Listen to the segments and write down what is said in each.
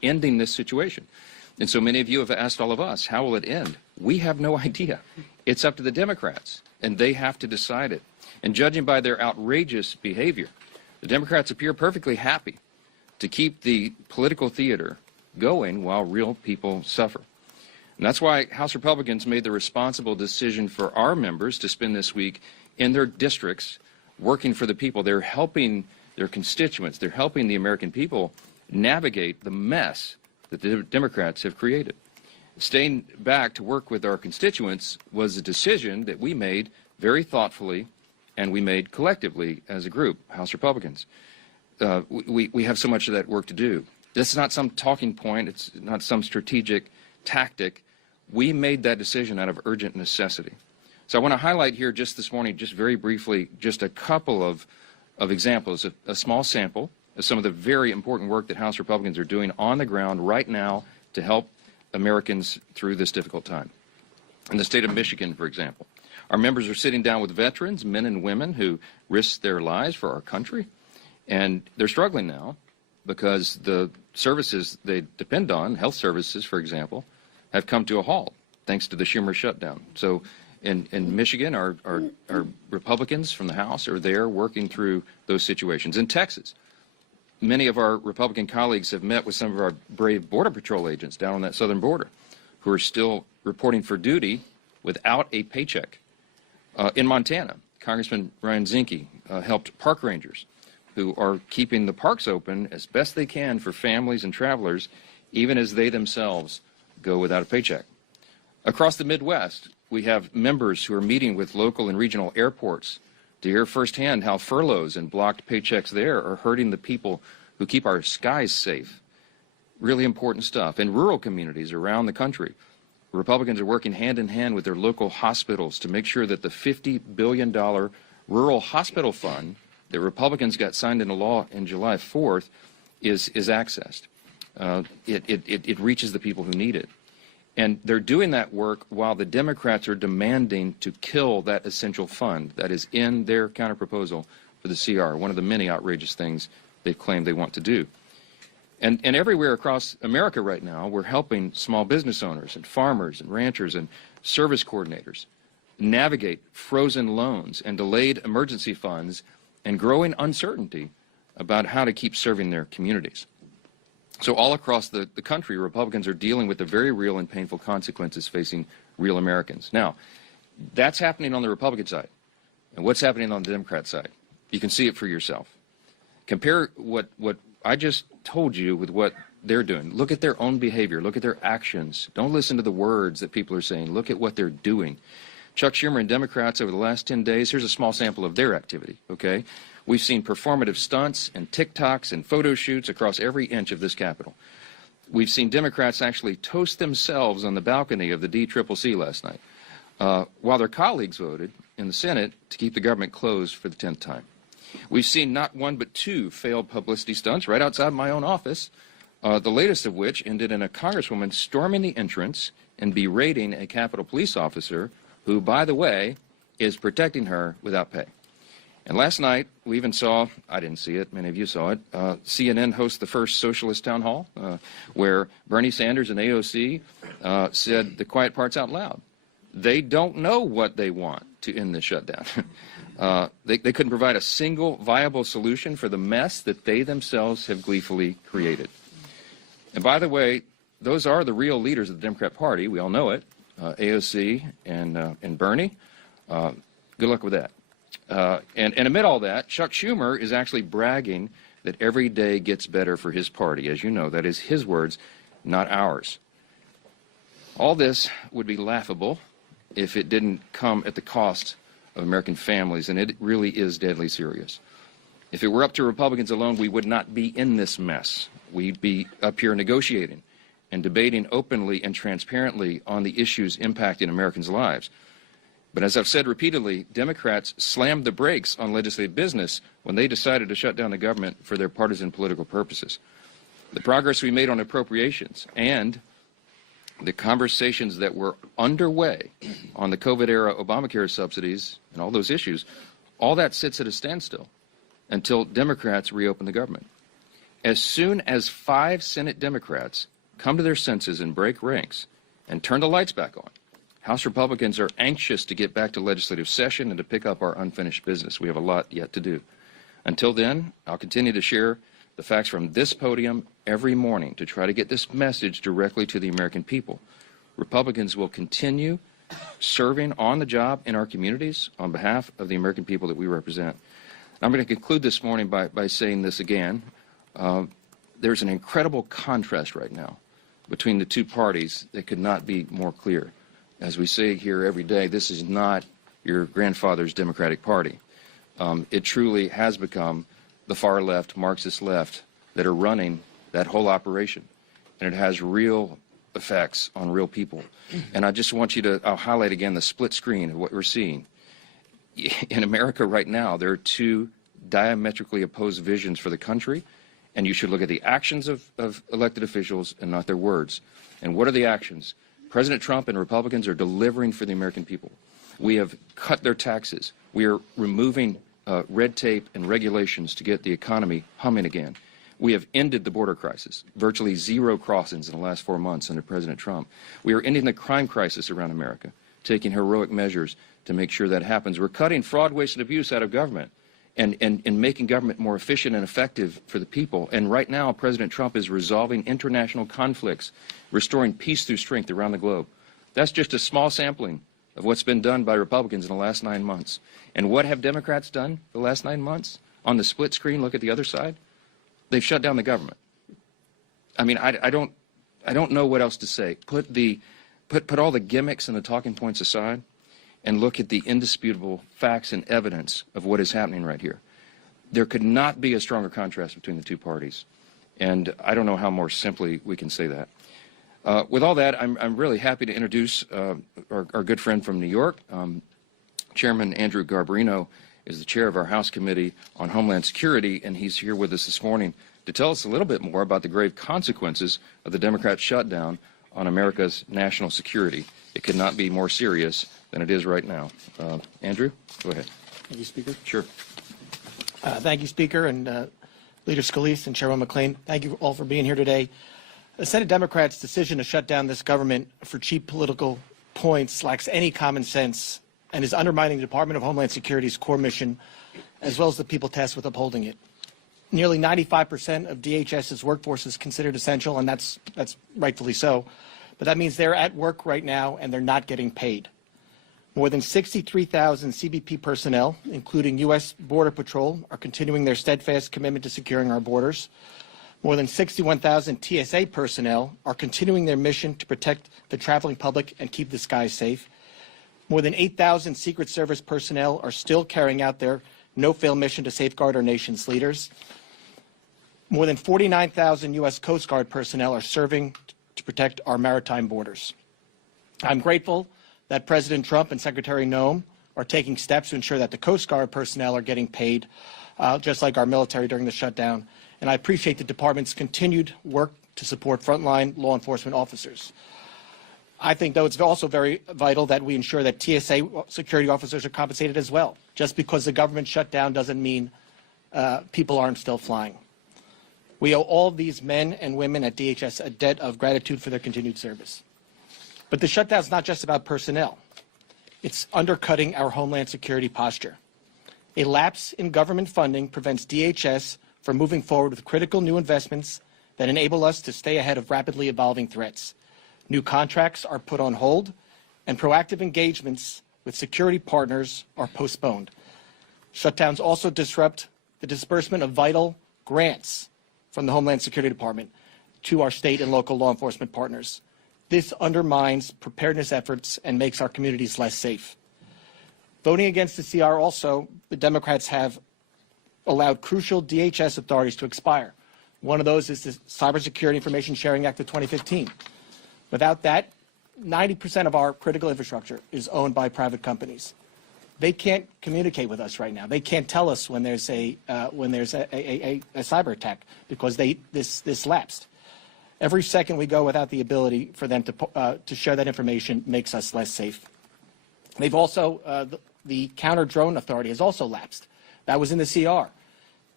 ending this situation. And so many of you have asked all of us, how will it end? We have no idea. It's up to the Democrats, and they have to decide it. And judging by their outrageous behavior, the Democrats appear perfectly happy to keep the political theater going while real people suffer. And that's why House Republicans made the responsible decision for our members to spend this week in their districts working for the people. They're helping their constituents. They're helping the American people navigate the mess that the Democrats have created. Staying back to work with our constituents was a decision that we made very thoughtfully and we made collectively as a group, House Republicans. We have so much of that work to do. This is not some talking point. It's not some strategic tactic. We made that decision out of urgent necessity. So I want to highlight here just this morning, just very briefly, just a couple of examples, a small sample of some of the very important work that House Republicans are doing on the ground right now to help Americans through this difficult time. In the state of Michigan, for example, our members are sitting down with veterans, men and women who risked their lives for our country, and they're struggling now because the services they depend on, health services, for example, have come to a halt thanks to the Schumer shutdown. So in Michigan, our Republicans from the House are there working through those situations. In Texas, many of our Republican colleagues have met with some of our brave Border Patrol agents down on that southern border who are still reporting for duty without a paycheck. In Montana, Congressman Ryan Zinke helped park rangers who are keeping the parks open as best they can for families and travelers, even as they themselves go without a paycheck. Across the Midwest, we have members who are meeting with local and regional airports to hear firsthand how furloughs and blocked paychecks there are hurting the people who keep our skies safe. Really important stuff. In rural communities around the country, Republicans are working hand in hand with their local hospitals to make sure that the $50 billion rural hospital fund that Republicans got signed into law in July 4th is accessed. It reaches the people who need it. And they're doing that work while the Democrats are demanding to kill that essential fund that is in their counterproposal for the CR, one of the many outrageous things they claim they want to do. And everywhere across America right now, we're helping small business owners and farmers and ranchers and service coordinators navigate frozen loans and delayed emergency funds and growing uncertainty about how to keep serving their communities. So all across the country, Republicans are dealing with the very real and painful consequences facing real Americans. Now, that's happening on the Republican side. And what's happening on the Democrat side? You can see it for yourself. Compare what I just told you with what they're doing. Look at their own behavior. Look at their actions. Don't listen to the words that people are saying. Look at what they're doing. Chuck Schumer and Democrats over the last 10 days, here's a small sample of their activity, okay? We've seen performative stunts and TikToks and photo shoots across every inch of this Capitol. We've seen Democrats actually toast themselves on the balcony of the DCCC last night, while their colleagues voted in the Senate to keep the government closed for the 10th time. We've seen not one but two failed publicity stunts right outside my own office, the latest of which ended in a congresswoman storming the entrance and berating a Capitol police officer who, by the way, is protecting her without pay. And last night, we even saw, I didn't see it, many of you saw it, CNN host the first socialist town hall where Bernie Sanders and AOC said the quiet parts out loud. They don't know what they want to end the shutdown. They couldn't provide a single viable solution for the mess that they themselves have gleefully created. And by the way, those are the real leaders of the Democrat Party. We all know it, AOC and Bernie. Good luck with that. And amid all that, Chuck Schumer is actually bragging that every day gets better for his party. As you know, that is his words, not ours. All this would be laughable if it didn't come at the cost of American families, and it really is deadly serious. If it were up to Republicans alone, we would not be in this mess. We'd be up here negotiating and debating openly and transparently on the issues impacting Americans' lives. But as I've said repeatedly, Democrats slammed the brakes on legislative business when they decided to shut down the government for their partisan political purposes. The progress we made on appropriations and the conversations that were underway on the COVID-era Obamacare subsidies and all those issues, all that sits at a standstill until Democrats reopen the government. As soon as 5 Senate Democrats come to their senses and break ranks and turn the lights back on, House Republicans are anxious to get back to legislative session and to pick up our unfinished business. We have a lot yet to do. Until then, I'll continue to share the facts from this podium every morning to try to get this message directly to the American people. Republicans will continue serving on the job in our communities on behalf of the American people that we represent. I'm going to conclude this morning by saying this again. There's an incredible contrast right now between the two parties that could not be more clear. As we say here every day, this is not your grandfather's Democratic Party. It truly has become the far left, Marxist left, that are running that whole operation. And it has real effects on real people. And I just want you to, I'll highlight again the split screen of what we're seeing. In America right now, there are two diametrically opposed visions for the country, and you should look at the actions of elected officials and not their words. And what are the actions? President Trump and Republicans are delivering for the American people. We have cut their taxes. We are removing red tape and regulations to get the economy humming again. We have ended the border crisis, virtually 0 crossings in the last 4 months under President Trump. We are ending the crime crisis around America, taking heroic measures to make sure that happens. We're cutting fraud, waste, and abuse out of government and making government more efficient and effective for the people. And right now, President Trump is resolving international conflicts, restoring peace through strength around the globe. That's just a small sampling of what's been done by Republicans in the last 9 months. And what have Democrats done the last 9 months? On the split screen, look at the other side. They've shut down the government. I mean, I don't know what else to say. Put all the gimmicks and the talking points aside and look at the indisputable facts and evidence of what is happening right here. There could not be a stronger contrast between the two parties. And I don't know how more simply we can say that. With all that, I'm really happy to introduce our good friend from New York. Chairman Andrew Garbarino is the chair of our House Committee on Homeland Security, and he's here with us this morning to tell us a little bit more about the grave consequences of the Democrat shutdown on America's national security. It could not be more serious than it is right now. Andrew, go ahead. Thank you, Speaker. Sure. Thank you, Speaker, and Leader Scalise and Chairman McClain. Thank you all for being here today. The Senate Democrats' decision to shut down this government for cheap political points lacks any common sense and is undermining the Department of Homeland Security's core mission, as well as the people tasked with upholding it. Nearly 95% of DHS's workforce is considered essential, and that's rightfully so. But that means they're at work right now, and they're not getting paid. More than 63,000 CBP personnel, including U.S. Border Patrol, are continuing their steadfast commitment to securing our borders. More than 61,000 TSA personnel are continuing their mission to protect the traveling public and keep the skies safe. More than 8,000 Secret Service personnel are still carrying out their no-fail mission to safeguard our nation's leaders. More than 49,000 U.S. Coast Guard personnel are serving to protect our maritime borders. I'm grateful that President Trump and Secretary Noem are taking steps to ensure that the Coast Guard personnel are getting paid, just like our military during the shutdown. And I appreciate the department's continued work to support frontline law enforcement officers. I think, though, it's also very vital that we ensure that TSA security officers are compensated as well. Just because the government shut down doesn't mean people aren't still flying. We owe all these men and women at DHS a debt of gratitude for their continued service. But the shutdown is not just about personnel. It's undercutting our Homeland Security posture. A lapse in government funding prevents DHS from moving forward with critical new investments that enable us to stay ahead of rapidly evolving threats. New contracts are put on hold, and proactive engagements with security partners are postponed. Shutdowns also disrupt the disbursement of vital grants from the Homeland Security Department to our state and local law enforcement partners. This undermines preparedness efforts and makes our communities less safe. Voting against the CR also, the Democrats have allowed crucial DHS authorities to expire. One of those is the Cybersecurity Information Sharing Act of 2015. Without that, 90% of our critical infrastructure is owned by private companies. They can't communicate with us right now. They can't tell us when there's a cyber attack because this lapsed. Every second we go without the ability for them to share that information makes us less safe. They've also the counter drone authority has also lapsed. That was in the CR.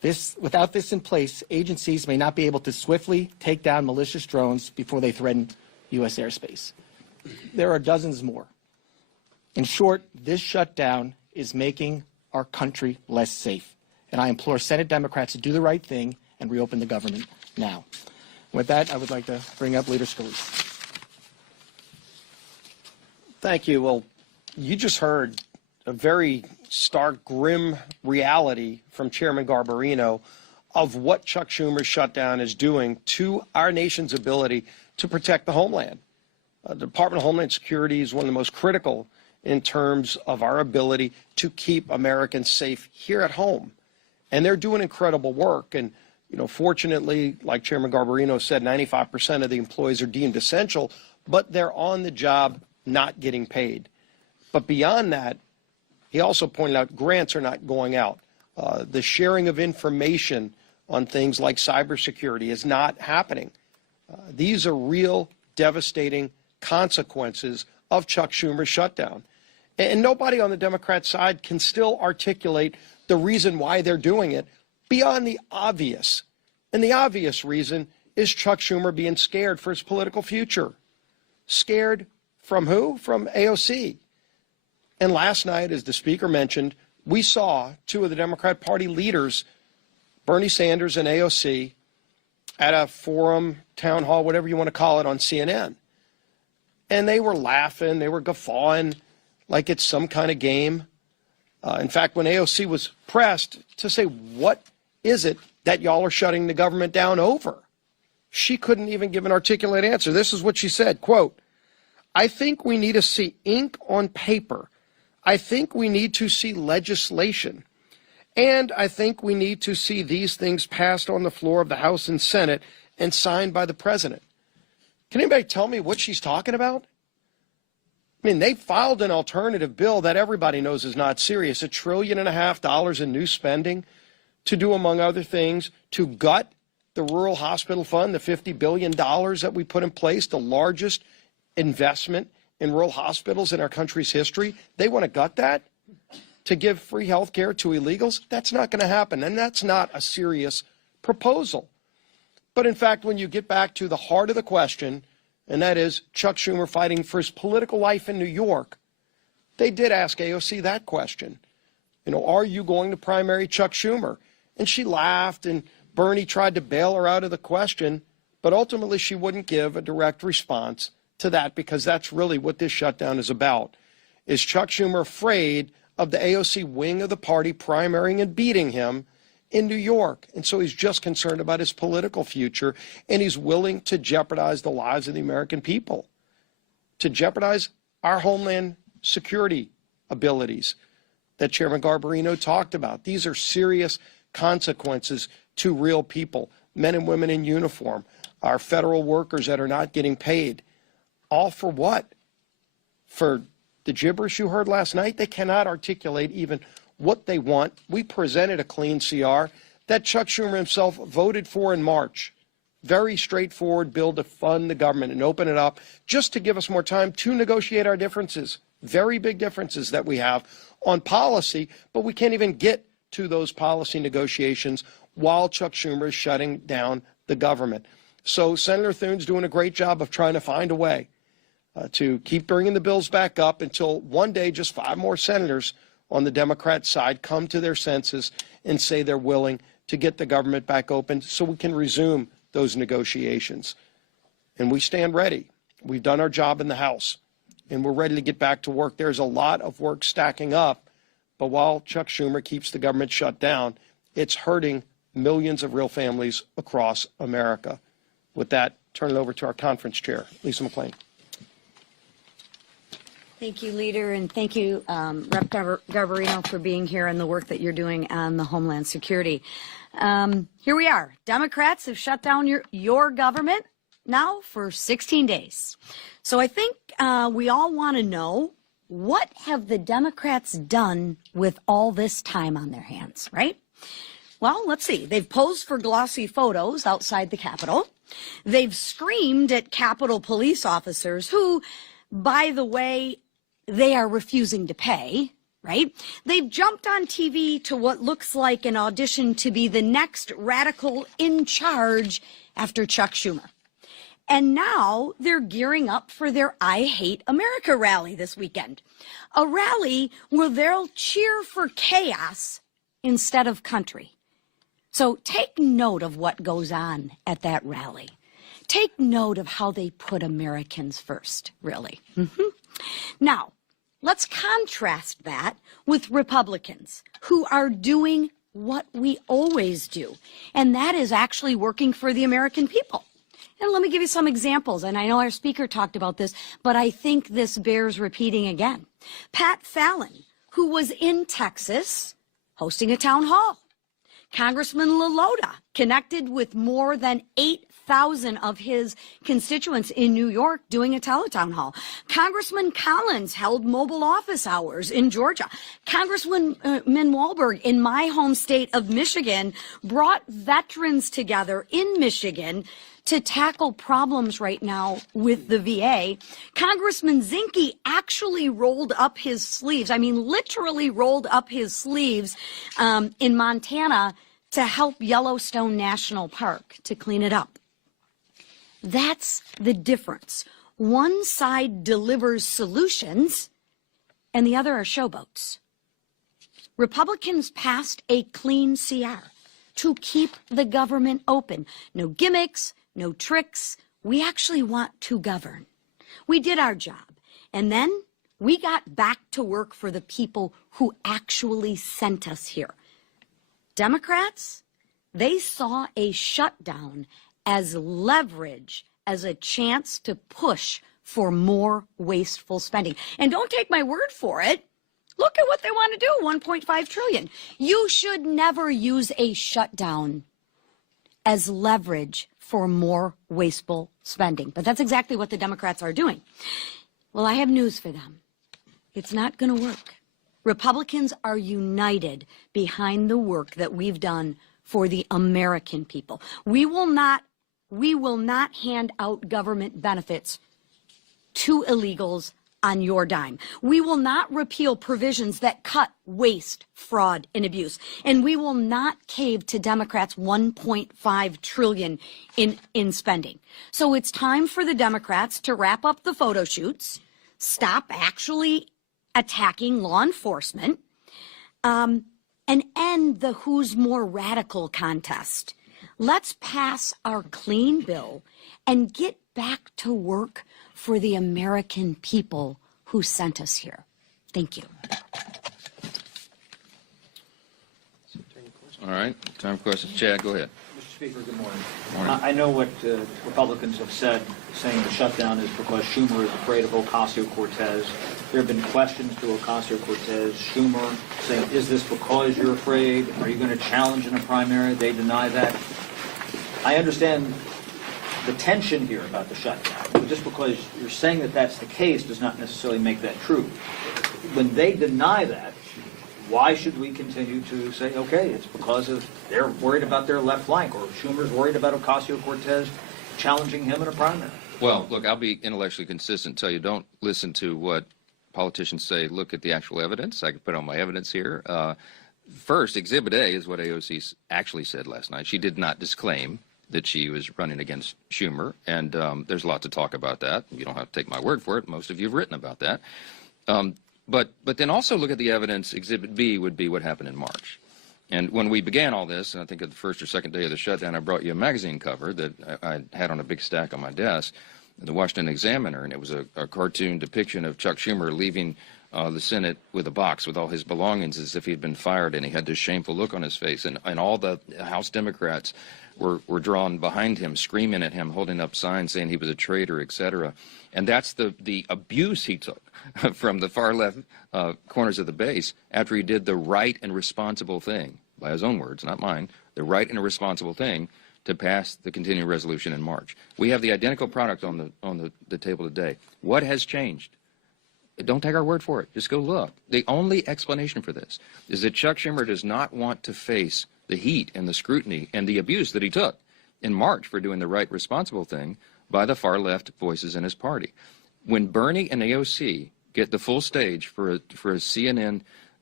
Without this in place, agencies may not be able to swiftly take down malicious drones before they threaten U.S. airspace. There are dozens more. In short, this shutdown is making our country less safe. And I implore Senate Democrats to do the right thing and reopen the government now. With that, I would like to bring up Leader Scalise. Thank you. Well, you just heard a very stark, grim reality from Chairman Garbarino of what Chuck Schumer's shutdown is doing to our nation's ability to protect the homeland. The Department of Homeland Security is one of the most critical in terms of our ability to keep Americans safe here at home. And they're doing incredible work. And, you know, fortunately, like Chairman Garbarino said, 95% of the employees are deemed essential, but they're on the job not getting paid. But beyond that, he also pointed out grants are not going out. The sharing of information on things like cybersecurity is not happening. These are real devastating consequences of Chuck Schumer's shutdown. And nobody on the Democrat side can still articulate the reason why they're doing it beyond the obvious. And the obvious reason is Chuck Schumer being scared for his political future. Scared from who? From AOC. And last night, as the speaker mentioned, we saw two of the Democrat Party leaders, Bernie Sanders and AOC, at a forum, town hall, whatever you want to call it, on CNN. And they were laughing, they were guffawing like it's some kind of game. In fact, when AOC was pressed to say, what is it that y'all are shutting the government down over? She couldn't even give an articulate answer. This is what she said, quote, I think we need to see ink on paper. I think we need to see legislation. And I think we need to see these things passed on the floor of the House and Senate and signed by the president. Can anybody tell me what she's talking about? I mean, they filed an alternative bill that everybody knows is not serious, $1.5 trillion in new spending to do, among other things, to gut the rural hospital fund, the $50 billion that we put in place, the largest investment in rural hospitals in our country's history. They want to gut that to give free health care to illegals. That's not going to happen, and that's not a serious proposal. But in fact, when you get back to the heart of the question, and that is Chuck Schumer fighting for his political life in New York, they did ask AOC that question. You know, are you going to primary Chuck Schumer? And she laughed, and Bernie tried to bail her out of the question, but ultimately she wouldn't give a direct response to that, because that's really what this shutdown is about. Is Chuck Schumer afraid of the AOC wing of the party primarying and beating him in New York? And so he's just concerned about his political future, and he's willing to jeopardize the lives of the American people, to jeopardize our homeland security abilities that Chairman Garbarino talked about. These are serious consequences to real people, men and women in uniform, our federal workers that are not getting paid. All for what? For the gibberish you heard last night? They cannot articulate even what they want. We presented a clean CR that Chuck Schumer himself voted for in March. Very straightforward bill to fund the government and open it up just to give us more time to negotiate our differences. Very big differences that we have on policy, but we can't even get to those policy negotiations while Chuck Schumer is shutting down the government. So Senator Thune's doing a great job of trying to find a way to keep bringing the bills back up until one day just 5 more senators on the Democrat side come to their senses and say they're willing to get the government back open so we can resume those negotiations. And we stand ready. We've done our job in the House, and we're ready to get back to work. There's a lot of work stacking up, but while Chuck Schumer keeps the government shut down, it's hurting millions of real families across America. With that, turn it over to our conference chair, Lisa McClain. Thank you, Leader, and thank you, Rep. Garbarino, for being here and the work that you're doing on the Homeland Security. Here we are. Democrats have shut down your government now for 16 days. So I think we all want to know, what have the Democrats done with all this time on their hands, right? Well, let's see. They've posed for glossy photos outside the Capitol. They've screamed at Capitol police officers who, by the way, they are refusing to pay. right? They've jumped on TV to what looks like an audition to be the next radical in charge after Chuck Schumer. And now they're gearing up for their I Hate America rally this weekend. A rally where they'll cheer for chaos instead of country. So take note of what goes on at that rally. Take note of how they put Americans first, really. Now, let's contrast that with Republicans who are doing what we always do, and that is actually working for the American people. And let me give you some examples, and I know our speaker talked about this, but I think this bears repeating again. Pat Fallon, who was in Texas hosting a town hall. Congressman LaLota connected with more than 8,000 of his constituents in New York doing a teletown hall. Congressman Collins held mobile office hours in Georgia. Congressman Walberg in my home state of Michigan brought veterans together in Michigan to tackle problems right now with the VA. Congressman Zinke actually rolled up his sleeves, I mean literally rolled up his sleeves in Montana to help Yellowstone National Park to clean it up. That's the difference. One side delivers solutions and the other are showboats. Republicans passed a clean CR to keep the government open. No gimmicks, no tricks. We actually want to govern. We did our job. And then we got back to work for the people who actually sent us here. Democrats, they saw a shutdown as leverage, as a chance to push for more wasteful spending. And don't take my word for it. Look at what they want to do, $1.5 trillion. You should never use a shutdown as leverage for more wasteful spending. But that's exactly what the Democrats are doing. Well, I have news for them. It's not going to work. Republicans are united behind the work that we've done for the American people. We will not hand out government benefits to illegals on your dime. We will not repeal provisions that cut waste, fraud, and abuse. And we will not cave to Democrats' $1.5 trillion in spending. So it's time for the Democrats to wrap up the photo shoots, stop actually attacking law enforcement, and end the who's more radical contest. Let's pass our clean bill and get back to work for the American people who sent us here. Thank you. All right, time for questions. Chad, go ahead. Mr. Speaker, good morning. Morning. I know what Republicans have said, saying the shutdown is because Schumer is afraid of Ocasio-Cortez. There have been questions to Ocasio-Cortez, Schumer, saying, is this because you're afraid? Are you going to challenge in a primary? They deny that. I understand the tension here about the shutdown. But just because you're saying that that's the case does not necessarily make that true. When they deny that, why should we continue to say, okay, it's because of they're worried about their left flank, or Schumer's worried about Ocasio-Cortez challenging him in a primary? Well, look, I'll be intellectually consistent and tell you don't listen to what politicians say. Look at the actual evidence. I can put on my evidence here. First, Exhibit A is what AOC actually said last night. She did not disclaim that she was running against Schumer, and there's a lot to talk about that. You don't have to take my word for it. Most of you have written about that. But then also look at the evidence. Exhibit B would be what happened in March. And when we began all this, and I think at the first or second day of the shutdown, I brought you a magazine cover that I had on a big stack on my desk, the Washington Examiner, and it was a cartoon depiction of Chuck Schumer leaving the Senate with a box with all his belongings as if he had been fired, and he had this shameful look on his face. And all the House Democrats were drawn behind him, screaming at him, holding up signs saying he was a traitor, etc. And that's the abuse he took from the far left corners of the base after he did the right and responsible thing, by his own words, not mine, the right and responsible thing to pass the continuing resolution in March. We have the identical product on the table today. What has changed? Don't take our word for it. Just go look. The only explanation for this is that Chuck Schumer does not want to face the heat and the scrutiny and the abuse that he took in March for doing the right, responsible thing by the far left voices in his party. When Bernie and AOC get the full stage for a CNN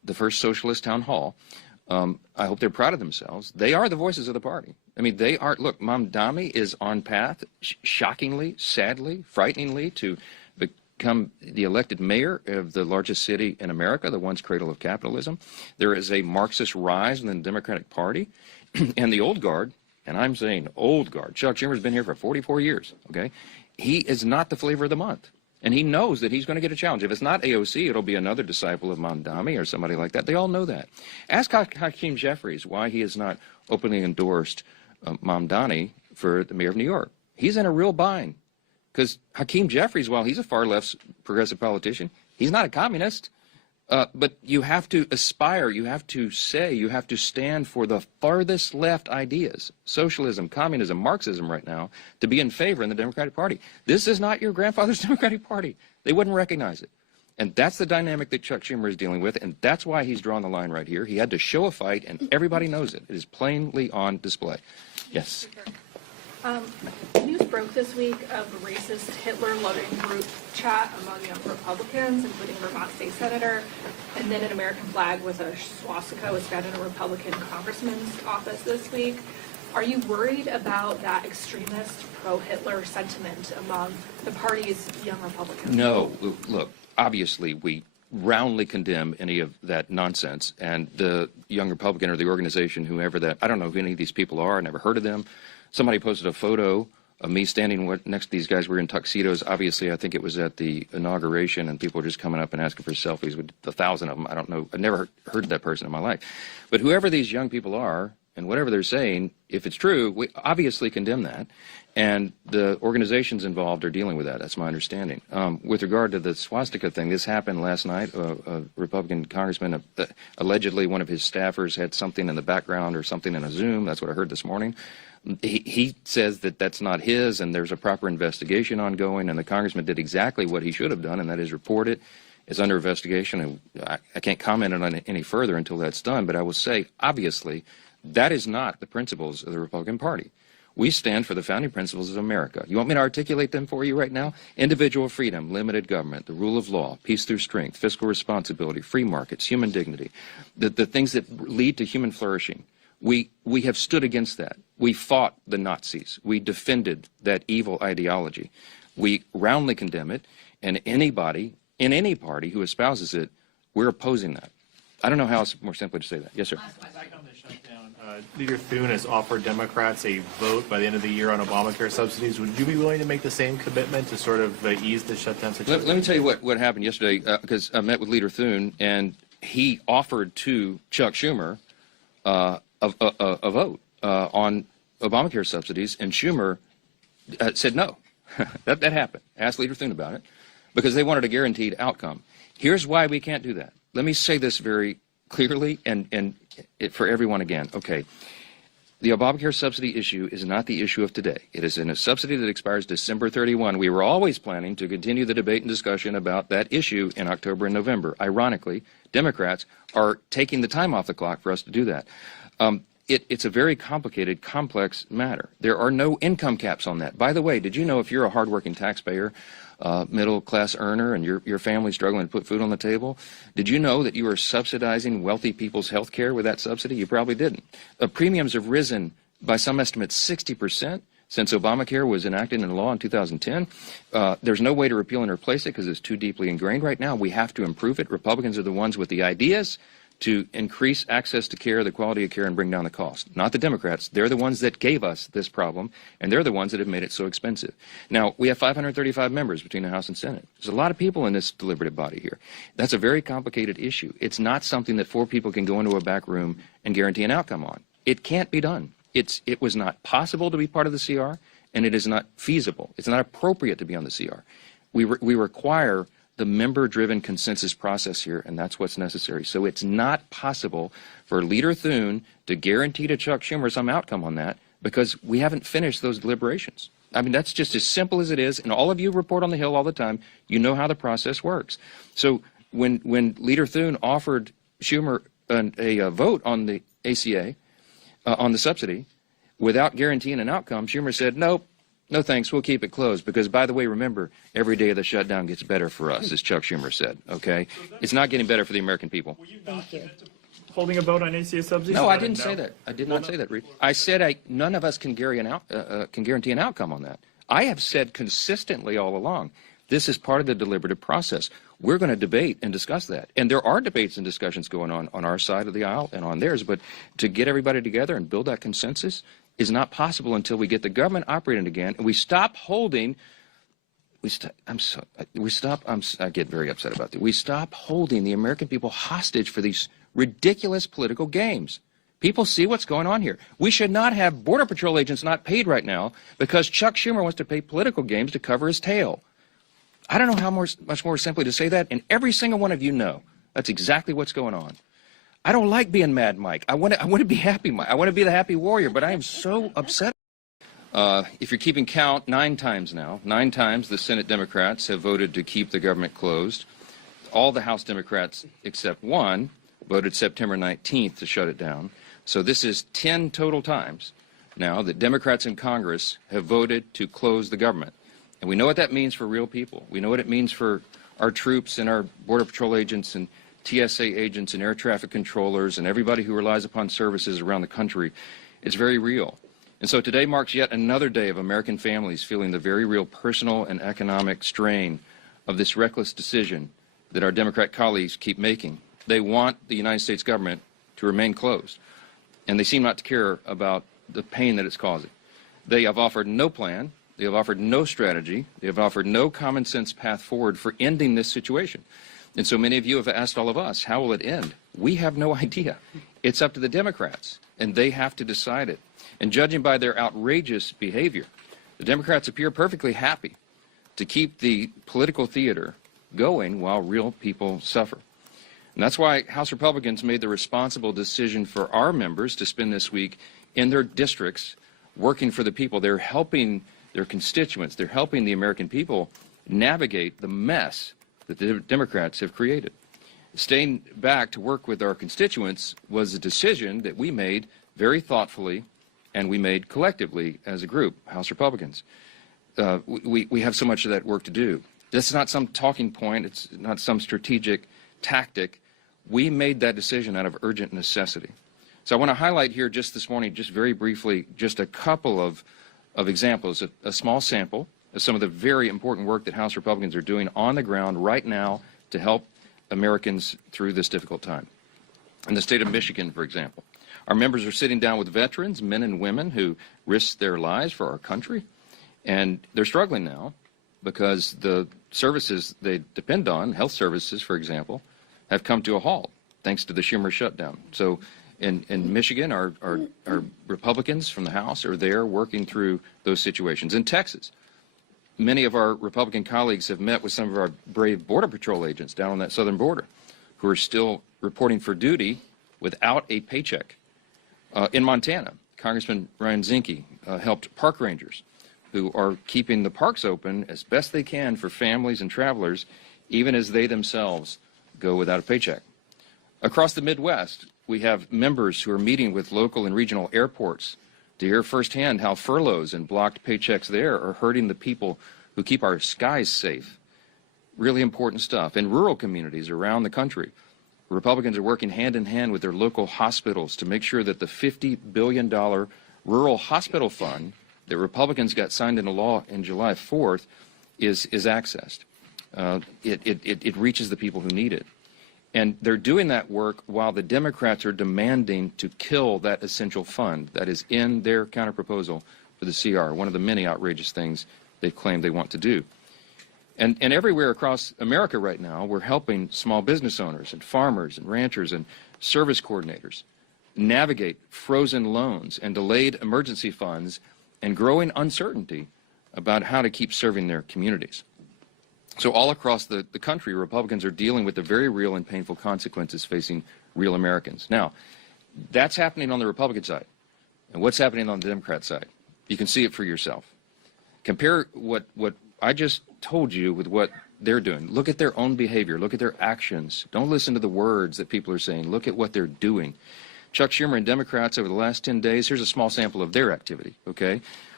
the first socialist town hall. I hope they're proud of themselves. They are the voices of the party. I mean, they are. Look, Mamdani is on path, shockingly, sadly, frighteningly, to become the elected mayor of the largest city in America, the once cradle of capitalism. There is a Marxist rise in the Democratic Party, and the old guard, and I'm saying old guard. Chuck Schumer's been here for 44 years. Okay, he is not the flavor of the month. And he knows that he's going to get a challenge. If it's not AOC, it'll be another disciple of Mamdani or somebody like that. They all know that. Ask Hakeem Jeffries why he has not openly endorsed Mamdani for the mayor of New York. He's in a real bind because Hakeem Jeffries, while he's a far left progressive politician, he's not a communist. But you have to aspire, you have to say, you have to stand for the farthest left ideas, socialism, communism, Marxism right now, to be in favor in the Democratic Party. This is not your grandfather's Democratic Party. They wouldn't recognize it. And that's the dynamic that Chuck Schumer is dealing with, and that's why he's drawn the line right here. He had to show a fight, and everybody knows it. It is plainly on display. Yes. News broke this week of a racist Hitler-loving group chat among young Republicans, including Vermont State Senator, and then an American flag with a swastika was found in a Republican congressman's office this week. Are you worried about that extremist pro-Hitler sentiment among the party's young Republicans? No. Look, obviously we roundly condemn any of that nonsense, and the young Republican or the organization, whoever that, I don't know who any of these people are, I never heard of them. Somebody posted a photo of me standing next to these guys. We were in tuxedos. Obviously, I think it was at the inauguration, and people were just coming up and asking for selfies with 1,000 of them. I don't know. I've never heard of that person in my life. But whoever these young people are, and whatever they're saying, if it's true, we obviously condemn that. And the organizations involved are dealing with that. That's my understanding. With regard to the swastika thing, this happened last night. A Republican congressman, allegedly one of his staffers had something in the background or something in a Zoom. That's what I heard this morning. He says that that's not his, and there's a proper investigation ongoing, and the congressman did exactly what he should have done, and that is report it. It's under investigation, and I can't comment on it any further until that's done, but I will say, obviously, that is not the principles of the Republican Party. We stand for the founding principles of America. You want me to articulate them for you right now? Individual freedom, limited government, the rule of law, peace through strength, fiscal responsibility, free markets, human dignity, the things that lead to human flourishing. We have stood against that. We fought the Nazis. We defended that evil ideology. We roundly condemn it, and anybody in any party who espouses it, we're opposing that. I don't know how else more simply to say that. Yes, sir. Back on the shutdown, Leader Thune has offered Democrats a vote by the end of the year on Obamacare subsidies. Would you be willing to make the same commitment to sort of ease the shutdown situation? Let me tell you what happened yesterday, because I met with Leader Thune, and he offered to Chuck Schumer a vote on Obamacare subsidies, and Schumer said no. that happened. Asked Leader Thune about it, because they wanted a guaranteed outcome. Here's why we can't do that. Let me say this very clearly and for everyone again. Okay, the Obamacare subsidy issue is not the issue of today. It is in a subsidy that expires December 31. We were always planning to continue the debate and discussion about that issue in October and November. Ironically, Democrats are taking the time off the clock for us to do that. It's a very complicated, complex matter. There are no income caps on that. By the way, did you know if you're a hardworking taxpayer, middle-class earner, and your family's struggling to put food on the table, did you know that you are subsidizing wealthy people's health care with that subsidy? You probably didn't. Premiums have risen by some estimates 60% since Obamacare was enacted into law in 2010. There's no way to repeal and replace it because it's too deeply ingrained right now. We have to improve it. Republicans are the ones with the ideas to increase access to care, the quality of care, and bring down the cost. Not the Democrats. They're the ones that gave us this problem, and they're the ones that have made it so expensive. Now, we have 535 members between the House and Senate. There's a lot of people in this deliberative body here. That's a very complicated issue. It's not something that 4 people can go into a back room and guarantee an outcome on. It can't be done. It was not possible to be part of the CR, and it is not feasible. It's not appropriate to be on the CR. We require the member-driven consensus process here, and that's what's necessary. So it's not possible for Leader Thune to guarantee to Chuck Schumer some outcome on that because we haven't finished those deliberations. I mean, that's just as simple as it is, and all of you report on the Hill all the time. You know how the process works. So when Leader Thune offered Schumer a vote on the ACA, on the subsidy, without guaranteeing an outcome, Schumer said, nope, No thanks, we'll keep it closed because, by the way, remember, every day of the shutdown gets better for us, as Chuck Schumer said, okay? It's not getting better for the American people. Thank you. Holding a vote on ACA subsidies? No, I didn't say that. I did not say that, Reed. I said none of us can guarantee an outcome on that. I have said consistently all along, this is part of the deliberative process. We're going to debate and discuss that. And there are debates and discussions going on our side of the aisle and on theirs, but to get everybody together and build that consensus is not possible until we get the government operating again and we stop holding I get very upset about that. We stop holding the American people hostage for these ridiculous political games. People see what's going on here. We should not have Border Patrol agents not paid right now because Chuck Schumer wants to play political games to cover his tail. I don't know how much more simply to say that, and every single one of you know that's exactly what's going on. I don't like being Mad Mike. I want to be Happy Mike. I want to be the happy warrior, but I am so upset. If you're keeping count, 9 times now, 9 times the Senate Democrats have voted to keep the government closed. All the House Democrats except one voted September 19th to shut it down. So this is 10 total times now that Democrats in Congress have voted to close the government. And we know what that means for real people. We know what it means for our troops and our Border Patrol agents and TSA agents and air traffic controllers and everybody who relies upon services around the country. It's very real. And so today marks yet another day of American families feeling the very real personal and economic strain of this reckless decision that our Democrat colleagues keep making. They want the United States government to remain closed, and they seem not to care about the pain that it's causing. They have offered no plan. They have offered no strategy. They have offered no common sense path forward for ending this situation. And so many of you have asked all of us, how will it end? We have no idea. It's up to the Democrats, and they have to decide it. And judging by their outrageous behavior, the Democrats appear perfectly happy to keep the political theater going while real people suffer. And that's why House Republicans made the responsible decision for our members to spend this week in their districts working for the people. They're helping their constituents. They're helping the American people navigate the mess that the Democrats have created. Staying back to work with our constituents was a decision that we made very thoughtfully and we made collectively as a group, House Republicans. We have so much of that work to do. This is not some talking point. It's not some strategic tactic. We made that decision out of urgent necessity. So I want to highlight here just this morning, just very briefly, just a couple of examples, a small sample of some of the very important work that House Republicans are doing on the ground right now to help Americans through this difficult time. In the state of Michigan, for example, our members are sitting down with veterans, men and women who risked their lives for our country, and they're struggling now because the services they depend on, health services, for example, have come to a halt thanks to the Schumer shutdown. So in Michigan, our Republicans from the House are there working through those situations. In Texas, many of our Republican colleagues have met with some of our brave Border Patrol agents down on that southern border who are still reporting for duty without a paycheck. In Montana, Congressman Ryan Zinke helped park rangers who are keeping the parks open as best they can for families and travelers, even as they themselves go without a paycheck. Across the Midwest, we have members who are meeting with local and regional airports to hear firsthand how furloughs and blocked paychecks there are hurting the people who keep our skies safe. Really important stuff. In rural communities around the country, Republicans are working hand in hand with their local hospitals to make sure that the $50 billion rural hospital fund that Republicans got signed into law in July 4th is accessed. It reaches the people who need it. And they're doing that work while the Democrats are demanding to kill that essential fund that is in their counterproposal for the CR, one of the many outrageous things they claim they want to do. And everywhere across America right now, we're helping small business owners and farmers and ranchers and service coordinators navigate frozen loans and delayed emergency funds and growing uncertainty about how to keep serving their communities. So all across the country, Republicans are dealing with the very real and painful consequences facing real Americans. Now, that's happening on the Republican side. And what's happening on the Democrat side? You can see it for yourself. Compare what I just told you with what they're doing. Look at their own behavior. Look at their actions. Don't listen to the words that people are saying. Look at what they're doing. Chuck Schumer and Democrats over the last 10 days, here's a small sample of their activity, okay?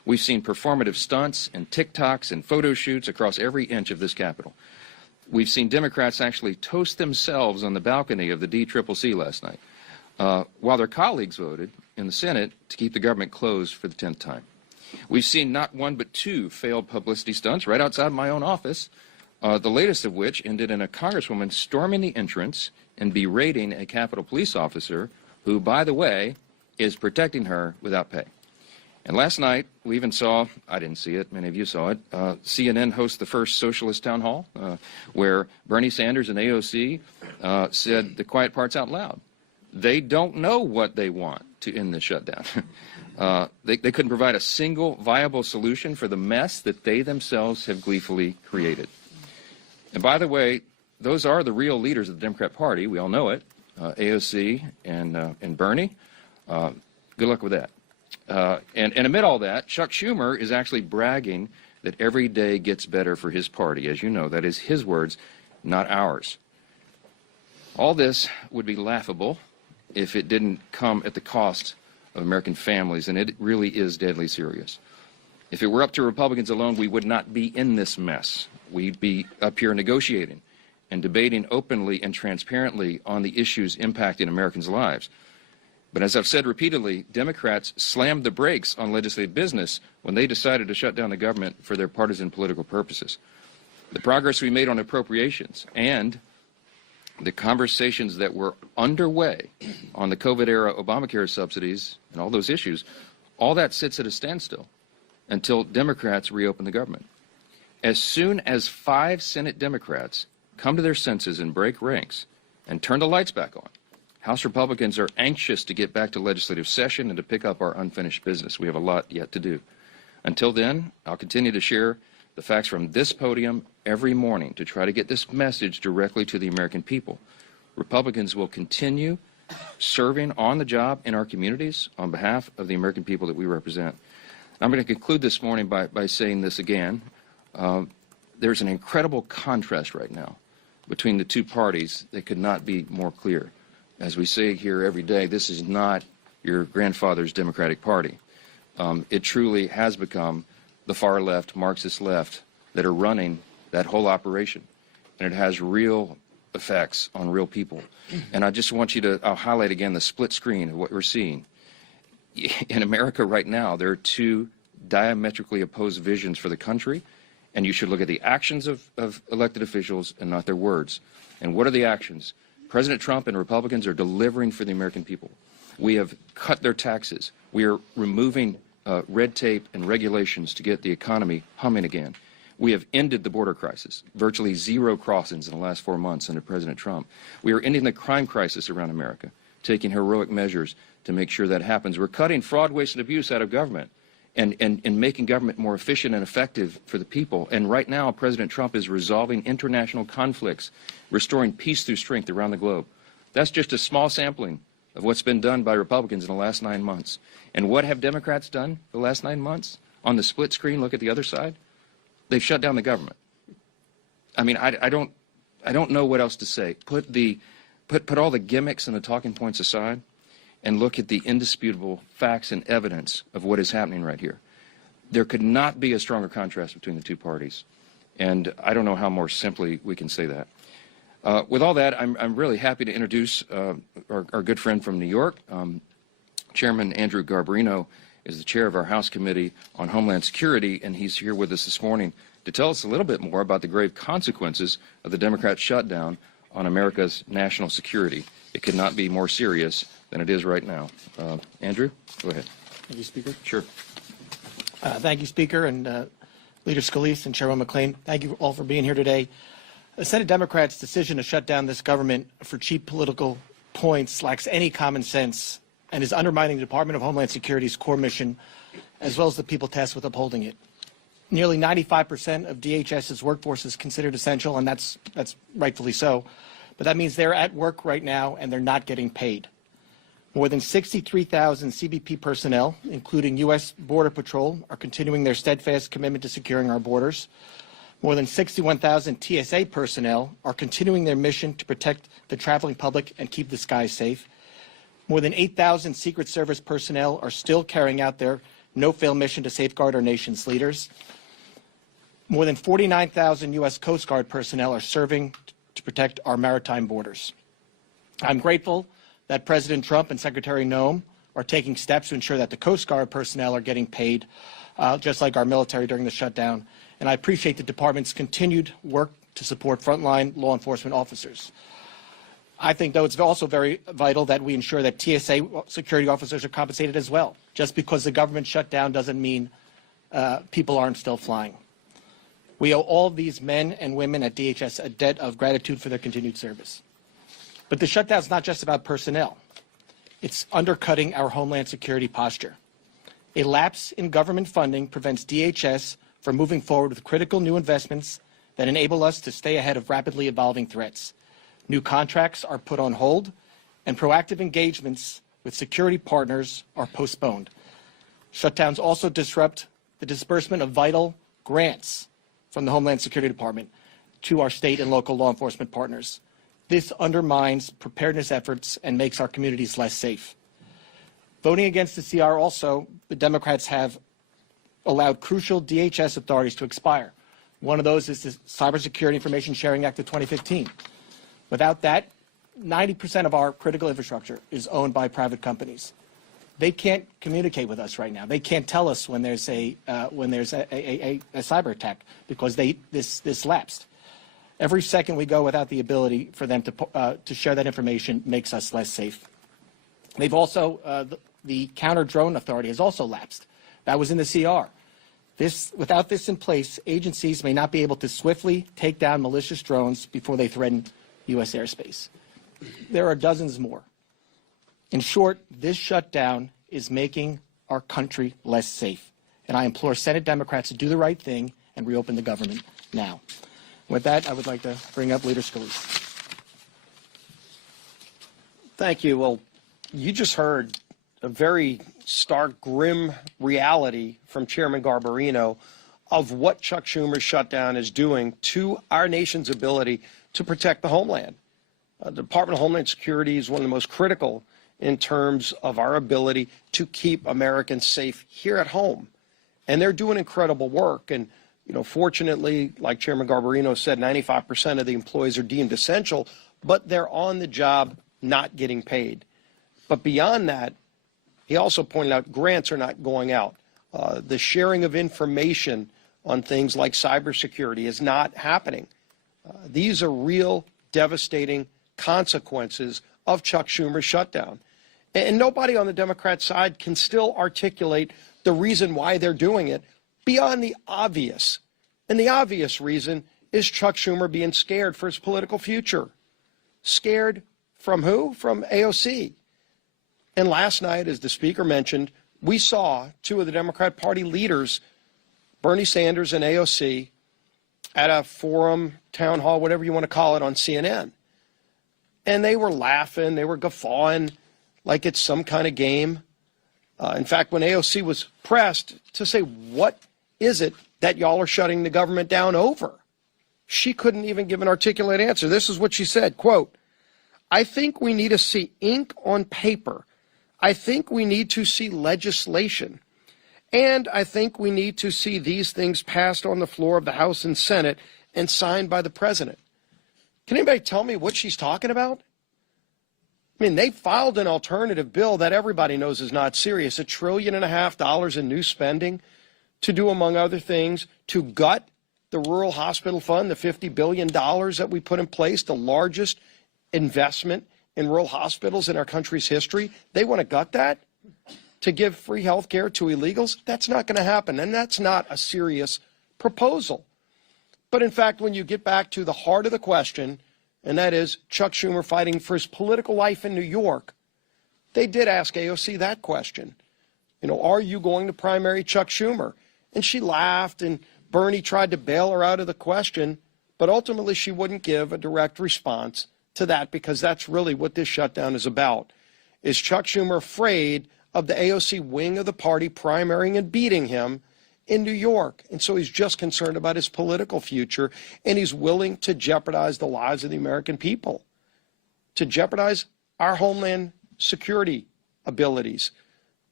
We've seen performative stunts and TikToks and photo shoots across every inch of this Capitol. We've seen Democrats actually toast themselves on the balcony of the DCCC last night, while their colleagues voted in the Senate to keep the government closed for the 10th time. We've seen not one but two failed publicity stunts right outside my own office, the latest of which ended in a congresswoman storming the entrance and berating a Capitol police officer who, by the way, is protecting her without pay. And last night, we even saw, I didn't see it, many of you saw it, CNN host the first socialist town hall, where Bernie Sanders and AOC said the quiet parts out loud. They don't know what they want to end the shutdown. They couldn't provide a single viable solution for the mess that they themselves have gleefully created. And by the way, those are the real leaders of the Democrat Party. We all know it, AOC and Bernie. Good luck with that. And amid all that, Chuck Schumer is actually bragging that every day gets better for his party. As you know, that is his words, not ours. All this would be laughable if it didn't come at the cost of American families, and it really is deadly serious. If it were up to Republicans alone, we would not be in this mess. We'd be up here negotiating and debating openly and transparently on the issues impacting Americans' lives. But as I've said repeatedly, Democrats slammed the brakes on legislative business when they decided to shut down the government for their partisan political purposes. The progress we made on appropriations and the conversations that were underway on the COVID-era Obamacare subsidies and all those issues, all that sits at a standstill until Democrats reopen the government. As soon as 5 Senate Democrats come to their senses and break ranks and turn the lights back on, House Republicans are anxious to get back to legislative session and to pick up our unfinished business. We have a lot yet to do. Until then, I'll continue to share the facts from this podium every morning to try to get this message directly to the American people. Republicans will continue serving on the job in our communities on behalf of the American people that we represent. I'm going to conclude this morning by saying this again. There's an incredible contrast right now between the two parties that could not be more clear. As we say here every day, this is not your grandfather's Democratic Party. It truly has become the far left, Marxist left, that are running that whole operation. And it has real effects on real people. And I just want you to, I'll highlight again the split screen of what we're seeing. In America right now, there are two diametrically opposed visions for the country, and you should look at the actions of elected officials and not their words. And what are the actions? President Trump and Republicans are delivering for the American people. We have cut their taxes. We are removing red tape and regulations to get the economy humming again. We have ended the border crisis, virtually 0 crossings in the last 4 months under President Trump. We are ending the crime crisis around America, taking heroic measures to make sure that happens. We're cutting fraud, waste, and abuse out of government and making government more efficient and effective for the people. And right now, President Trump is resolving international conflicts, restoring peace through strength around the globe. That's just a small sampling of what's been done by Republicans in the last 9 months. And what have Democrats done the last 9 months? On the split screen, look at the other side. They've shut down the government. I mean, I don't know what else to say. Put all the gimmicks and the talking points aside and look at the indisputable facts and evidence of what is happening right here. There could not be a stronger contrast between the two parties. And I don't know how more simply we can say that. With all that, I'm really happy to introduce our good friend from New York. Chairman Andrew Garbarino is the chair of our House Committee on Homeland Security, and he's here with us this morning to tell us a little bit more about the grave consequences of the Democrat shutdown on America's national security. It could not be more serious than it is right now. Andrew, go ahead. Thank you, Speaker. Sure. Thank you, Speaker, and Leader Scalise and Chairman McClain. Thank you all for being here today. The Senate Democrats' decision to shut down this government for cheap political points lacks any common sense and is undermining the Department of Homeland Security's core mission, as well as the people tasked with upholding it. Nearly 95% of DHS's workforce is considered essential, and that's rightfully so. But that means they're at work right now, and they're not getting paid. More than 63,000 CBP personnel, including U.S. Border Patrol, are continuing their steadfast commitment to securing our borders. More than 61,000 TSA personnel are continuing their mission to protect the traveling public and keep the skies safe. More than 8,000 Secret Service personnel are still carrying out their no-fail mission to safeguard our nation's leaders. More than 49,000 U.S. Coast Guard personnel are serving to protect our maritime borders. I'm grateful that President Trump and Secretary Noem are taking steps to ensure that the Coast Guard personnel are getting paid, just like our military during the shutdown. And I appreciate the department's continued work to support frontline law enforcement officers. I think, though, it's also very vital that we ensure that TSA security officers are compensated as well. Just because the government shut down doesn't mean people aren't still flying. We owe all of these men and women at DHS a debt of gratitude for their continued service. But the shutdown is not just about personnel. It's undercutting our Homeland Security posture. A lapse in government funding prevents DHS from moving forward with critical new investments that enable us to stay ahead of rapidly evolving threats. New contracts are put on hold, and proactive engagements with security partners are postponed. Shutdowns also disrupt the disbursement of vital grants from the Homeland Security Department to our state and local law enforcement partners. This undermines preparedness efforts and makes our communities less safe. Voting against the CR also, the Democrats have allowed crucial DHS authorities to expire. One of those is the Cybersecurity Information Sharing Act of 2015. Without that, 90% of our critical infrastructure is owned by private companies. They can't communicate with us right now. They can't tell us when there's a cyber attack because this lapsed. Every second we go without the ability for them to share that information makes us less safe. They've also the counter drone authority has also lapsed. That was in the CR. Without this in place, agencies may not be able to swiftly take down malicious drones before they threaten U.S. airspace. There are dozens more. In short, this shutdown is making our country less safe. And I implore Senate Democrats to do the right thing and reopen the government now. With that, I would like to bring up Leader Scalise. Thank you. Well, you just heard a very stark, grim reality from Chairman Garbarino of what Chuck Schumer's shutdown is doing to our nation's ability to protect the homeland. The Department of Homeland Security is one of the most critical in terms of our ability to keep Americans safe here at home. And they're doing incredible work. And, you know, fortunately, like Chairman Garbarino said, 95% of the employees are deemed essential, but they're on the job not getting paid. But beyond that, he also pointed out grants are not going out. The sharing of information on things like cybersecurity is not happening. These are real devastating consequences of Chuck Schumer's shutdown. And nobody on the Democrat side can still articulate the reason why they're doing it beyond the obvious. And the obvious reason is Chuck Schumer being scared for his political future. Scared from who? From AOC. And last night, as the speaker mentioned, we saw two of the Democrat Party leaders, Bernie Sanders and AOC, at a forum, town hall, whatever you want to call it, on CNN. And they were laughing, they were guffawing like it's some kind of game. In fact, when AOC was pressed to say, what is it that y'all are shutting the government down over? She couldn't even give an articulate answer. This is what she said, quote, I think we need to see ink on paper. I think we need to see legislation. And I think we need to see these things passed on the floor of the House and Senate and signed by the president. Can anybody tell me what she's talking about? I mean, they filed an alternative bill that everybody knows is not serious, $1.5 trillion in new spending to do, among other things, to gut the Rural Hospital Fund, the $50 billion that we put in place, the largest investment in rural hospitals in our country's history. They want to gut that to give free health care to illegals. That's not going to happen, and that's not a serious proposal. But in fact, when you get back to the heart of the question, and that is Chuck Schumer fighting for his political life in New York, they did ask AOC that question. You know, are you going to primary Chuck Schumer? And she laughed, and Bernie tried to bail her out of the question, but ultimately she wouldn't give a direct response to that, because that's really what this shutdown is about. Is Chuck Schumer afraid of the AOC wing of the party primarying and beating him in New York? And so he's just concerned about his political future, and he's willing to jeopardize the lives of the American people, to jeopardize our homeland security abilities,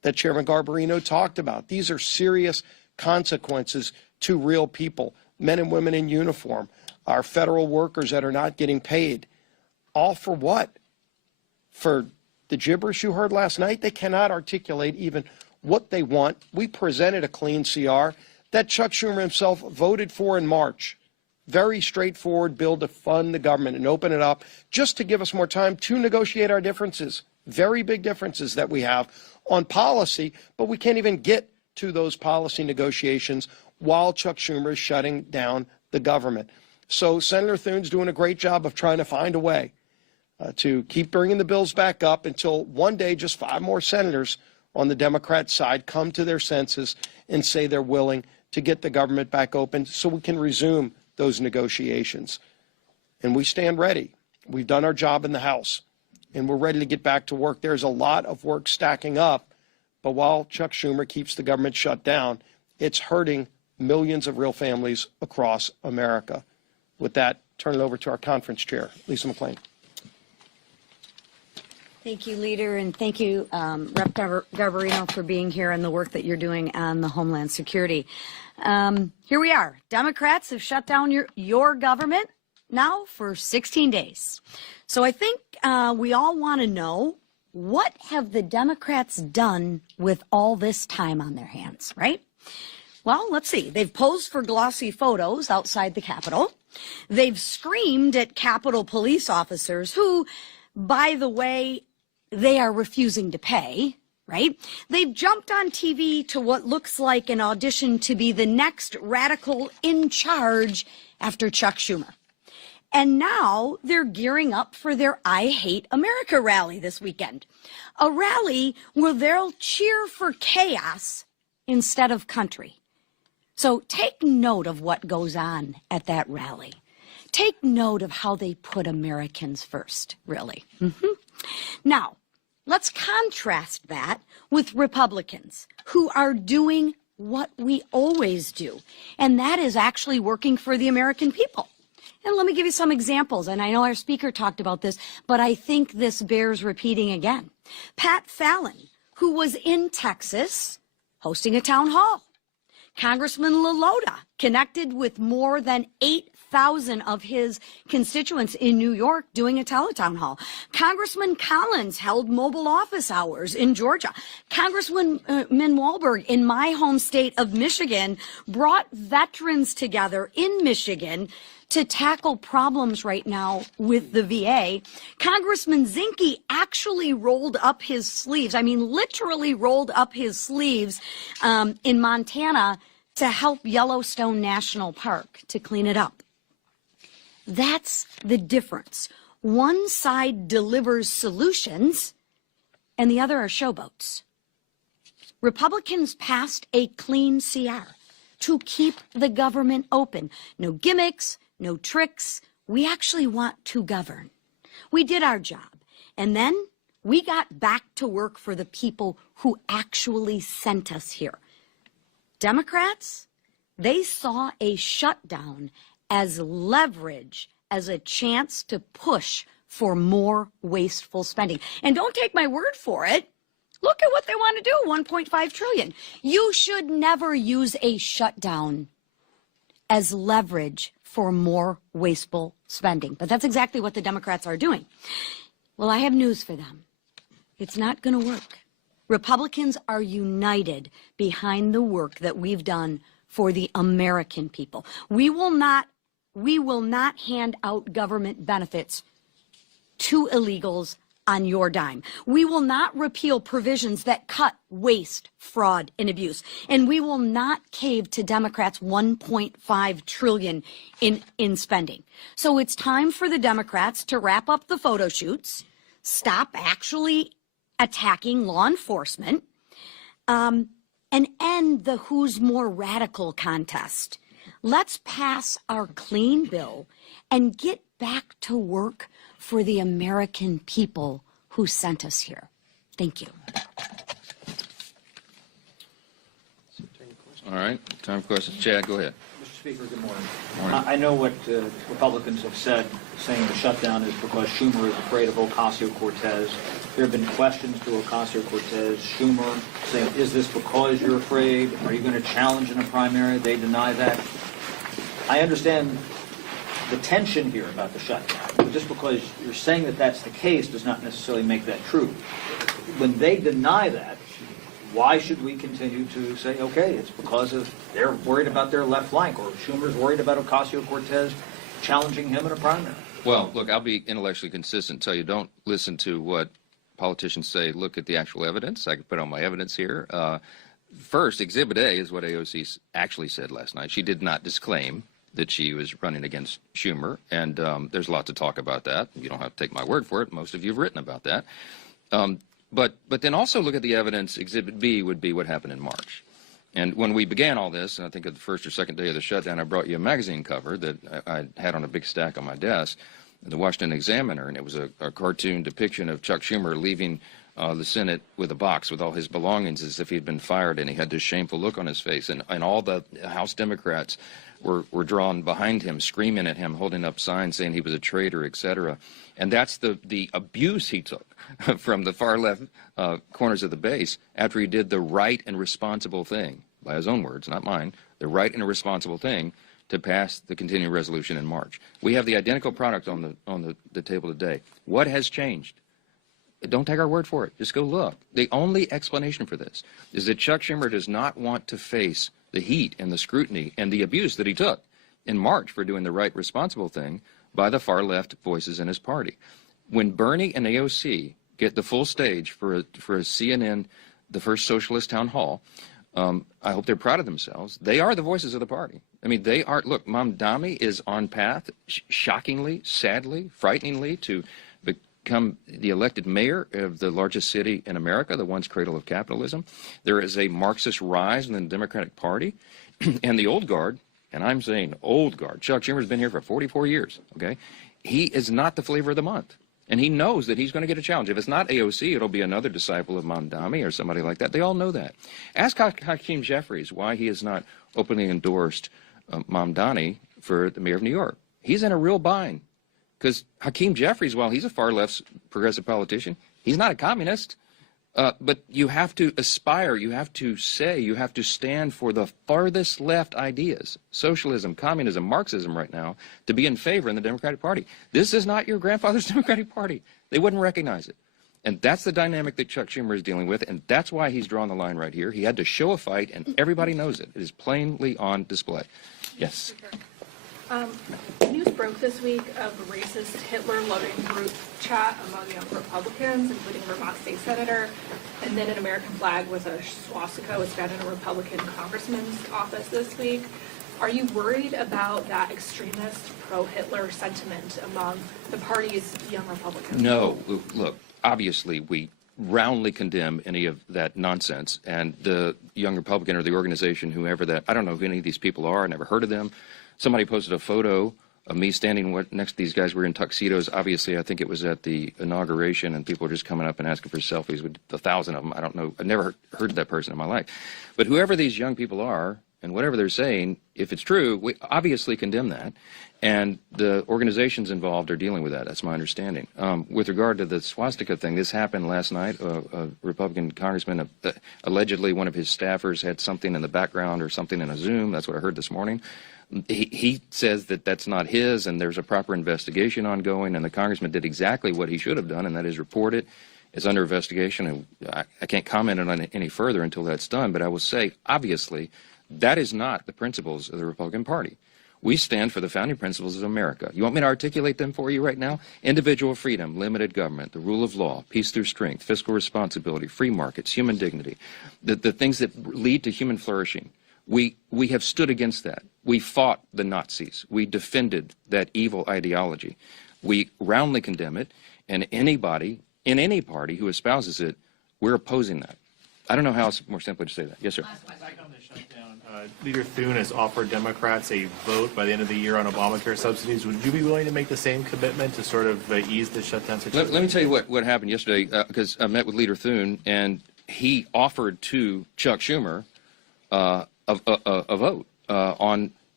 that Chairman Garbarino talked about. These are serious consequences to real people, men and women in uniform, our federal workers that are not getting paid. All for what? For the gibberish you heard last night? They cannot articulate even what they want. We presented a clean CR that Chuck Schumer himself voted for in March. Very straightforward bill to fund the government and open it up just to give us more time to negotiate our differences. Very big differences that we have on policy, but we can't even get to those policy negotiations while Chuck Schumer is shutting down the government. So Senator Thune's doing a great job of trying to find a way to keep bringing the bills back up until one day just 5 more senators on the Democrat side come to their senses and say they're willing to get the government back open so we can resume those negotiations. And we stand ready. We've done our job in the House, and we're ready to get back to work. There's a lot of work stacking up, but while Chuck Schumer keeps the government shut down, it's hurting millions of real families across America. With that, turn it over to our conference chair, Lisa McClain. Thank you, Leader, and thank you, Rep. Garbarino, for being here and the work that you're doing on the Homeland Security. Here we are. Democrats have shut down your government now for 16 days. So I think we all want to know, what have the Democrats done with all this time on their hands, right? Well, let's see. They've posed for glossy photos outside the Capitol. They've screamed at Capitol police officers who, by the way, they are refusing to pay, right? They've jumped on TV to what looks like an audition to be the next radical in charge after Chuck Schumer. And now they're gearing up for their I Hate America rally this weekend. A rally where they'll cheer for chaos instead of country. So take note of what goes on at that rally. Take note of how they put Americans first, really. Now, let's contrast that with Republicans who are doing what we always do, and that is actually working for the American people. And let me give you some examples, and I know our speaker talked about this, but I think this bears repeating again. Pat Fallon, who was in Texas hosting a town hall. Congressman LaLota connected with more than 8,000 of his constituents in New York doing a teletown hall. Congressman Collins held mobile office hours in Georgia. Congressman Walberg in my home state of Michigan brought veterans together in Michigan to tackle problems right now with the VA. Congressman Zinke actually rolled up his sleeves, literally rolled up his sleeves in Montana to help Yellowstone National Park to clean it up. That's the difference. One side delivers solutions and the other are showboats. Republicans passed a clean CR to keep the government open. No gimmicks, no tricks. We actually want to govern. We did our job. And then we got back to work for the people who actually sent us here. Democrats, they saw a shutdown as leverage, as a chance to push for more wasteful spending. And don't take my word for it. Look at what they want to do, $1.5 trillion. You should never use a shutdown as leverage for more wasteful spending. But that's exactly what the Democrats are doing. Well, I have news for them. It's not going to work. Republicans are united behind the work that we've done for the American people. We will not hand out government benefits to illegals on your dime. We will not repeal provisions that cut waste, fraud, and abuse. And we will not cave to Democrats' $1.5 trillion in spending. So it's time for the Democrats to wrap up the photo shoots, stop actually attacking law enforcement, and end the who's more radical contest. Let's pass our clean bill and get back to work for the American people who sent us here. Thank you. All right, time for questions. Chad, go ahead. Mr. Speaker, good morning. I know what Republicans have said, saying the shutdown is because Schumer is afraid of Ocasio-Cortez. There have been questions to Ocasio-Cortez, Schumer, saying, is this because you're afraid? Are you going to challenge in a primary? They deny that. I understand the tension here about the shutdown. But just because you're saying that that's the case does not necessarily make that true. When they deny that, why should we continue to say, okay, it's because of they're worried about their left flank, or Schumer's worried about Ocasio-Cortez challenging him in a primary? Well, look, I'll be intellectually consistent. Tell you, don't listen to what politicians say. Look at the actual evidence. I can put on my evidence here. First, Exhibit A is what AOC actually said last night. She did not disclaim that she was running against Schumer, and there's a lot to talk about that. You don't have to take my word for it. Most of you have written about that. But then also look at the evidence. Exhibit B would be what happened in March. And when we began all this, and I think at the first or second day of the shutdown, I brought you a magazine cover that I had on a big stack on my desk, the Washington Examiner, and it was a cartoon depiction of Chuck Schumer leaving the Senate with a box with all his belongings as if he'd been fired, and he had this shameful look on his face. And all the House Democrats were drawn behind him, screaming at him, holding up signs saying he was a traitor, etc. And that's the abuse he took from the far left corners of the base after he did the right and responsible thing, by his own words, not mine, the right and responsible thing to pass the continuing resolution in March. We have the identical product on the table today. What has changed? Don't take our word for it. Just go look. The only explanation for this is that Chuck Schumer does not want to face the heat and the scrutiny and the abuse that he took in March for doing the right, responsible thing by the far left voices in his party. When Bernie and AOC get the full stage for a CNN, the first socialist town hall, I hope they're proud of themselves. They are the voices of the party. I mean, they are. Look, Mamdani is on path, shockingly, sadly, frighteningly, to become the elected mayor of the largest city in America, the once cradle of capitalism. There is a Marxist rise in the Democratic Party. And the old guard, and I'm saying old guard, Chuck Schumer's been here for 44 years, okay? He is not the flavor of the month. And he knows that he's going to get a challenge. If it's not AOC, it'll be another disciple of Mamdani or somebody like that. They all know that. Ask Hakeem Jeffries why he has not openly endorsed Mamdani for the mayor of New York. He's in a real bind. Because Hakeem Jeffries, while he's a far-left progressive politician, he's not a communist. But you have to aspire, you have to say, you have to stand for the farthest left ideas, socialism, communism, Marxism right now, to be in favor in the Democratic Party. This is not your grandfather's Democratic Party. They wouldn't recognize it. And that's the dynamic that Chuck Schumer is dealing with, and that's why he's drawn the line right here. He had to show a fight, and everybody knows it. It is plainly on display. Yes. News broke this week of a racist Hitler-loving group chat among young Republicans, including Vermont State Senator, and then an American flag with a swastika was found in a Republican congressman's office this week. Are you worried about that extremist pro-Hitler sentiment among the party's young Republicans? No. Look, obviously we roundly condemn any of that nonsense, and the young Republican or the organization, whoever that, I don't know who any of these people are, I never heard of them. Somebody posted a photo of me standing next to these guys. We're in tuxedos. Obviously, I think it was at the inauguration, and people were just coming up and asking for selfies with 1,000 of them. I don't know. I never heard of that person in my life. But whoever these young people are, and whatever they're saying, if it's true, we obviously condemn that. And the organizations involved are dealing with that. That's my understanding. With regard to the swastika thing, this happened last night. A Republican congressman, allegedly one of his staffers had something in the background or something in a Zoom. That's what I heard this morning. He says that that's not his, and there's a proper investigation ongoing, and the congressman did exactly what he should have done, and that is report it. It's under investigation, and I can't comment on it any further until that's done, but I will say, obviously, that is not the principles of the Republican Party. We stand for the founding principles of America. You want me to articulate them for you right now? Individual freedom, limited government, the rule of law, peace through strength, fiscal responsibility, free markets, human dignity, the things that lead to human flourishing. We have stood against that. We fought the Nazis. We defended that evil ideology. We roundly condemn it, and anybody in any party who espouses it, we're opposing that. I don't know how else more simply to say that. Yes, sir. Back on the shutdown, Leader Thune has offered Democrats a vote by the end of the year on Obamacare subsidies. Would you be willing to make the same commitment to sort of ease the shutdown situation? Let me tell you what happened yesterday, because I met with Leader Thune, and he offered to Chuck Schumer a vote on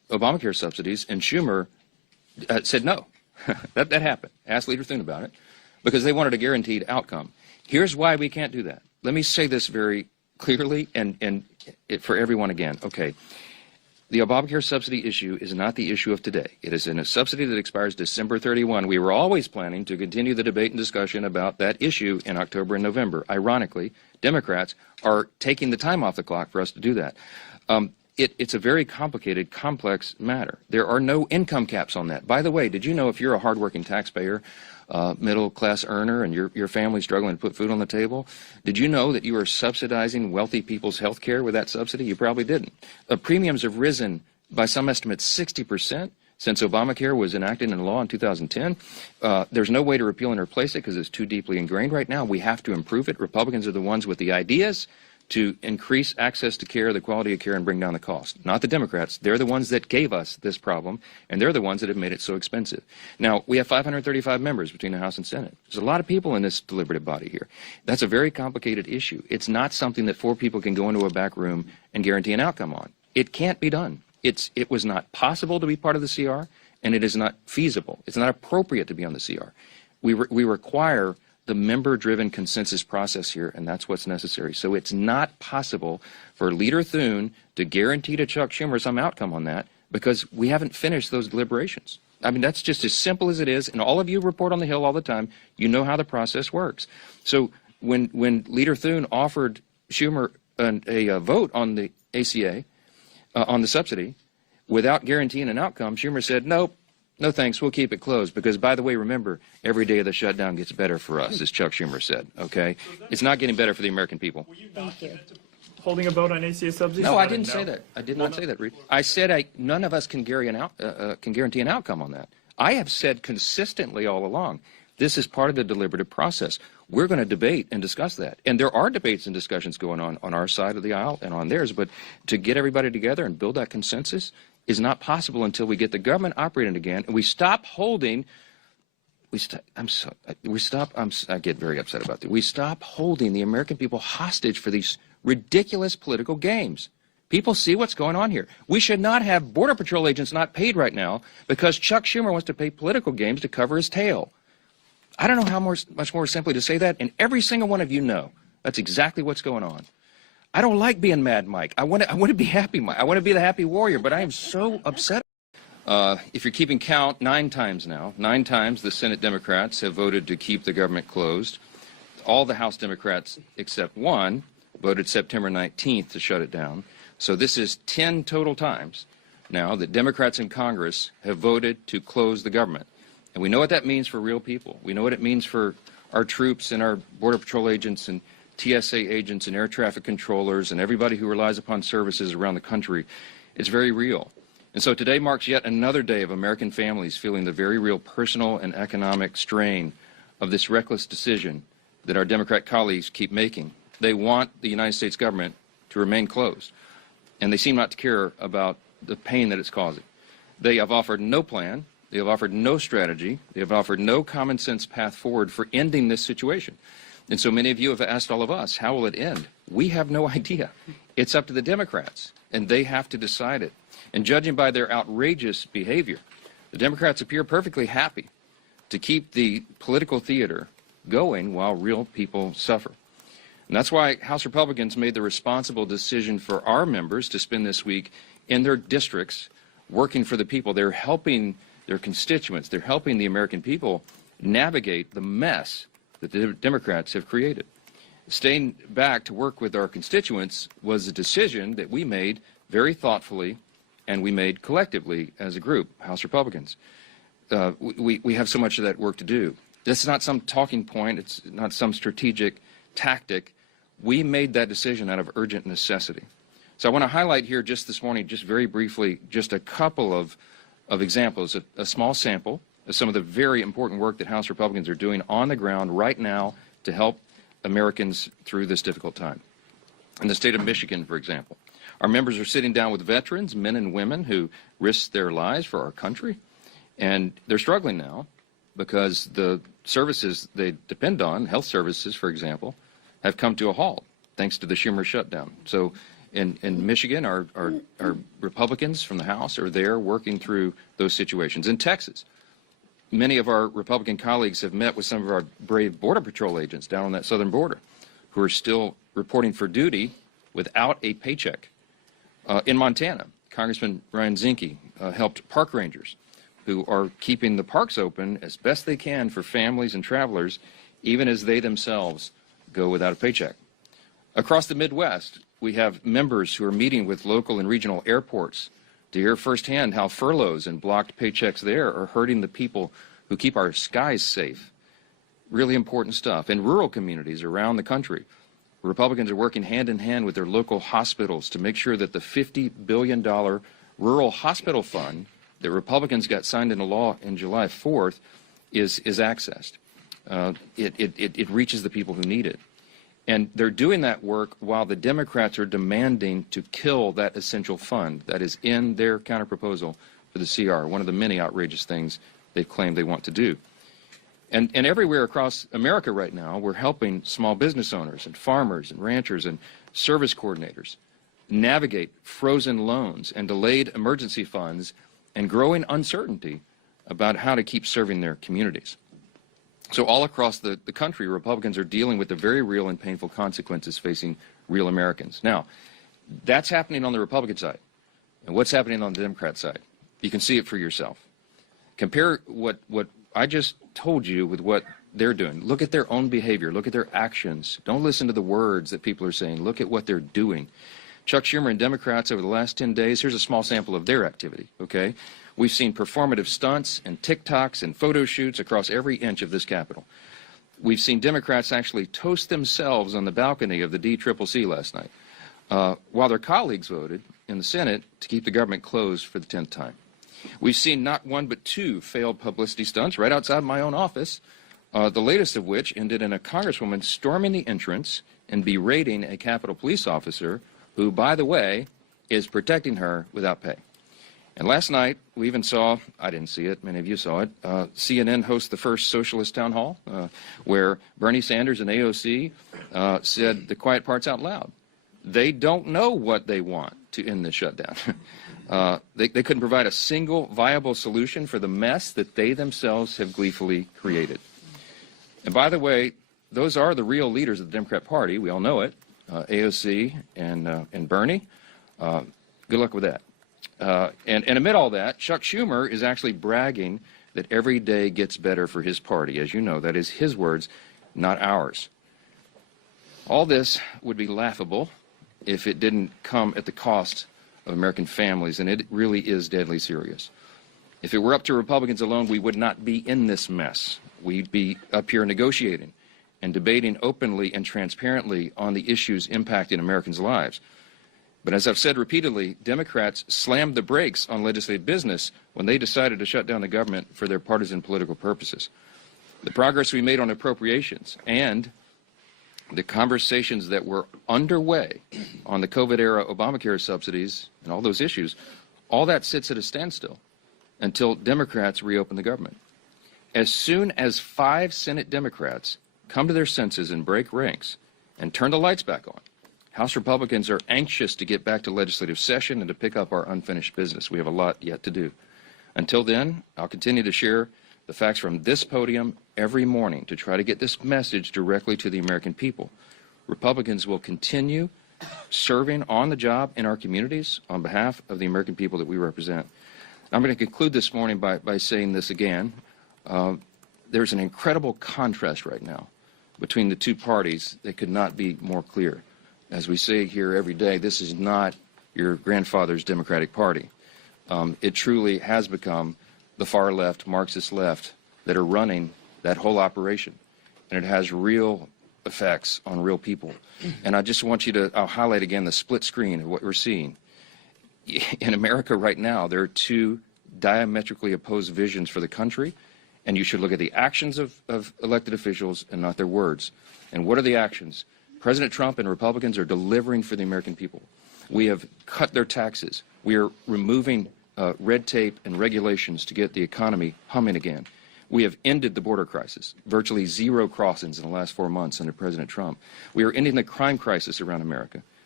Obamacare subsidies, and Schumer said no. that happened. Asked Leader Thune about it because they wanted a guaranteed outcome. Here's why we can't do that. Let me say this very clearly and for everyone again. Okay. The Obamacare subsidy issue is not the issue of today. It is in a subsidy that expires December 31. We were always planning to continue the debate and discussion about that issue in October and November. Ironically, Democrats are taking the time off the clock for us to do that. It's a very complicated, complex matter. There are no income caps on that. By the way, did you know if you're a hardworking taxpayer, middle-class earner, and your family's struggling to put food on the table, did you know that you are subsidizing wealthy people's health care with that subsidy? You probably didn't. Premiums have risen by some estimates 60% since Obamacare was enacted into law in 2010. There's no way to repeal and replace it because it's too deeply ingrained right now. We have to improve it. Republicans are the ones with the ideas to increase access to care, the quality of care, and bring down the cost. Not the Democrats. They're the ones that gave us this problem, and they're the ones that have made it so expensive. Now, we have 535 members between the House and Senate. There's a lot of people in this deliberative body here. That's a very complicated issue. It's not something that 4 people can go into a back room and guarantee an outcome on. It can't be done. It was not possible to be part of the CR, and it is not feasible. It's not appropriate to be on the CR. We require the member-driven consensus process here, and that's what's necessary. So it's not possible for Leader Thune to guarantee to Chuck Schumer some outcome on that because we haven't finished those deliberations. I mean, that's just as simple as it is, and all of you report on the Hill all the time. You know how the process works. So when Leader Thune offered Schumer a vote on the ACA, on the subsidy, without guaranteeing an outcome, Schumer said, nope. No thanks, we'll keep it closed because, by the way, remember, every day of the shutdown gets better for us, as Chuck Schumer said, okay? It's not getting better for the American people. Thank you. Holding a vote on ACA subsidies? No, I didn't say that. I did not say that, Reed. I said none of us can guarantee an outcome on that. I have said consistently all along, this is part of the deliberative process. We're going to debate and discuss that. And there are debates and discussions going on our side of the aisle and on theirs, but to get everybody together and build that consensus is not possible until we get the government operating again and we stop holding. I get very upset about that. We stop holding the American people hostage for these ridiculous political games. People see what's going on here. We should not have Border Patrol agents not paid right now because Chuck Schumer wants to play political games to cover his tail. I don't know how much more simply to say that, and every single one of you know that's exactly what's going on. I don't like being Mad Mike. I want to be Happy Mike. I want to be the happy warrior, but I am so upset. If you're keeping count, 9 times now, 9 times the Senate Democrats have voted to keep the government closed. All the House Democrats except 1 voted September 19th to shut it down. So this is 10 total times now that Democrats in Congress have voted to close the government. And we know what that means for real people. We know what it means for our troops and our Border Patrol agents and TSA agents and air traffic controllers and everybody who relies upon services around the country. It's very real. And so today marks yet another day of American families feeling the very real personal and economic strain of this reckless decision that our Democrat colleagues keep making. They want the United States government to remain closed, and they seem not to care about the pain that it's causing. They have offered no plan. They have offered no strategy. They have offered no common sense path forward for ending this situation. And so many of you have asked all of us, how will it end? We have no idea. It's up to the Democrats, and they have to decide it. And judging by their outrageous behavior, the Democrats appear perfectly happy to keep the political theater going while real people suffer. And that's why House Republicans made the responsible decision for our members to spend this week in their districts working for the people. They're helping their constituents. They're helping the American people navigate the mess that the Democrats have created. Staying back to work with our constituents was a decision that we made very thoughtfully and we made collectively as a group, House Republicans. We have so much of that work to do. This is not some talking point. It's not some strategic tactic. We made that decision out of urgent necessity. So I want to highlight here just this morning, just very briefly, just a couple of examples, a small sample of some of the very important work that House Republicans are doing on the ground right now to help Americans through this difficult time. In the state of Michigan, for example, our members are sitting down with veterans, men and women who risked their lives for our country, and they're struggling now because the services they depend on, health services, for example, have come to a halt thanks to the Schumer shutdown. So In Michigan, our Republicans from the House are there working through those situations. In Texas, many of our Republican colleagues have met with some of our brave Border Patrol agents down on that southern border who are still reporting for duty without a paycheck. In Montana, Congressman Ryan Zinke helped park rangers who are keeping the parks open as best they can for families and travelers, even as they themselves go without a paycheck. Across the Midwest, we have members who are meeting with local and regional airports to hear firsthand how furloughs and blocked paychecks there are hurting the people who keep our skies safe. Really important stuff. In rural communities around the country, Republicans are working hand in hand with their local hospitals to make sure that the $50 billion rural hospital fund that Republicans got signed into law in July 4th is accessed. It reaches the people who need it. And they're doing that work while the Democrats are demanding to kill that essential fund that is in their counterproposal for the CR, one of the many outrageous things they've claimed they want to do. And everywhere across America right now, we're helping small business owners and farmers and ranchers and service coordinators navigate frozen loans and delayed emergency funds and growing uncertainty about how to keep serving their communities. So all across the country, Republicans are dealing with the very real and painful consequences facing real Americans. Now, that's happening on the Republican side. And what's happening on the Democrat side? You can see it for yourself. Compare what I just told you with what they're doing. Look at their own behavior. Look at their actions. Don't listen to the words that people are saying. Look at what they're doing. Chuck Schumer and Democrats over the last 10 days, here's a small sample of their activity, okay? We've seen performative stunts and TikToks and photo shoots across every inch of this Capitol. We've seen Democrats actually toast themselves on the balcony of the DCCC last night, while their colleagues voted in the Senate to keep the government closed for the 10th time. We've seen not one but two failed publicity stunts right outside my own office, the latest of which ended in a congresswoman storming the entrance and berating a Capitol police officer who, by the way, is protecting her without pay. And last night, we even saw, I didn't see it, many of you saw it, CNN host the first socialist town hall, where Bernie Sanders and AOC said the quiet parts out loud. They don't know what they want to end this shutdown. They couldn't provide a single viable solution for the mess that they themselves have gleefully created. And by the way, those are the real leaders of the Democrat Party. We all know it, AOC and Bernie. Good luck with that. And amid all that, Chuck Schumer is actually bragging that every day gets better for his party. As you know, that is his words, not ours. All this would be laughable if it didn't come at the cost of American families, and it really is deadly serious. If it were up to Republicans alone, we would not be in this mess. We'd be up here negotiating and debating openly and transparently on the issues impacting Americans' lives. But as I've said repeatedly, Democrats slammed the brakes on legislative business when they decided to shut down the government for their partisan political purposes. The progress we made on appropriations and the conversations that were underway on the COVID-era Obamacare subsidies and all those issues, all that sits at a standstill until Democrats reopen the government. As soon as 5 Senate Democrats come to their senses and break ranks and turn the lights back on, House Republicans are anxious to get back to legislative session and to pick up our unfinished business. We have a lot yet to do. Until then, I'll continue to share the facts from this podium every morning to try to get this message directly to the American people. Republicans will continue serving on the job in our communities on behalf of the American people that we represent. I'm going to conclude this morning by saying this again. There's an incredible contrast right now between the two parties that could not be more clear. As we say here every day, this is not your grandfather's Democratic Party. It truly has become the far left, Marxist left, that are running that whole operation. And it has real effects on real people. And I just want you to, I'll highlight again the split screen of what we're seeing. In America right now, there are two diametrically opposed visions for the country, and you should look at the actions of elected officials and not their words. And what are the actions? President Trump and Republicans are delivering for the American people. We have cut their taxes. We are removing red tape and regulations to get the economy humming again. We have ended the border crisis, virtually 0 crossings in the last 4 months under President Trump. We are ending the crime crisis around America,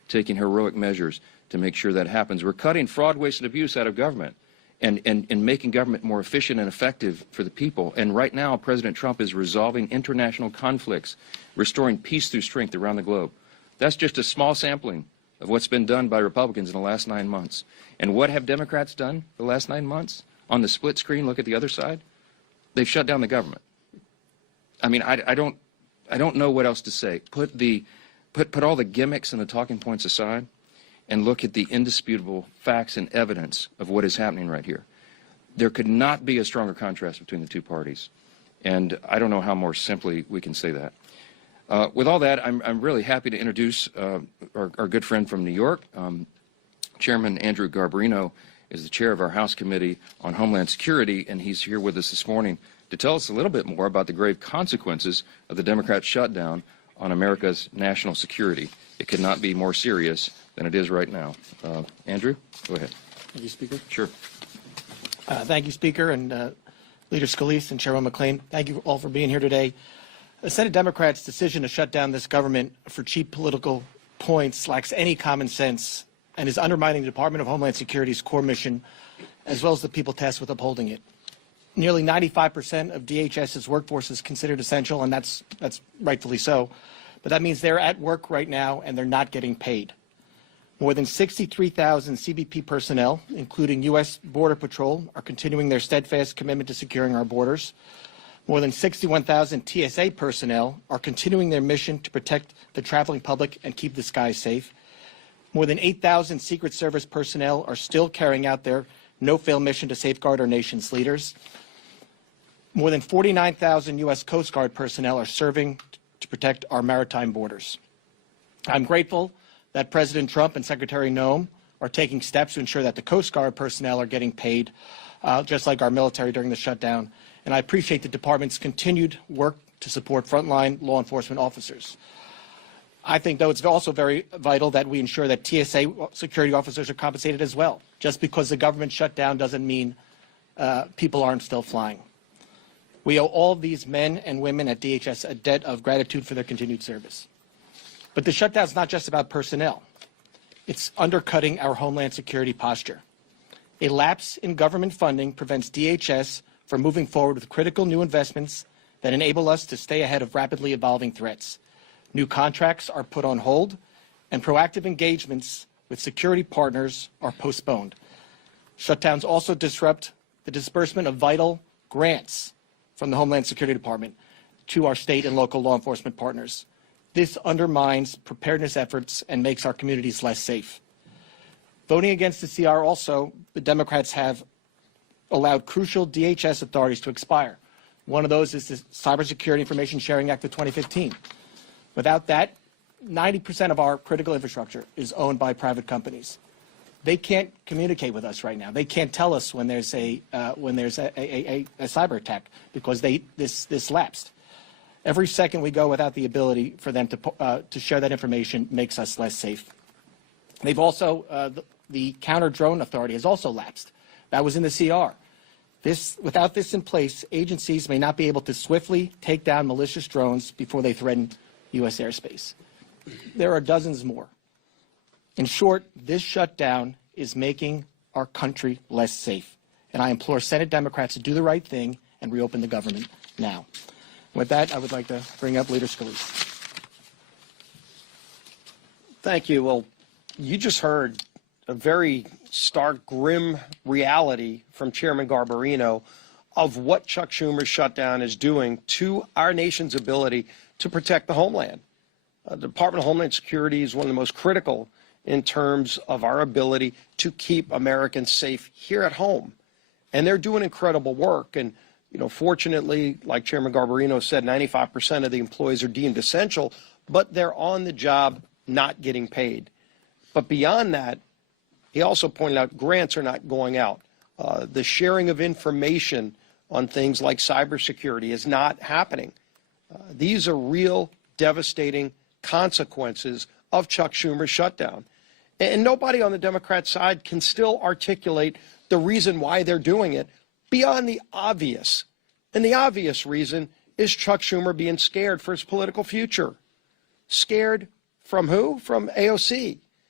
taking heroic measures to make sure that happens. We're cutting fraud, waste, and abuse out of government and making government more efficient and effective for the people. And right now, President Trump is resolving international conflicts, restoring peace through strength around the globe. That's just a small sampling of what's been done by Republicans in the last 9 months. And what have Democrats done the last 9 months? On the split screen, look at the other side. They've shut down the government. I mean, I don't know what else to say. Put all the gimmicks and the talking points aside and look at the indisputable facts and evidence of what is happening right here. There could not be a stronger contrast between the two parties. And I don't know how more simply we can say that. With all that, I'm really happy to introduce our good friend from New York. Chairman Andrew Garbarino is the chair of our House Committee on Homeland Security, and he's here with us this morning to tell us a little bit more about the grave consequences of the Democrat shutdown on America's national security. It could not be more serious than it is right now. Andrew, go ahead. Thank you, Speaker. Sure. Thank you, Speaker, and Leader Scalise and Chairman McClain. Thank you all for being here today. The Senate Democrats' decision to shut down this government for cheap political points lacks any common sense and is undermining the Department of Homeland Security's core mission, as well as the people tasked with upholding it. Nearly 95% of DHS's workforce is considered essential, and that's rightfully so. But that means they're at work right now and they're not getting paid. More than 63,000 CBP personnel, including U.S. Border Patrol, are continuing their steadfast commitment to securing our borders. More than 61,000 TSA personnel are continuing their mission to protect the traveling public and keep the skies safe. More than 8,000 Secret Service personnel are still carrying out their no-fail mission to safeguard our nation's leaders. More than 49,000 U.S. Coast Guard personnel are serving to protect our maritime borders. I'm grateful that President Trump and Secretary Noem are taking steps to ensure that the Coast Guard personnel are getting paid, just like our military during the shutdown. And I appreciate the department's continued work to support frontline law enforcement officers. I think, though, it's also very vital that we ensure that TSA security officers are compensated as well. Just because the government shut down doesn't mean people aren't still flying. We owe all of these men and women at DHS a debt of gratitude for their continued service. But the shutdown is not just about personnel. It's undercutting our Homeland Security posture. A lapse in government funding prevents DHS from moving forward with critical new investments that enable us to stay ahead of rapidly evolving threats. New contracts are put on hold, and proactive engagements with security partners are postponed. Shutdowns also disrupt the disbursement of vital grants from the Homeland Security Department to our state and local law enforcement partners. This undermines preparedness efforts and makes our communities less safe. Voting against the CR also, the Democrats have allowed crucial DHS authorities to expire. One of those is the Cybersecurity Information Sharing Act of 2015. Without that, 90% of our critical infrastructure is owned by private companies. They can't communicate with us right now. They can't tell us when there's a cyber attack because this lapsed. Every second we go without the ability for them to share that information makes us less safe. They've also the counter drone authority has also lapsed. That was in the CR. Without this in place, agencies may not be able to swiftly take down malicious drones before they threaten U.S. airspace. There are dozens more. In short, this shutdown is making our country less safe. And I implore Senate Democrats to do the right thing and reopen the government now. With that, I would like to bring up Leader Scalise. Thank you. Well, you just heard a very stark, grim reality from Chairman Garbarino of what Chuck Schumer's shutdown is doing to our nation's ability to protect the homeland. The Department of Homeland Security is one of the most critical in terms of our ability to keep Americans safe here at home. And they're doing incredible work. And, you know, fortunately, like Chairman Garbarino said, 95% of the employees are deemed essential, but they're on the job not getting paid. But beyond that, he also pointed out grants are not going out. The sharing of information on things like cybersecurity is not happening. These are real devastating consequences of Chuck Schumer's shutdown. And nobody on the Democrat side can still articulate the reason why they're doing it beyond the obvious. And the obvious reason is Chuck Schumer being scared for his political future. Scared from who? From AOC.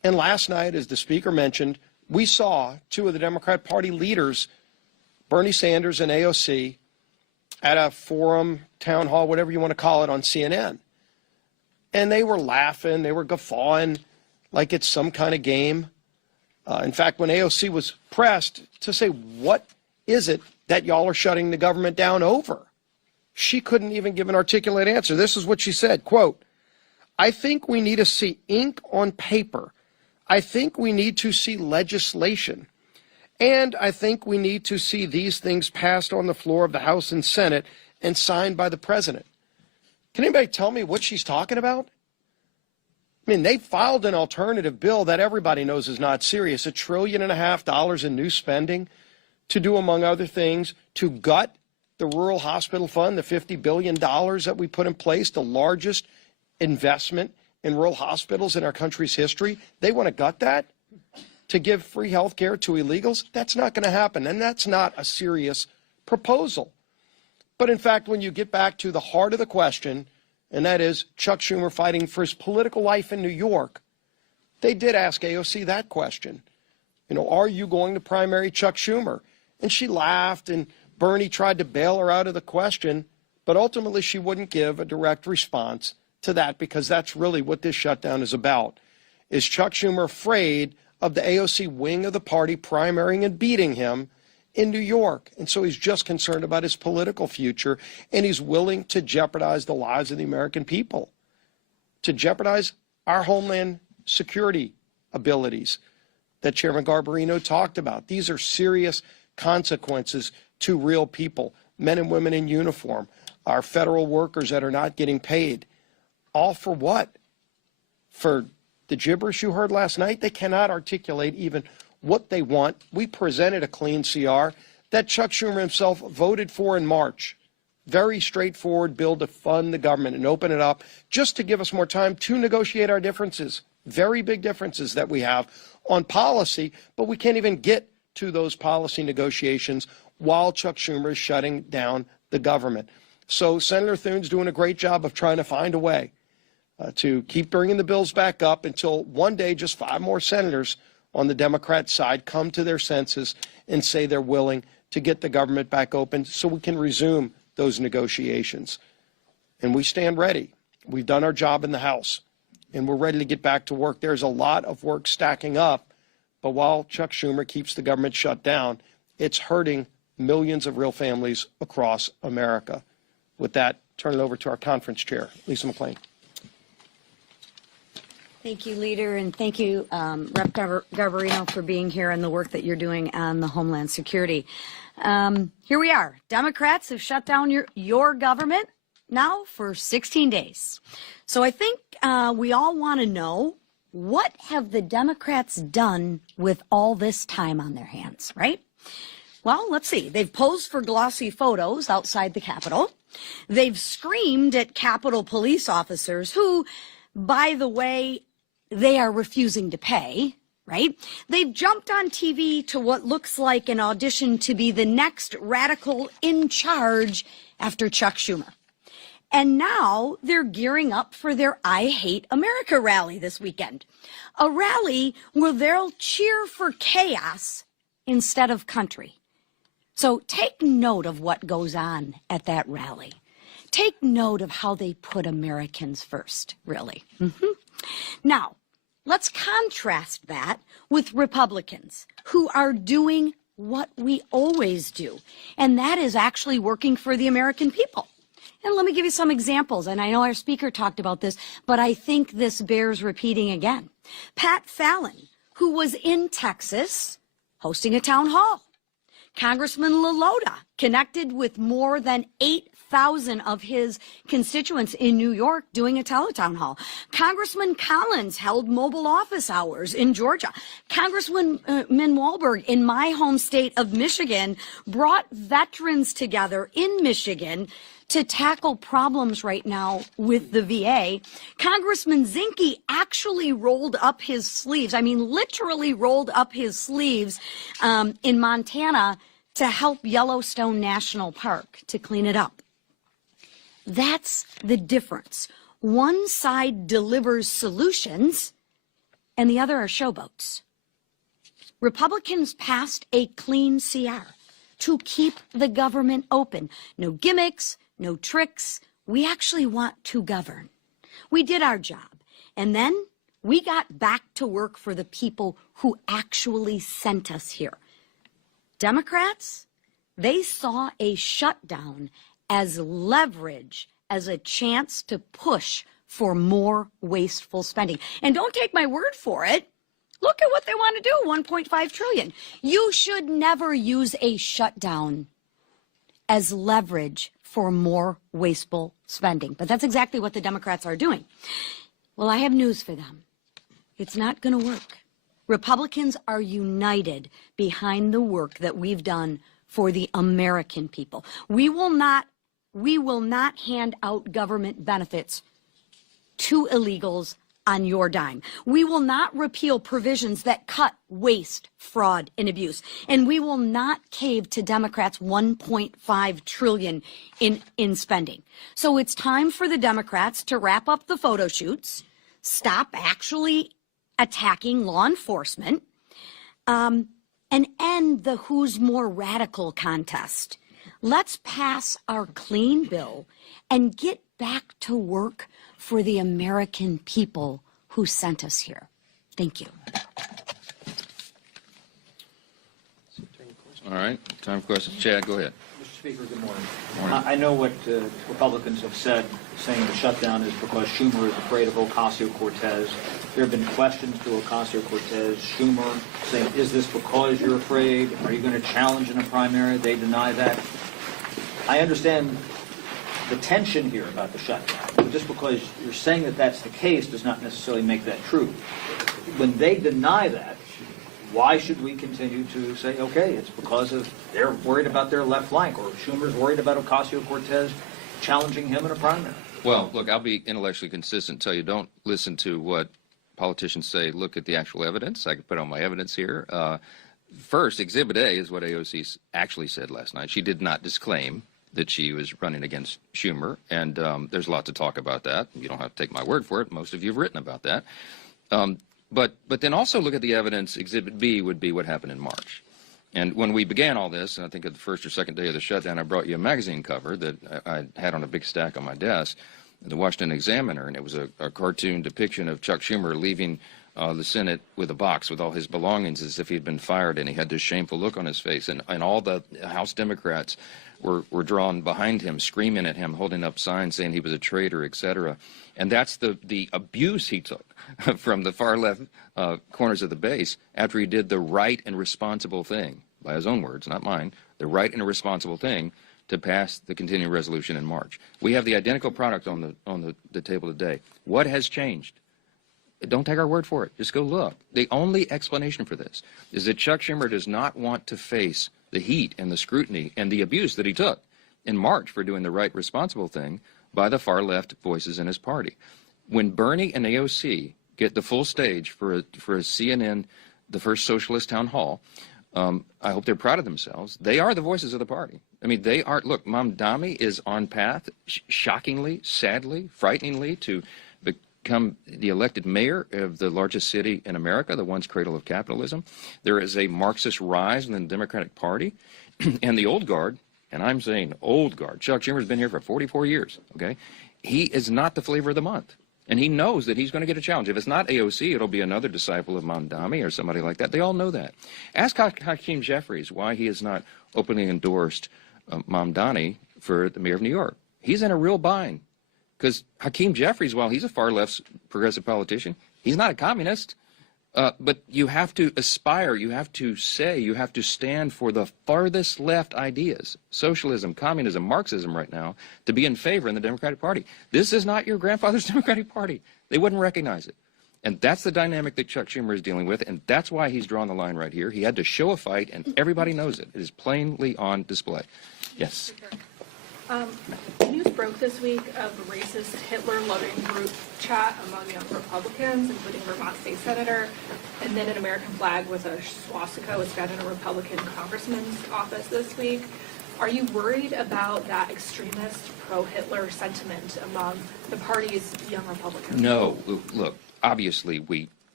And last night, as the speaker mentioned, we saw two of the Democrat Party leaders, Bernie Sanders and AOC, at a forum, town hall, whatever you want to call it, on CNN. And they were laughing, they were guffawing like it's some kind of game. In fact, when AOC was pressed to say, what is it that y'all are shutting the government down over? She couldn't even give an articulate answer. This is what she said, quote, I think we need to see ink on paper. I think we need to see legislation. And I think we need to see these things passed on the floor of the House and Senate and signed by the president. Can anybody tell me what she's talking about? I mean, they filed an alternative bill that everybody knows is not serious, $1.5 trillion in new spending to do, among other things, to gut the rural hospital fund, the $50 billion that we put in place, the largest investment in rural hospitals in our country's history. They want to gut that to give free health care to illegals. That's not going to happen, and that's not a serious proposal. But in fact, when you get back to the heart of the question, and that is Chuck Schumer fighting for his political life in New York, they did ask AOC that question. You know, are you going to primary Chuck Schumer? And she laughed, and Bernie tried to bail her out of the question, but ultimately she wouldn't give a direct response to that, because that's really what this shutdown is about. Is Chuck Schumer afraid of the AOC wing of the party primarying and beating him in New York? And so he's just concerned about his political future, and he's willing to jeopardize the lives of the American people, to jeopardize our Homeland security abilities that Chairman Garbarino talked about. These are serious consequences to real people, men and women in uniform, our federal workers that are not getting paid. All for what? For the gibberish you heard last night? They cannot articulate even what they want. We presented a clean CR that Chuck Schumer himself voted for in March. Very straightforward bill to fund the government and open it up just to give us more time to negotiate our differences. Very big differences that we have on policy, but we can't even get to those policy negotiations while Chuck Schumer is shutting down the government. So Senator Thune's doing a great job of trying to find a way to keep bringing the bills back up until one day just 5 more senators on the Democrat side come to their senses and say they're willing to get the government back open so we can resume those negotiations. And we stand ready. We've done our job in the House, and we're ready to get back to work. There's a lot of work stacking up, but while Chuck Schumer keeps the government shut down, it's hurting millions of real families across America. With that, turn it over to our conference chair, Lisa McClain. Thank you, Leader, and thank you, Rep. Garbarino, for being here and the work that you're doing on the Homeland Security. Here we are. Democrats have shut down your government now for 16 days. So I think we all want to know, what have the Democrats done with all this time on their hands, right? Well, let's see. They've posed for glossy photos outside the Capitol. They've screamed at Capitol police officers who, by the way, they are refusing to pay, right? They've jumped on TV to what looks like an audition to be the next radical in charge after Chuck Schumer. And now they're gearing up for their I Hate America rally this weekend. A rally where they'll cheer for chaos instead of country. So take note of what goes on at that rally. Take note of how they put Americans first, really. Now, let's contrast that with Republicans who are doing what we always do, and that is actually working for the American people. And let me give you some examples, and I know our speaker talked about this, but I think this bears repeating again. Pat Fallon, who was in Texas hosting a town hall. Congressman LaLota connected with more than 8,000 of his constituents in New York doing a teletown hall. Congressman Collins held mobile office hours in Georgia. Congressman Walberg in my home state of Michigan brought veterans together in Michigan to tackle problems right now with the VA. Congressman Zinke actually rolled up his sleeves, literally rolled up his sleeves in Montana to help Yellowstone National Park to clean it up. That's the difference. One side delivers solutions and the other are showboats. Republicans passed a clean CR to keep the government open. No gimmicks, no tricks. We actually want to govern. We did our job. And then we got back to work for the people who actually sent us here. Democrats, they saw a shutdown as leverage, as a chance to push for more wasteful spending. And don't take my word for it. Look at what they want to do, $1.5 trillion. You should never use a shutdown as leverage for more wasteful spending. But that's exactly what the Democrats are doing. Well, I have news for them. It's not going to work. Republicans are united behind the work that we've done for the American people. We will not hand out government benefits to illegals on your dime. We will not repeal provisions that cut waste, fraud, and abuse. And we will not cave to Democrats' $1.5 trillion in spending. So it's time for the Democrats to wrap up the photo shoots, stop actually attacking law enforcement, and end the who's more radical contest. Let's pass our clean bill and get back to work for the American people who sent us here. Thank you. All right, time for questions. Chad, go ahead. Mr. Speaker, good morning. Morning. I know what Republicans have said, saying the shutdown is because Schumer is afraid of Ocasio-Cortez. There have been questions to Ocasio-Cortez, Schumer, saying, is this because you're afraid? Are you going to challenge in a primary? They deny that. I understand the tension here about the shutdown. But just because you're saying that that's the case does not necessarily make that true. When they deny that, why should we continue to say, okay, it's because of they're worried about their left flank, or Schumer's worried about Ocasio-Cortez challenging him in a primary? Well, look, I'll be intellectually consistent, tell you don't listen to what politicians say, look at the actual evidence. I can put on my evidence here. First, Exhibit A is what AOC actually said last night. She did not disclaim that she was running against Schumer, and there's a lot to talk about that. You don't have to take my word for it. Most of you have written about that. But then also look at the evidence. Exhibit B would be what happened in March. And when we began all this, and I think at the first or second day of the shutdown, I brought you a magazine cover that I had on a big stack on my desk, the Washington Examiner, and it was a cartoon depiction of Chuck Schumer leaving the Senate with a box with all his belongings as if he'd been fired, and he had this shameful look on his face. And all the House Democrats were drawn behind him, screaming at him, holding up signs saying he was a traitor, etc. And that's the abuse he took from the far left corners of the base after he did the right and responsible thing, by his own words, not mine, the right and responsible thing to pass the continuing resolution in March. We have the identical product on the table today. What has changed? Don't take our word for it. Just go look. The only explanation for this is that Chuck Schumer does not want to face the heat and the scrutiny and the abuse that he took in March for doing the right, responsible thing by the far left voices in his party. When Bernie and AOC get the full stage for a CNN, the first socialist town hall, I hope they're proud of themselves. They are the voices of the party. I mean, they are. Look, Mamdani is on path, shockingly, sadly, frighteningly, to become the elected mayor of the largest city in America, the once cradle of capitalism. There is a Marxist rise in the Democratic Party. And the old guard, and I'm saying old guard, Chuck Schumer's been here for 44 years, okay? He is not the flavor of the month. And he knows that he's going to get a challenge. If it's not AOC, it'll be another disciple of Mamdani or somebody like that. They all know that. Ask Hakeem Jeffries why he has not openly endorsed Mamdani for the mayor of New York. He's in a real bind. Because Hakeem Jeffries, while he's a far-left progressive politician, he's not a communist. But you have to aspire, you have to say, you have to stand for the farthest left ideas, socialism, communism, Marxism right now, to be in favor in the Democratic Party. This is not your grandfather's Democratic Party. They wouldn't recognize it. And that's the dynamic that Chuck Schumer is dealing with, and that's why he's drawn the line right here. He had to show a fight, and everybody knows it. It is plainly on display. Yes. News broke this week of a racist Hitler-loving group chat among young Republicans, including Vermont State Senator, and then an American flag with a swastika was found in a Republican congressman's office this week. Are you worried about that extremist pro-Hitler sentiment among the party's young Republicans? No. Look, obviously we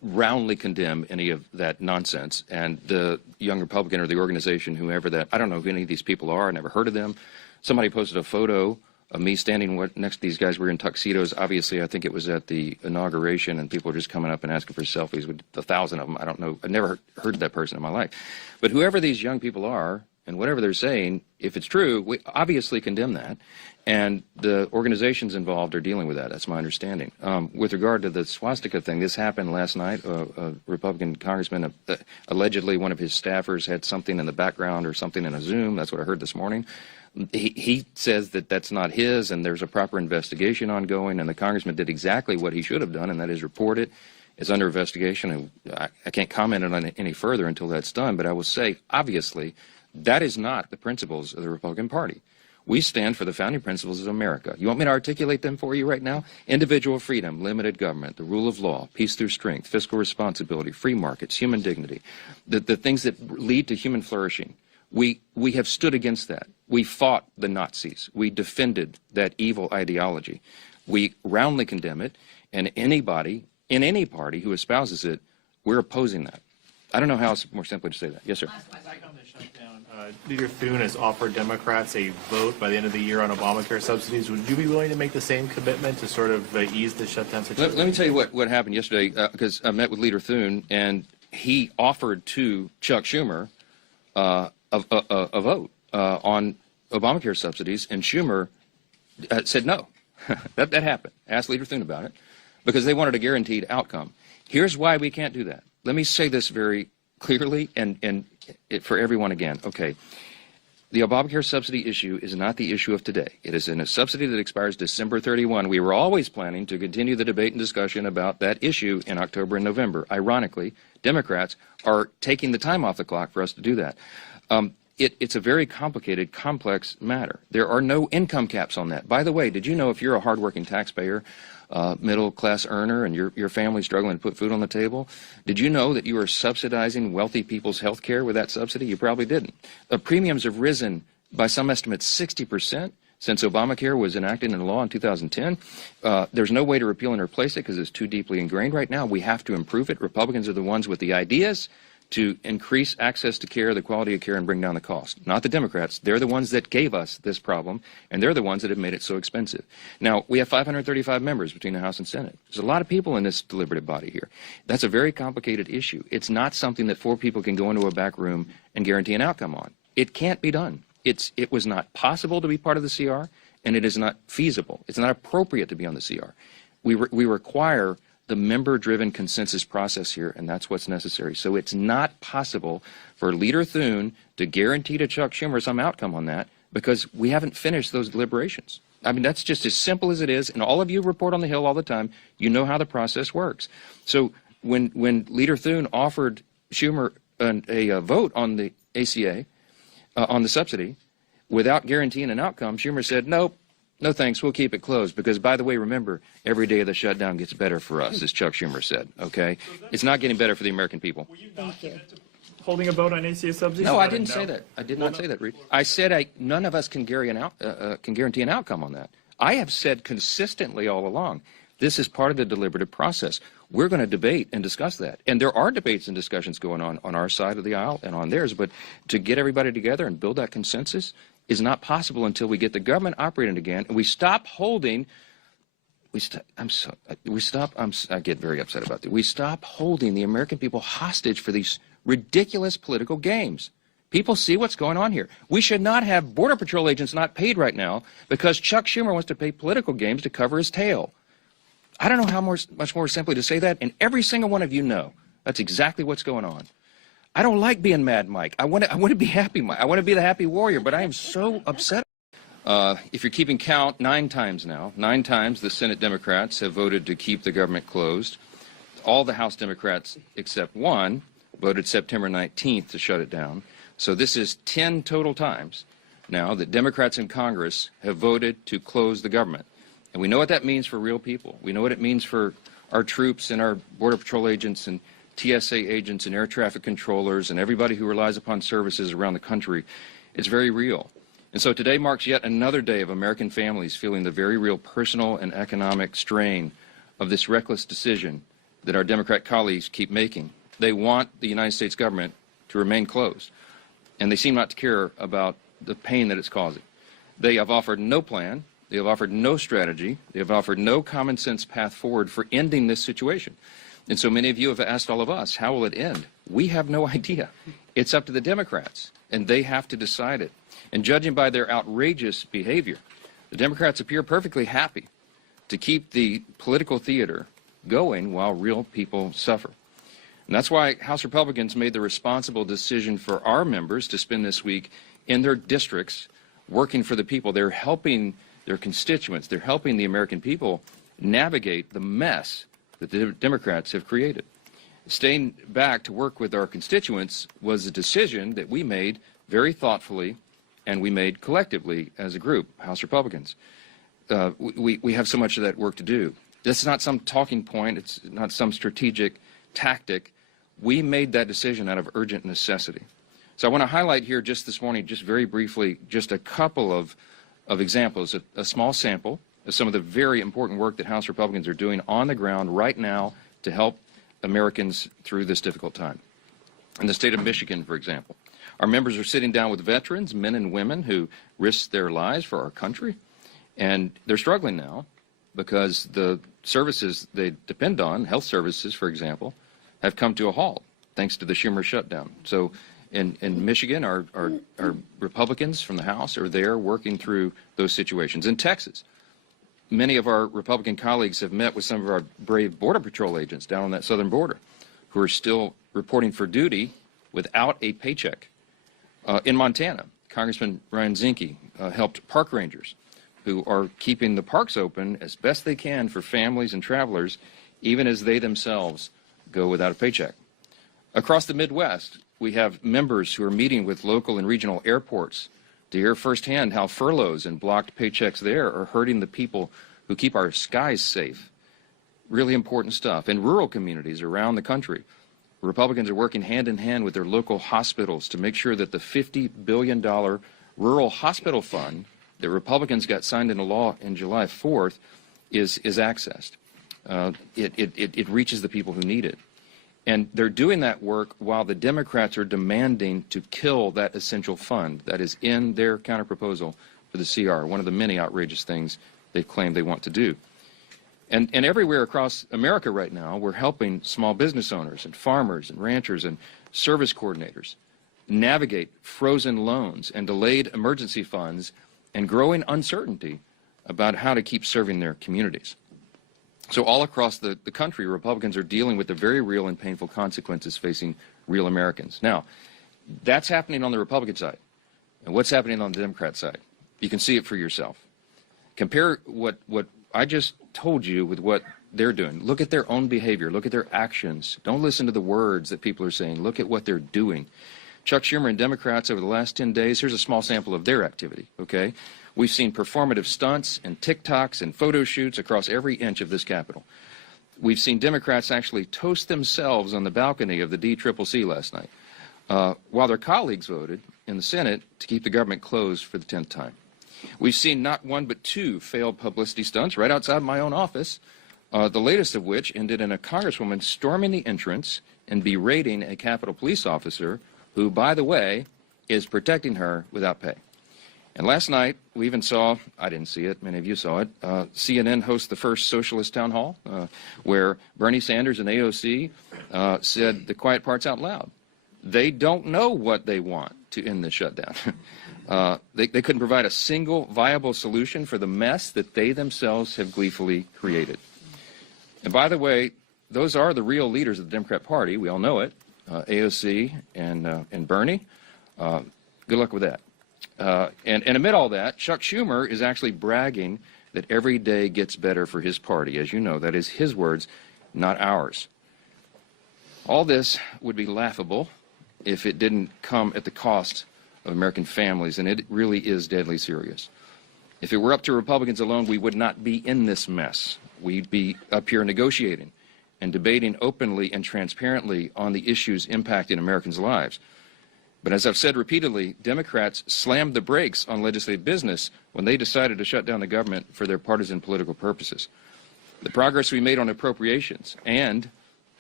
roundly condemn any of that nonsense. And the Young Republican or the organization, whoever that, I don't know who any of these people are. I never heard of them. Somebody posted a photo of me standing next to these guys. We were in tuxedos. Obviously, I think it was at the inauguration, and people were just coming up and asking for selfies with 1,000 of them. I don't know. I never heard of that person in my life. But whoever these young people are, and whatever they're saying, if it's true, we obviously condemn that. And the organizations involved are dealing with that. That's my understanding. With regard to the swastika thing, this happened last night. A Republican congressman, allegedly one of his staffers had something in the background or something in a Zoom. That's what I heard this morning. He says that that's not his, and there's a proper investigation ongoing, and the congressman did exactly what he should have done, and that is report it. It's under investigation, and I can't comment on it any further until that's done, but I will say, obviously, that is not the principles of the Republican Party. We stand for the founding principles of America. You want me to articulate them for you right now? Individual freedom, limited government, the rule of law, peace through strength, fiscal responsibility, free markets, human dignity, the things that lead to human flourishing. We have stood against that. We fought the Nazis. We defended that evil ideology. We roundly condemn it, and anybody in any party who espouses it, we're opposing that. I don't know how else more simply to say that. Yes, sir. Back on the shutdown, Leader Thune has offered Democrats a vote by the end of the year on Obamacare subsidies. Would you be willing to make the same commitment to sort of ease the shutdown situation? Let me tell you what happened yesterday, because I met with Leader Thune, and he offered to Chuck Schumer a vote on Obamacare subsidies, and Schumer said no. that happened. Asked Leader Thune about it, because they wanted a guaranteed outcome. Here's why we can't do that. Let me say this very clearly and for everyone again. Okay, the Obamacare subsidy issue is not the issue of today. It is in a subsidy that expires December 31. We were always planning to continue the debate and discussion about that issue in October and November. Ironically, Democrats are taking the time off the clock for us to do that. It's a very complicated, complex matter. There are no income caps on that. By the way, did you know if you're a hardworking taxpayer, middle-class earner, and your family's struggling to put food on the table, did you know that you are subsidizing wealthy people's health care with that subsidy? You probably didn't. Premiums have risen by some estimates 60% since Obamacare was enacted into law in 2010. There's no way to repeal and replace it because it's too deeply ingrained right now. We have to improve it. Republicans are the ones with the ideas to increase access to care, the quality of care, and bring down the cost. Not the Democrats. They're the ones that gave us this problem, and they're the ones that have made it so expensive. Now, we have 535 members between the House and Senate. There's a lot of people in this deliberative body here. That's a very complicated issue. It's not something that 4 people can go into a back room and guarantee an outcome on. It can't be done. It was not possible to be part of the CR, and it is not feasible. It's not appropriate to be on the CR. We require the member-driven consensus process here, and that's what's necessary. So it's not possible for Leader Thune to guarantee to Chuck Schumer some outcome on that because we haven't finished those deliberations. I mean, that's just as simple as it is, and all of you report on the Hill all the time. You know how the process works. So when Leader Thune offered Schumer a vote on the ACA, on the subsidy, without guaranteeing an outcome, Schumer said, nope. No thanks, we'll keep it closed because, by the way, remember, every day of the shutdown gets better for us, as Chuck Schumer said, okay? It's not getting better for the American people. Thank you. Holding a vote on ACA subsidies? No, I didn't say that. I did not say that, Reed. I said none of us can guarantee an outcome on that. I have said consistently all along, this is part of the deliberative process. We're going to debate and discuss that. And there are debates and discussions going on our side of the aisle and on theirs, but to get everybody together and build that consensus is not possible until we get the government operating again and we stop holding. I get very upset about that. We stop holding the American people hostage for these ridiculous political games. People see what's going on here. We should not have Border Patrol agents not paid right now because Chuck Schumer wants to play political games to cover his tail. I don't know how much more simply to say that, and every single one of you know that's exactly what's going on. I don't like being Mad Mike. I want to be Happy Mike. I want to be the happy warrior, but I am so upset. If you're keeping count, 9 times now, 9 times the Senate Democrats have voted to keep the government closed. All the House Democrats except 1 voted September 19th to shut it down. So this is 10 total times now that Democrats in Congress have voted to close the government. And we know what that means for real people. We know what it means for our troops and our Border Patrol agents and TSA agents and air traffic controllers and everybody who relies upon services around the country. It's very real. And so today marks yet another day of American families feeling the very real personal and economic strain of this reckless decision that our Democrat colleagues keep making. They want the United States government to remain closed, and they seem not to care about the pain that it's causing. They have offered no plan. They have offered no strategy. They have offered no common sense path forward for ending this situation. And so many of you have asked all of us, how will it end? We have no idea. It's up to the Democrats, and they have to decide it. And judging by their outrageous behavior, the Democrats appear perfectly happy to keep the political theater going while real people suffer. And that's why House Republicans made the responsible decision for our members to spend this week in their districts working for the people. They're helping their constituents. They're helping the American people navigate the mess that the Democrats have created. Staying back to work with our constituents was a decision that we made very thoughtfully, and we made collectively as a group, House Republicans. We have so much of that work to do. This is not some talking point. It's not some strategic tactic. We made that decision out of urgent necessity. So I want to highlight here just this morning, just very briefly, just a couple of examples, a small sample of some of the very important work that House Republicans are doing on the ground right now to help Americans through this difficult time. In the state of Michigan, for example, our members are sitting down with veterans, men and women who risked their lives for our country, and they're struggling now because the services they depend on, health services, for example, have come to a halt thanks to the Schumer shutdown. So in Michigan, our Republicans from the House are there working through those situations. In Texas, many of our Republican colleagues have met with some of our brave Border Patrol agents down on that southern border who are still reporting for duty without a paycheck. In Montana, Congressman Ryan Zinke helped park rangers who are keeping the parks open as best they can for families and travelers, even as they themselves go without a paycheck. Across the Midwest, we have members who are meeting with local and regional airports to hear firsthand how furloughs and blocked paychecks there are hurting the people who keep our skies safe. Really important stuff. In rural communities around the country, Republicans are working hand in hand with their local hospitals to make sure that the $50 billion rural hospital fund that Republicans got signed into law in July 4th is accessed. It reaches the people who need it. And they're doing that work while the Democrats are demanding to kill that essential fund that is in their counterproposal for the CR, one of the many outrageous things they've claimed they want to do. And everywhere across America right now, we're helping small business owners and farmers and ranchers and service coordinators navigate frozen loans and delayed emergency funds and growing uncertainty about how to keep serving their communities. So all across the country, Republicans are dealing with the very real and painful consequences facing real Americans. Now, that's happening on the Republican side. And what's happening on the Democrat side? You can see it for yourself. Compare what I just told you with what they're doing. Look at their own behavior. Look at their actions. Don't listen to the words that people are saying. Look at what they're doing. Chuck Schumer and Democrats over the last 10 days, here's a small sample of their activity, okay? We've seen performative stunts and TikToks and photo shoots across every inch of this Capitol. We've seen Democrats actually toast themselves on the balcony of the DCCC last night, while their colleagues voted in the Senate to keep the government closed for the 10th time. We've seen not one but two failed publicity stunts right outside my own office, the latest of which ended in a congresswoman storming the entrance and berating a Capitol police officer who, by the way, is protecting her without pay. And last night, we even saw, I didn't see it, many of you saw it, CNN host the first socialist town hall, where Bernie Sanders and AOC said the quiet parts out loud. They don't know what they want to end the shutdown. They couldn't provide a single viable solution for the mess that they themselves have gleefully created. And by the way, those are the real leaders of the Democrat Party. We all know it, AOC and Bernie. Good luck with that. And amid all that, Chuck Schumer is actually bragging that every day gets better for his party. As you know, that is his words, not ours. All this would be laughable if it didn't come at the cost of American families, and it really is deadly serious. If it were up to Republicans alone, we would not be in this mess. We'd be up here negotiating and debating openly and transparently on the issues impacting Americans' lives. But as I've said repeatedly, Democrats slammed the brakes on legislative business when they decided to shut down the government for their partisan political purposes. The progress we made on appropriations and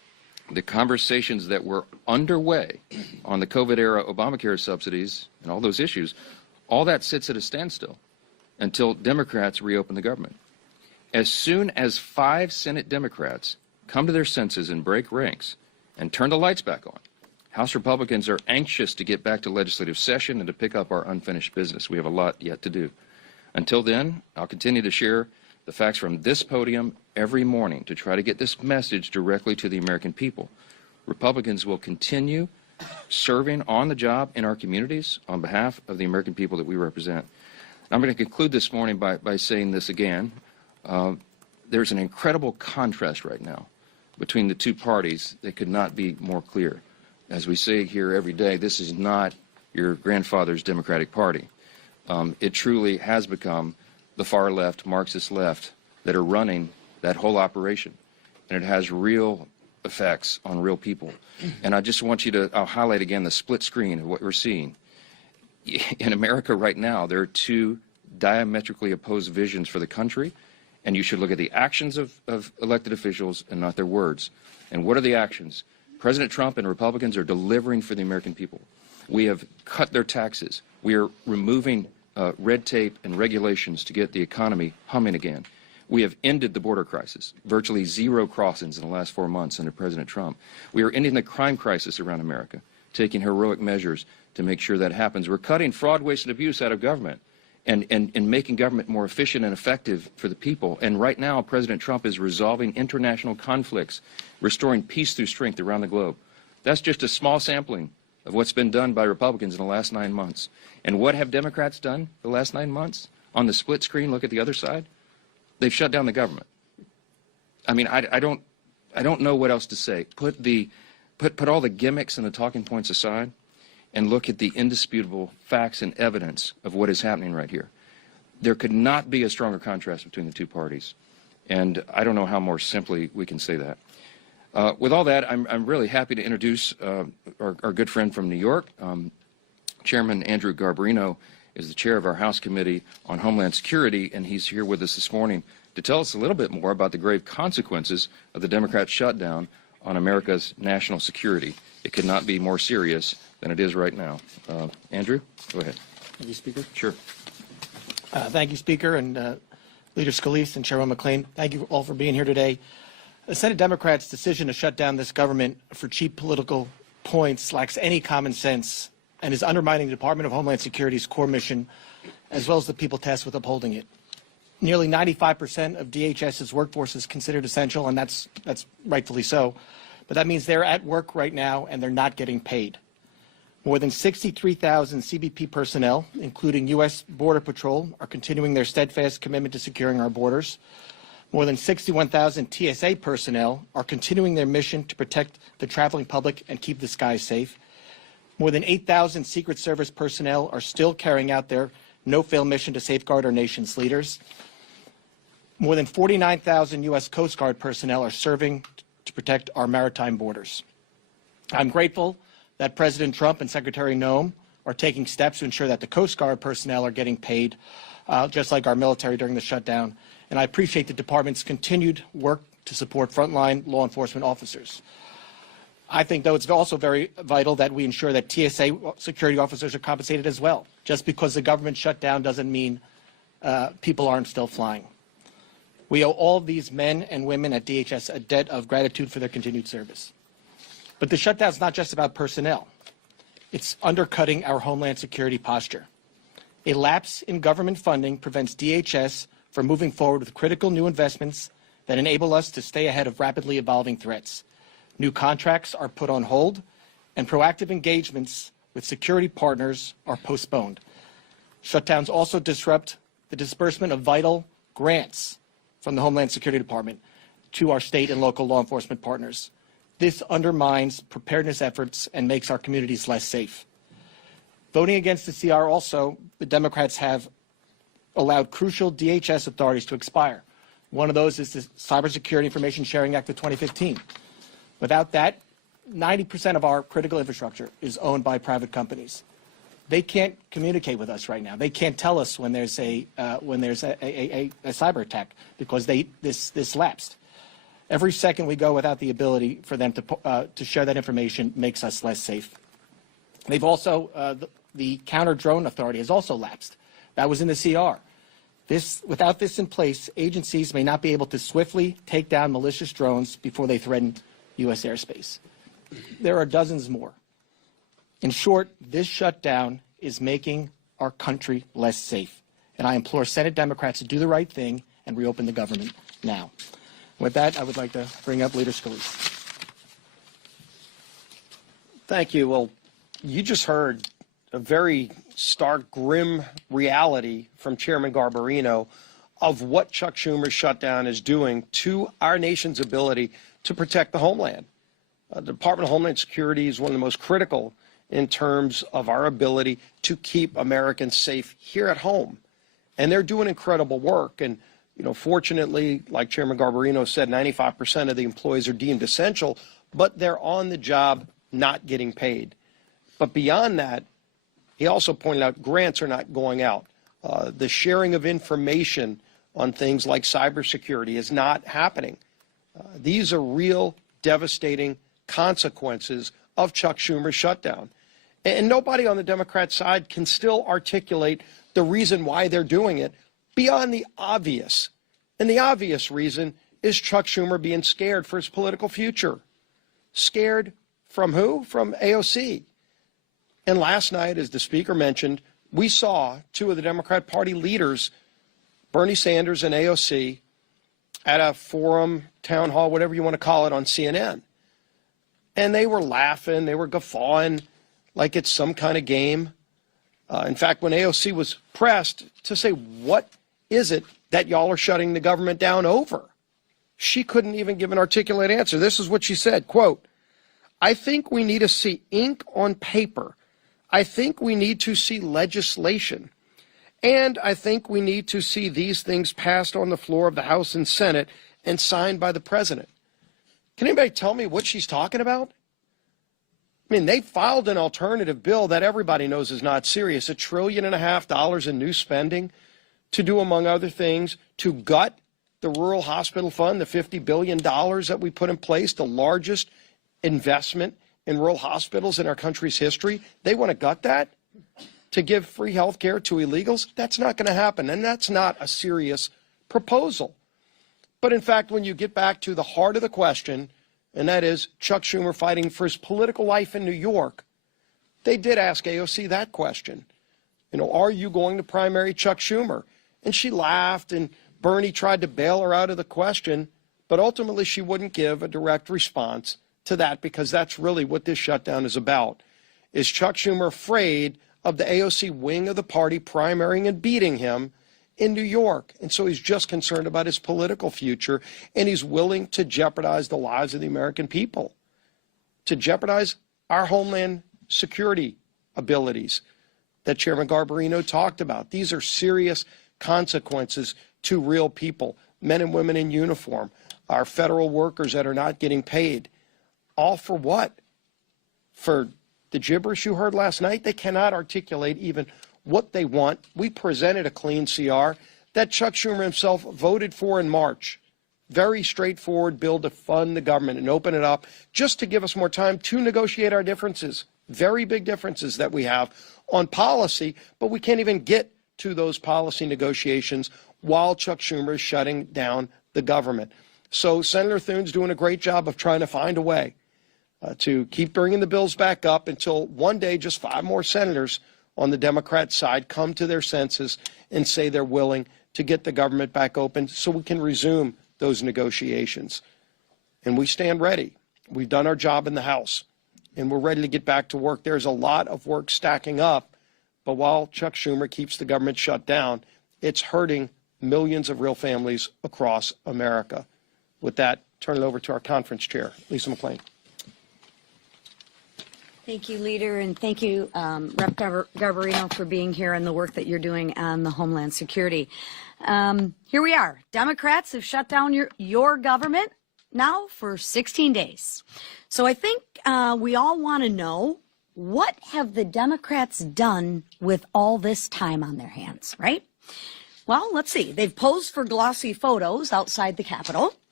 the conversations that were underway on the COVID-era Obamacare subsidies and all those issues, all that sits at a standstill until Democrats reopen the government. As soon as 5 Senate Democrats come to their senses and break ranks and turn the lights back on, House Republicans are anxious to get back to legislative session and to pick up our unfinished business. We have a lot yet to do. Until then, I'll continue to share the facts from this podium every morning to try to get this message directly to the American people. Republicans will continue serving on the job in our communities on behalf of the American people that we represent. I'm going to conclude this morning by saying this again. There's an incredible contrast right now between the two parties that could not be more clear. As we say here every day, this is not your grandfather's Democratic Party. It truly has become the far left, Marxist left, that are running that whole operation. And it has real effects on real people. And I just want you to, I'll highlight again the split screen of what we're seeing. In America right now, there are 2 diametrically opposed visions for the country, and you should look at the actions of elected officials and not their words. And what are the actions? President Trump and Republicans are delivering for the American people. We have cut their taxes. We are removing red tape and regulations to get the economy humming again. We have ended the border crisis, virtually 0 crossings in the last 4 months under President Trump. We are ending the crime crisis around America, taking heroic measures to make sure that happens. We're cutting fraud, waste, and abuse out of government and making government more efficient and effective for the people. And right now, President Trump is resolving international conflicts, restoring peace through strength around the globe. That's just a small sampling of what's been done by Republicans in the last 9 months. And what have Democrats done the last 9 months? On the split screen, look at the other side. They've shut down the government. I mean, I don't know what else to say. Put all the gimmicks and the talking points aside and look at the indisputable facts and evidence of what is happening right here. There could not be a stronger contrast between the two parties. And I don't know how more simply we can say that. With all that, I'm really happy to introduce our good friend from New York. Chairman Andrew Garbarino is the chair of our House Committee on Homeland Security, and he's here with us this morning to tell us a little bit more about the grave consequences of the Democrat shutdown on America's national security. It could not be more serious than it is right now. Andrew, go ahead. Thank you, Speaker. Sure. Thank you, Speaker, and Leader Scalise and Chairman McClain. Thank you all for being here today. The Senate Democrats' decision to shut down this government for cheap political points lacks any common sense and is undermining the Department of Homeland Security's core mission, as well as the people tasked with upholding it. Nearly 95% of DHS's workforce is considered essential, and that's rightfully so. But that means they're at work right now, and they're not getting paid. More than 63,000 CBP personnel, including U.S. Border Patrol, are continuing their steadfast commitment to securing our borders. More than 61,000 TSA personnel are continuing their mission to protect the traveling public and keep the skies safe. More than 8,000 Secret Service personnel are still carrying out their no-fail mission to safeguard our nation's leaders. More than 49,000 U.S. Coast Guard personnel are serving to protect our maritime borders. I'm grateful that President Trump and Secretary Noem are taking steps to ensure that the Coast Guard personnel are getting paid, just like our military during the shutdown. And I appreciate the department's continued work to support frontline law enforcement officers. I think, though, it's also very vital that we ensure that TSA security officers are compensated as well. Just because the government shut down doesn't mean people aren't still flying. We owe all of these men and women at DHS a debt of gratitude for their continued service. But the shutdown is not just about personnel. It's undercutting our Homeland Security posture. A lapse in government funding prevents DHS from moving forward with critical new investments that enable us to stay ahead of rapidly evolving threats. New contracts are put on hold, and proactive engagements with security partners are postponed. Shutdowns also disrupt the disbursement of vital grants from the Homeland Security Department to our state and local law enforcement partners. This undermines preparedness efforts and makes our communities less safe. Voting against the CR also, the Democrats have allowed crucial DHS authorities to expire. One of those is the Cybersecurity Information Sharing Act of 2015. Without that, 90% of our critical infrastructure is owned by private companies. They can't communicate with us right now. They can't tell us when there's a cyber attack because this lapsed. Every second we go without the ability for them to share that information makes us less safe. They've also, the counter-drone authority has also lapsed. That was in the CR. Without this in place, agencies may not be able to swiftly take down malicious drones before they threaten U.S. airspace. There are dozens more. In short, this shutdown is making our country less safe. And I implore Senate Democrats to do the right thing and reopen the government now. With that, I would like to bring up Leader Scalise. Thank you. Well, you just heard a very stark, grim reality from Chairman Garbarino of what Chuck Schumer's shutdown is doing to our nation's ability to protect the homeland. The Department of Homeland Security is one of the most critical in terms of our ability to keep Americans safe here at home. And they're doing incredible work. And, you know, fortunately, like Chairman Garbarino said, 95% of the employees are deemed essential, but they're on the job not getting paid. But beyond that, he also pointed out grants are not going out. The sharing of information on things like cybersecurity is not happening. These are real devastating consequences of Chuck Schumer's shutdown. And nobody on the Democrat side can still articulate the reason why they're doing it beyond the obvious. And the obvious reason is Chuck Schumer being scared for his political future. Scared from who? From AOC. And last night, as the speaker mentioned, we saw two of the Democrat Party leaders, Bernie Sanders and AOC, at a forum, town hall, whatever you want to call it, on CNN. And they were laughing, they were guffawing like it's some kind of game. In fact, when AOC was pressed to say, what is it that y'all are shutting the government down over? She couldn't even give an articulate answer. This is what she said, quote, I think we need to see ink on paper. I think we need to see legislation. And I think we need to see these things passed on the floor of the House and Senate and signed by the president. Can anybody tell me what she's talking about? I mean, they filed an alternative bill that everybody knows is not serious, $1.5 trillion in new spending to do, among other things, to gut the Rural Hospital Fund, the $50 billion that we put in place, the largest investment in rural hospitals in our country's history. They want to gut that to give free health care to illegals. That's not going to happen, and that's not a serious proposal. But in fact, when you get back to the heart of the question, and that is Chuck Schumer fighting for his political life in New York, they did ask AOC that question. You know, are you going to primary Chuck Schumer? And she laughed, and Bernie tried to bail her out of the question, but ultimately she wouldn't give a direct response to that, because that's really what this shutdown is about. Is Chuck Schumer afraid of the AOC wing of the party primarying and beating him in New York? And so he's just concerned about his political future, and he's willing to jeopardize the lives of the American people, to jeopardize our homeland security abilities that Chairman Garbarino talked about. These are serious consequences to real people, men and women in uniform, our federal workers that are not getting paid. All for what? For the gibberish you heard last night? They cannot articulate even what they want. We presented a clean CR that Chuck Schumer himself voted for in March. Very straightforward bill to fund the government and open it up just to give us more time to negotiate our differences. Very big differences that we have on policy, but we can't even get to those policy negotiations while Chuck Schumer is shutting down the government. So Senator Thune's doing a great job of trying to find a way to keep bringing the bills back up until one day just 5 more senators on the Democrat side come to their senses and say they're willing to get the government back open so we can resume those negotiations. And we stand ready. We've done our job in the House, and we're ready to get back to work. There's a lot of work stacking up, but while Chuck Schumer keeps the government shut down, it's hurting millions of real families across America. With that, turn it over to our conference chair, Lisa McClain. Thank you, Leader, and thank you, Rep. Garbarino, for being here and the work that you're doing on the Homeland Security. Here we are. Democrats have shut down your government now for 16 days. So I think we all want to know, what have the Democrats done with all this time on their hands, right? Well, let's see. They've posed for glossy photos outside the Capitol.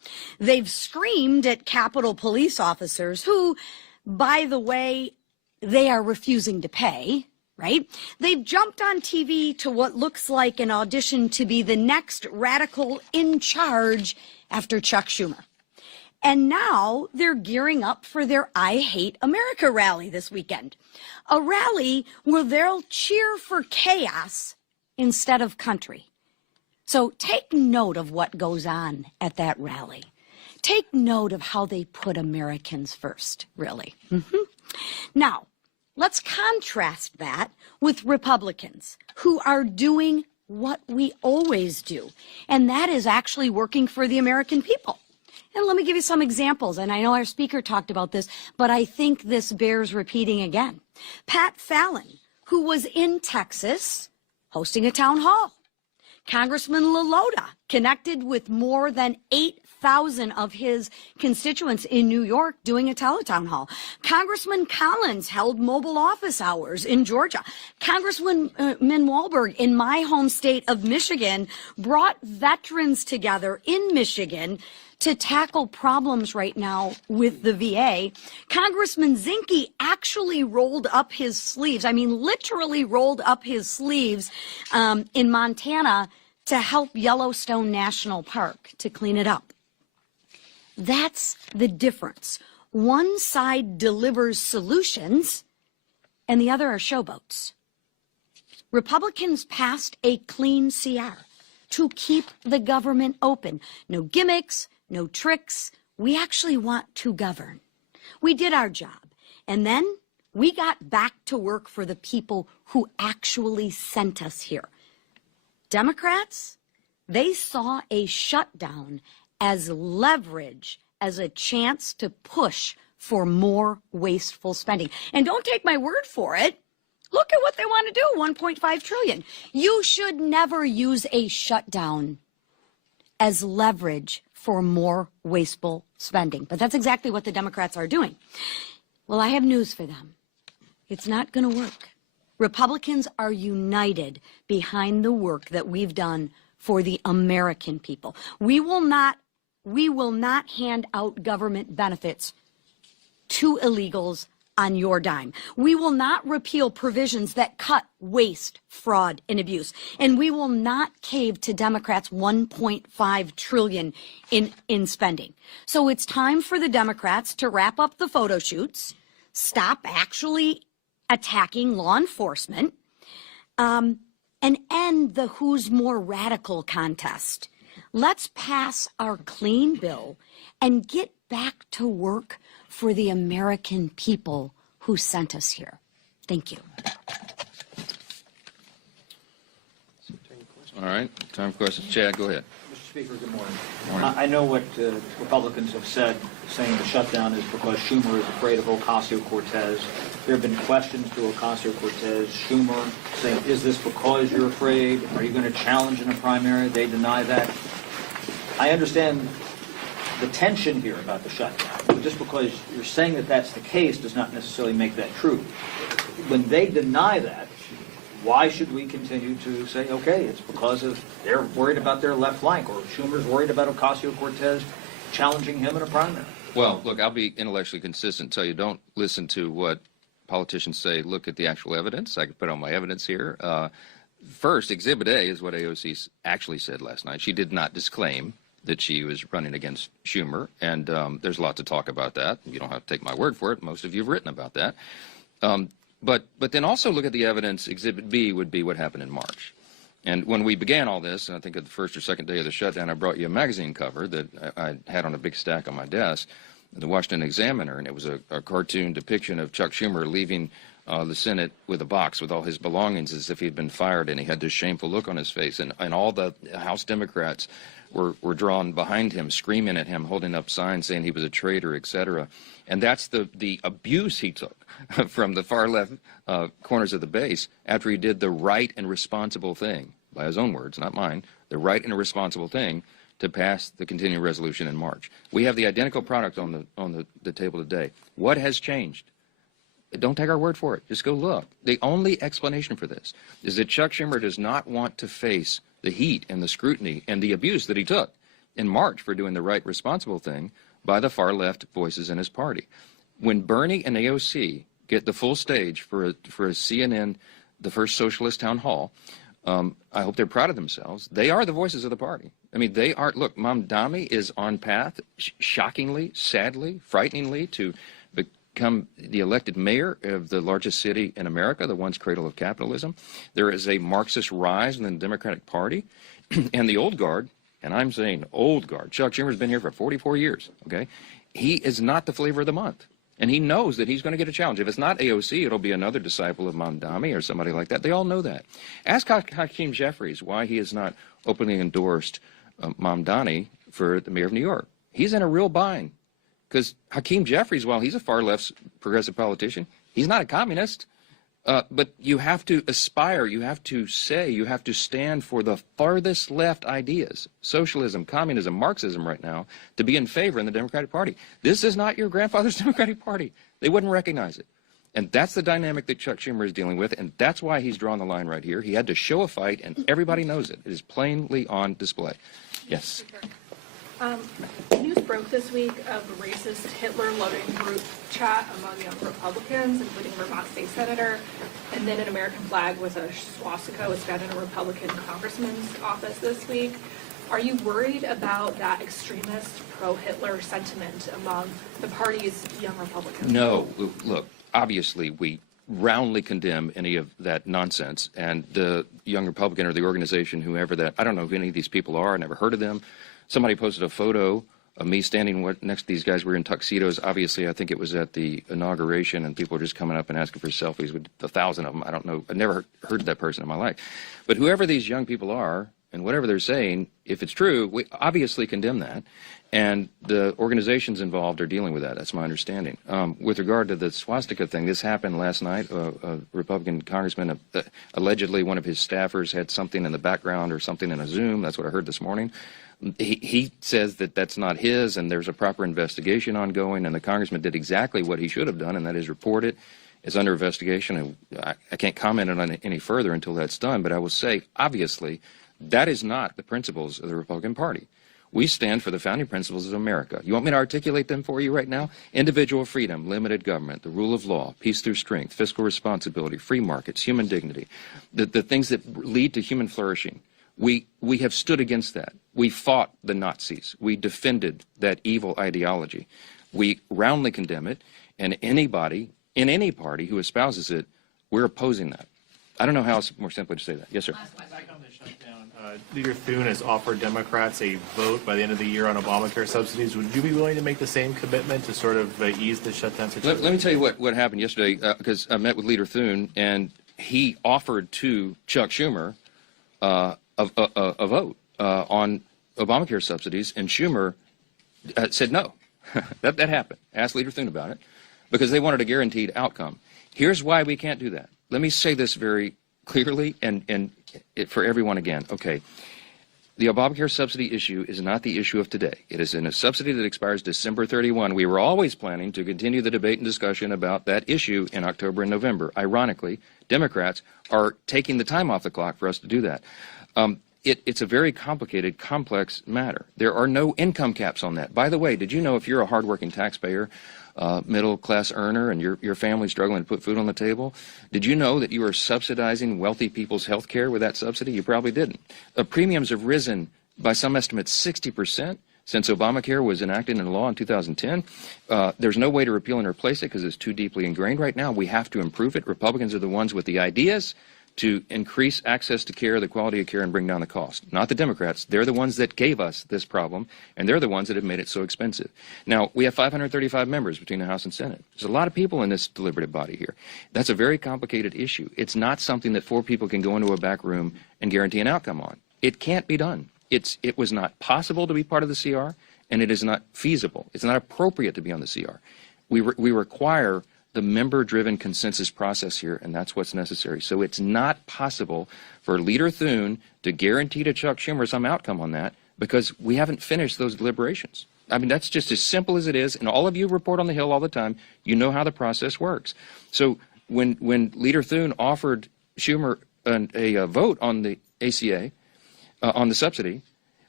They've screamed at Capitol police officers who, by the way, they are refusing to pay, right? They've jumped on TV to what looks like an audition to be the next radical in charge after Chuck Schumer. And now they're gearing up for their I Hate America rally this weekend. A rally where they'll cheer for chaos instead of country. So take note of what goes on at that rally. Take note of how they put Americans first, really. Now, let's contrast that with Republicans who are doing what we always do, and that is actually working for the American people. And let me give you some examples, and I know our speaker talked about this, but I think this bears repeating again. Pat Fallon, who was in Texas hosting a town hall. Congressman LaLota connected with more than 8,000 of his constituents in New York doing a teletown hall. Congressman Collins held mobile office hours in Georgia. Congressman Walberg in my home state of Michigan brought veterans together in Michigan to tackle problems right now with the VA. Congressman Zinke actually rolled up his sleeves, I mean literally rolled up his sleeves in Montana to help Yellowstone National Park to clean it up. That's the difference. One side delivers solutions and the other are showboats. Republicans passed a clean CR to keep the government open. No gimmicks, no tricks. We actually want to govern. We did our job. And then we got back to work for the people who actually sent us here. Democrats, they saw a shutdown as leverage, as a chance to push for more wasteful spending. And don't take my word for it. Look at what they want to do, $1.5 trillion. You should never use a shutdown as leverage for more wasteful spending. But that's exactly what the Democrats are doing. Well, I have news for them. It's not going to work. Republicans are united behind the work that we've done for the American people. We will not hand out government benefits to illegals on your dime. We will not repeal provisions that cut waste, fraud, and abuse. And we will not cave to Democrats' $1.5 trillion in spending. So it's time for the Democrats to wrap up the photo shoots, stop actually attacking law enforcement, and end the who's more radical contest. Let's pass our clean bill and get back to work for the American people who sent us here. Thank you. All right, time for questions. Chad, go ahead. Mr. Speaker, good morning. Morning. I know what Republicans have said, saying the shutdown is because Schumer is afraid of Ocasio-Cortez. There have been questions to Ocasio-Cortez, Schumer, saying, is this because you're afraid? Are you going to challenge in a primary? They deny that. I understand the tension here about the shutdown. But just because you're saying that that's the case does not necessarily make that true. When they deny that, why should we continue to say, okay, it's because of they're worried about their left flank, or Schumer's worried about Ocasio-Cortez challenging him in a primary? Well, look, I'll be intellectually consistent and tell you don't listen to what politicians say. Look at the actual evidence. I can put on my evidence here. First, Exhibit A is what AOC actually said last night. She did not disclaim that she was running against Schumer, and there's a lot to talk about that. You don't have to take my word for it. Most of you have written about that. But then also look at the evidence. Exhibit B would be what happened in March. And when we began all this, and I think at the first or second day of the shutdown, I brought you a magazine cover that I had on a big stack on my desk, the Washington Examiner, and it was a cartoon depiction of Chuck Schumer leaving the Senate with a box with all his belongings as if he'd been fired, and he had this shameful look on his face. And all the House Democrats were drawn behind him, screaming at him, holding up signs saying he was a traitor, etc. And that's the abuse he took from the far left corners of the base after he did the right and responsible thing, by his own words, not mine, the right and responsible thing to pass the continuing resolution in March. We have the identical product on the table today. What has changed? Don't take our word for it. Just go look. The only explanation for this is that Chuck Schumer does not want to face the heat and the scrutiny and the abuse that he took in March for doing the right, responsible thing by the far left voices in his party. When Bernie and AOC get the full stage for a CNN, the first socialist town hall, I hope they're proud of themselves. They are the voices of the party. I mean, they are. Look, Mamdani is on path, shockingly, sadly, frighteningly, to become the elected mayor of the largest city in America, the once cradle of capitalism. There is a Marxist rise in the Democratic Party, and the old guard, and I'm saying old guard, Chuck Schumer's been here for 44 years, okay? He is not the flavor of the month. And he knows that he's going to get a challenge. If it's not AOC, it'll be another disciple of Mamdani or somebody like that. They all know that. Ask Hakeem Jeffries why he has not openly endorsed Mamdani for the mayor of New York. He's in a real bind. Because Hakeem Jeffries, while he's a far-left progressive politician, he's not a communist. But you have to aspire, you have to say, you have to stand for the farthest left ideas, socialism, communism, Marxism right now, to be in favor in the Democratic Party. This is not your grandfather's Democratic Party. They wouldn't recognize it. And that's the dynamic that Chuck Schumer is dealing with, and that's why he's drawn the line right here. He had to show a fight, and everybody knows it. It is plainly on display. Yes. News broke this week of a racist Hitler-loving group chat among young Republicans, including Vermont State Senator, and then an American flag with a swastika was found in a Republican congressman's office this week. Are you worried about that extremist pro-Hitler sentiment among the party's young Republicans? No. Look, obviously we roundly condemn any of that nonsense, and the young Republican or the organization, whoever that, I don't know who any of these people are, I never heard of them. Somebody posted a photo of me standing next to these guys. We were in tuxedos. Obviously, I think it was at the inauguration, and people were just coming up and asking for selfies with 1,000 of them. I don't know. I've never heard of that person in my life. But whoever these young people are and whatever they're saying, if it's true, we obviously condemn that. And the organizations involved are dealing with that. That's my understanding. With regard to the swastika thing, this happened last night. A Republican congressman, allegedly one of his staffers had something in the background or something in a Zoom. That's what I heard this morning. He says that that's not his, and there's a proper investigation ongoing, and the congressman did exactly what he should have done, and that is report it. It's under investigation, and I can't comment on it any further until that's done, but I will say, obviously, that is not the principles of the Republican Party. We stand for the founding principles of America. You want me to articulate them for you right now? Individual freedom, limited government, the rule of law, peace through strength, fiscal responsibility, free markets, human dignity, the things that lead to human flourishing. We have stood against that. We fought the Nazis. We defended that evil ideology. We roundly condemn it, and anybody in any party who espouses it, we're opposing that. I don't know how else more simply to say that. Yes, sir. Back on the shutdown, Leader Thune has offered Democrats a vote by the end of the year on Obamacare subsidies. Would you be willing to make the same commitment to sort of ease the shutdown situation? Let me tell you what happened yesterday, because I met with Leader Thune, and he offered to Chuck Schumer a vote on Obamacare subsidies, and Schumer said no. that happened. Asked Leader Thune about it, because they wanted a guaranteed outcome. Here's why we can't do that. Let me say this very clearly and for everyone again. Okay, the Obamacare subsidy issue is not the issue of today. It is in a subsidy that expires December 31. We were always planning to continue the debate and discussion about that issue in October and November. Ironically, Democrats are taking the time off the clock for us to do that. It's a very complicated, complex matter. There are no income caps on that. By the way, did you know if you're a hardworking taxpayer, middle-class earner, and your family's struggling to put food on the table, did you know that you are subsidizing wealthy people's health care with that subsidy? You probably didn't. Premiums have risen by some estimates 60% since Obamacare was enacted into law in 2010. There's no way to repeal and replace it because it's too deeply ingrained right now. We have to improve it. Republicans are the ones with the ideas to increase access to care, the quality of care, and bring down the cost. Not the Democrats. They're the ones that gave us this problem, and they're the ones that have made it so expensive. Now, we have 535 members between the House and Senate. There's a lot of people in this deliberative body here. That's a very complicated issue. It's not something that 4 people can go into a back room and guarantee an outcome on. It can't be done. It was not possible to be part of the CR, and it is not feasible. It's not appropriate to be on the CR. We require the member-driven consensus process here, and that's what's necessary. So it's not possible for Leader Thune to guarantee to Chuck Schumer some outcome on that because we haven't finished those deliberations. I mean, that's just as simple as it is, and all of you report on the Hill all the time. You know how the process works. So when Leader Thune offered Schumer a vote on the ACA, on the subsidy,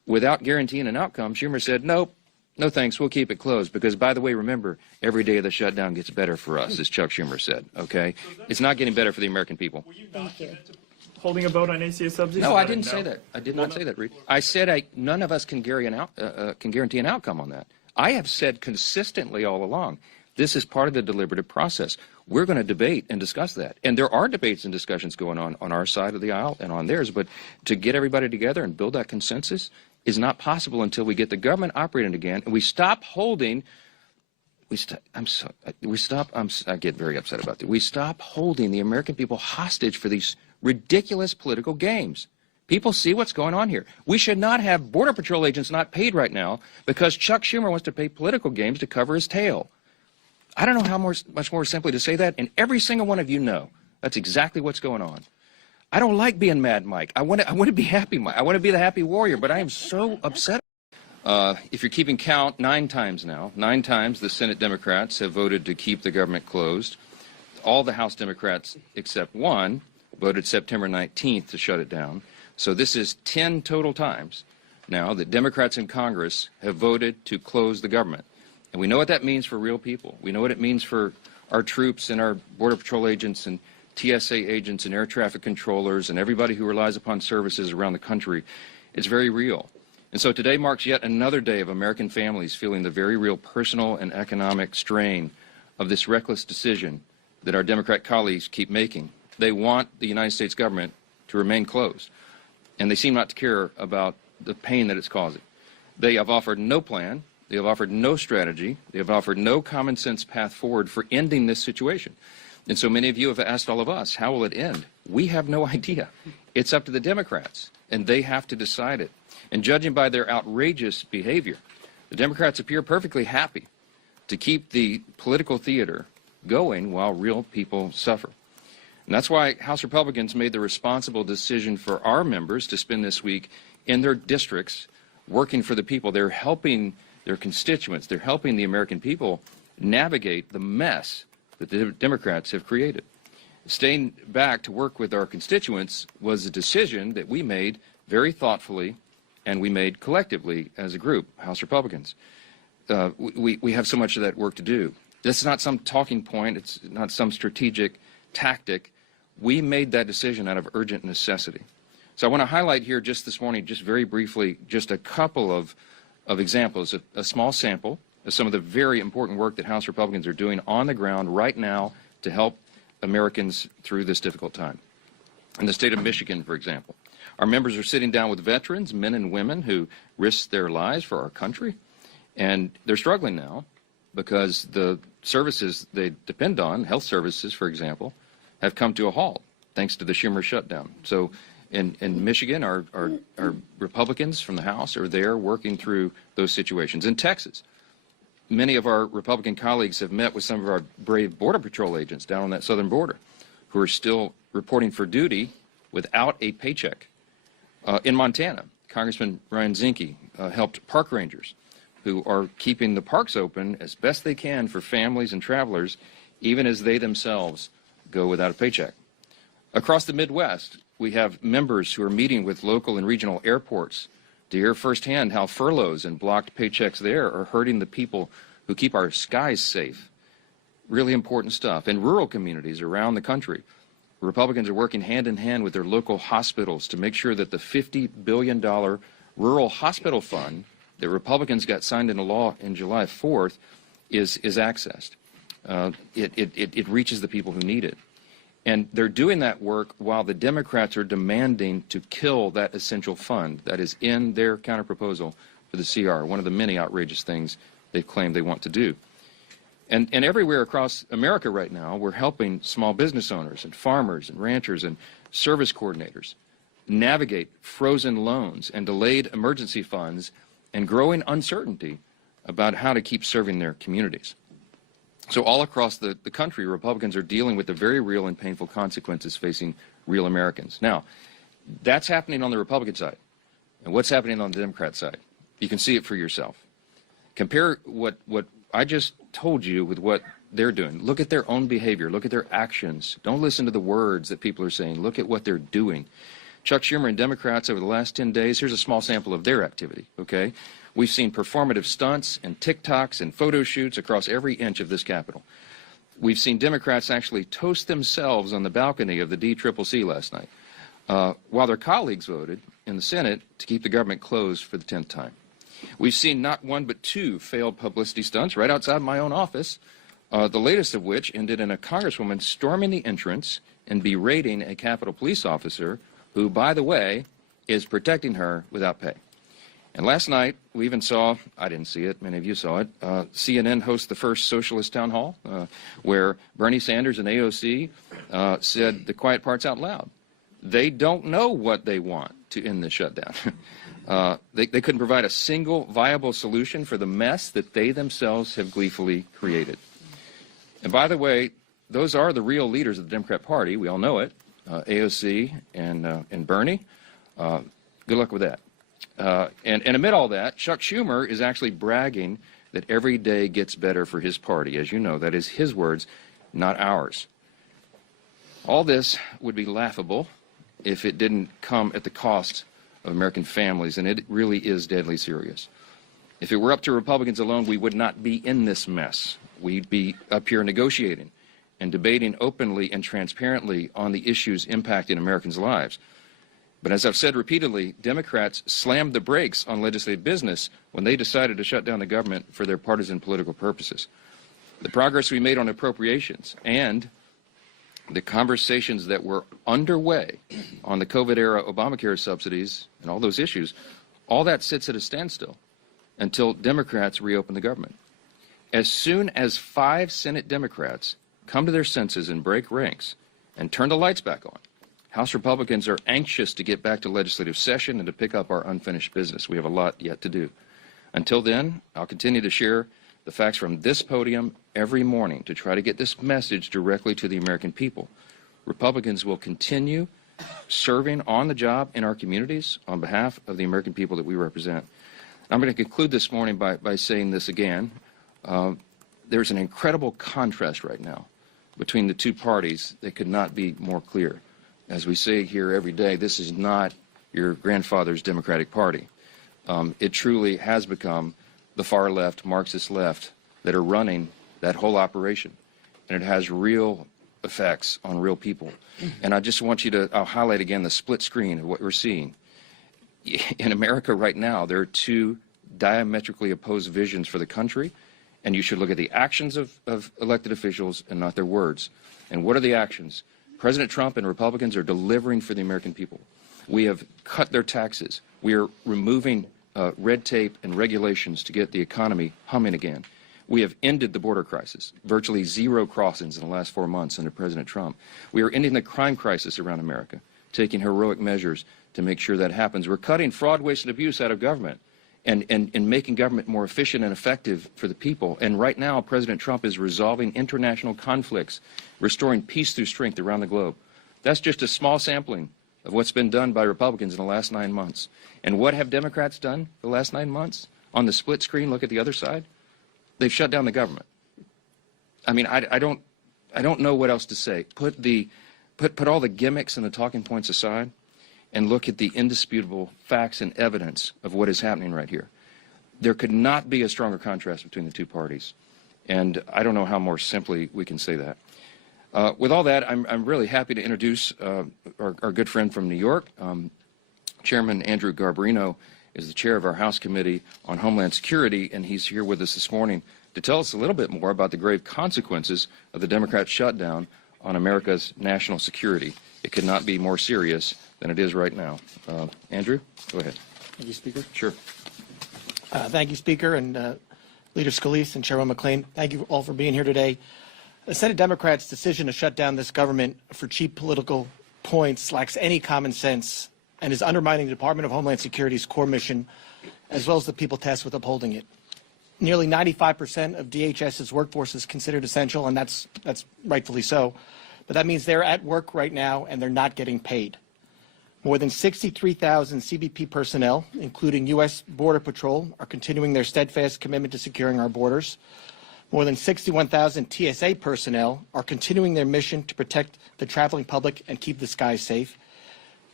without guaranteeing an outcome, Schumer said, nope, no thanks, we'll keep it closed. Because, by the way, remember, every day of the shutdown gets better for us, as Chuck Schumer said, okay? It's not getting better for the American people. Thank you. Holding a vote on ACA subsidies? No, I didn't say that. I did not say that, Reed. I said none of us can guarantee an outcome on that. I have said consistently all along, this is part of the deliberative process. We're going to debate and discuss that. And there are debates and discussions going on our side of the aisle and on theirs. But to get everybody together and build that consensus is not possible until we get the government operating again and we stop holding. I get very upset about that. We stop holding the American people hostage for these ridiculous political games. People see what's going on here. We should not have Border Patrol agents not paid right now because Chuck Schumer wants to pay political games to cover his tail. I don't know how much more simply to say that, and every single one of you know that's exactly what's going on. I don't like being Mad Mike. I want to be Happy Mike. I want to be the happy warrior, but I am so upset. If you're keeping count, 9 times now, 9 times the Senate Democrats have voted to keep the government closed. All the House Democrats except one voted September 19th to shut it down. So this is 10 total times now that Democrats in Congress have voted to close the government. And we know what that means for real people. We know what it means for our troops and our Border Patrol agents and TSA agents and air traffic controllers and everybody who relies upon services around the country. It's very real. And so today marks yet another day of American families feeling the very real personal and economic strain of this reckless decision that our Democrat colleagues keep making. They want the United States government to remain closed, and they seem not to care about the pain that it's causing. They have offered no plan. They have offered no strategy. They have offered no common sense path forward for ending this situation. And so many of you have asked all of us, how will it end? We have no idea. It's up to the Democrats, and they have to decide it. And judging by their outrageous behavior, the Democrats appear perfectly happy to keep the political theater going while real people suffer. And that's why House Republicans made the responsible decision for our members to spend this week in their districts working for the people. They're helping their constituents. They're helping the American people navigate the mess that the Democrats have created. Staying back to work with our constituents was a decision that we made very thoughtfully and we made collectively as a group, House Republicans. We have so much of that work to do. This is not some talking point. It's not some strategic tactic. We made that decision out of urgent necessity. So I want to highlight here just this morning, just very briefly, just a couple of examples, a small sample of some of the very important work that House Republicans are doing on the ground right now to help Americans through this difficult time. In the state of Michigan, for example, our members are sitting down with veterans, men and women who risked their lives for our country, and they're struggling now because the services they depend on, health services, for example, have come to a halt thanks to the Schumer shutdown. So in Michigan, our Republicans from the House are there working through those situations. In Texas, many of our Republican colleagues have met with some of our brave Border Patrol agents down on that southern border who are still reporting for duty without a paycheck. In Montana, Congressman Ryan Zinke helped park rangers who are keeping the parks open as best they can for families and travelers, even as they themselves go without a paycheck. Across the Midwest, we have members who are meeting with local and regional airports to hear firsthand how furloughs and blocked paychecks there are hurting the people who keep our skies safe. Really important stuff. In rural communities around the country, Republicans are working hand in hand with their local hospitals to make sure that the $50 billion rural hospital fund that Republicans got signed into law in July 4th is accessed. It reaches the people who need it. And they're doing that work while the Democrats are demanding to kill that essential fund that is in their counterproposal for the CR, one of the many outrageous things they've claimed they want to do. And everywhere across America right now, we're helping small business owners and farmers and ranchers and service coordinators navigate frozen loans and delayed emergency funds and growing uncertainty about how to keep serving their communities. So all across the country, Republicans are dealing with the very real and painful consequences facing real Americans. Now, that's happening on the Republican side. And what's happening on the Democrat side? You can see it for yourself. Compare what I just told you with what they're doing. Look at their own behavior. Look at their actions. Don't listen to the words that people are saying. Look at what they're doing. Chuck Schumer and Democrats over the last 10 days, here's a small sample of their activity, okay? We've seen performative stunts and TikToks and photo shoots across every inch of this Capitol. We've seen Democrats actually toast themselves on the balcony of the DCCC last night, while their colleagues voted in the Senate to keep the government closed for the 10th time. We've seen not one but two failed publicity stunts right outside my own office, the latest of which ended in a congresswoman storming the entrance and berating a Capitol police officer who, by the way, is protecting her without pay. And last night, we even saw, I didn't see it, many of you saw it, CNN host the first socialist town hall where Bernie Sanders and AOC said the quiet parts out loud. They don't know what they want to end the shutdown. They couldn't provide a single viable solution for the mess that they themselves have gleefully created. And by the way, those are the real leaders of the Democrat Party. We all know it, AOC and Bernie. Good luck with that. And amid all that, Chuck Schumer is actually bragging that every day gets better for his party. As you know, that is his words, not ours. All this would be laughable if it didn't come at the cost of American families, and it really is deadly serious. If it were up to Republicans alone, we would not be in this mess. We'd be up here negotiating and debating openly and transparently on the issues impacting Americans' lives. But as I've said repeatedly, Democrats slammed the brakes on legislative business when they decided to shut down the government for their partisan political purposes. The progress we made on appropriations and the conversations that were underway on the COVID-era Obamacare subsidies and all those issues, all that sits at a standstill until Democrats reopen the government. As soon as 5 Senate Democrats come to their senses and break ranks and turn the lights back on, House Republicans are anxious to get back to legislative session and to pick up our unfinished business. We have a lot yet to do. Until then, I'll continue to share the facts from this podium every morning to try to get this message directly to the American people. Republicans will continue serving on the job in our communities on behalf of the American people that we represent. I'm going to conclude this morning by saying this again. There's an incredible contrast right now between the two parties that could not be more clear. As we say here every day, this is not your grandfather's Democratic Party. It truly has become the far left, Marxist left, that are running that whole operation. And it has real effects on real people. And I just want you to, I'll highlight again the split screen of what we're seeing. In America right now, there are two diametrically opposed visions for the country, and you should look at the actions of elected officials and not their words. And what are the actions? President Trump and Republicans are delivering for the American people. We have cut their taxes. We are removing red tape and regulations to get the economy humming again. We have ended the border crisis, virtually 0 crossings in the last 4 months under President Trump. We are ending the crime crisis around America, taking heroic measures to make sure that happens. We're cutting fraud, waste, and abuse out of government and making government more efficient and effective for the people. And right now, President Trump is resolving international conflicts, restoring peace through strength around the globe. That's just a small sampling of what's been done by Republicans in the last 9 months. And what have Democrats done the last 9 months? On the split screen, look at the other side. They've shut down the government. I mean, I don't know what else to say. Put all the gimmicks and the talking points aside and look at the indisputable facts and evidence of what is happening right here. There could not be a stronger contrast between the two parties. And I don't know how more simply we can say that. With all that, I'm really happy to introduce our good friend from New York. Chairman Andrew Garbarino is the chair of our House Committee on Homeland Security, and he's here with us this morning to tell us a little bit more about the grave consequences of the Democrat shutdown on America's national security. It could not be more serious than it is right now. Andrew, go ahead. Thank you, Speaker. Sure. Thank you, Speaker, and Leader Scalise and Chairman McClain. Thank you all for being here today. The Senate Democrats' decision to shut down this government for cheap political points lacks any common sense and is undermining the Department of Homeland Security's core mission, as well as the people tasked with upholding it. Nearly 95% of DHS's workforce is considered essential, and that's rightfully so. But that means they're at work right now, and they're not getting paid. More than 63,000 CBP personnel, including U.S. Border Patrol, are continuing their steadfast commitment to securing our borders. More than 61,000 TSA personnel are continuing their mission to protect the traveling public and keep the skies safe.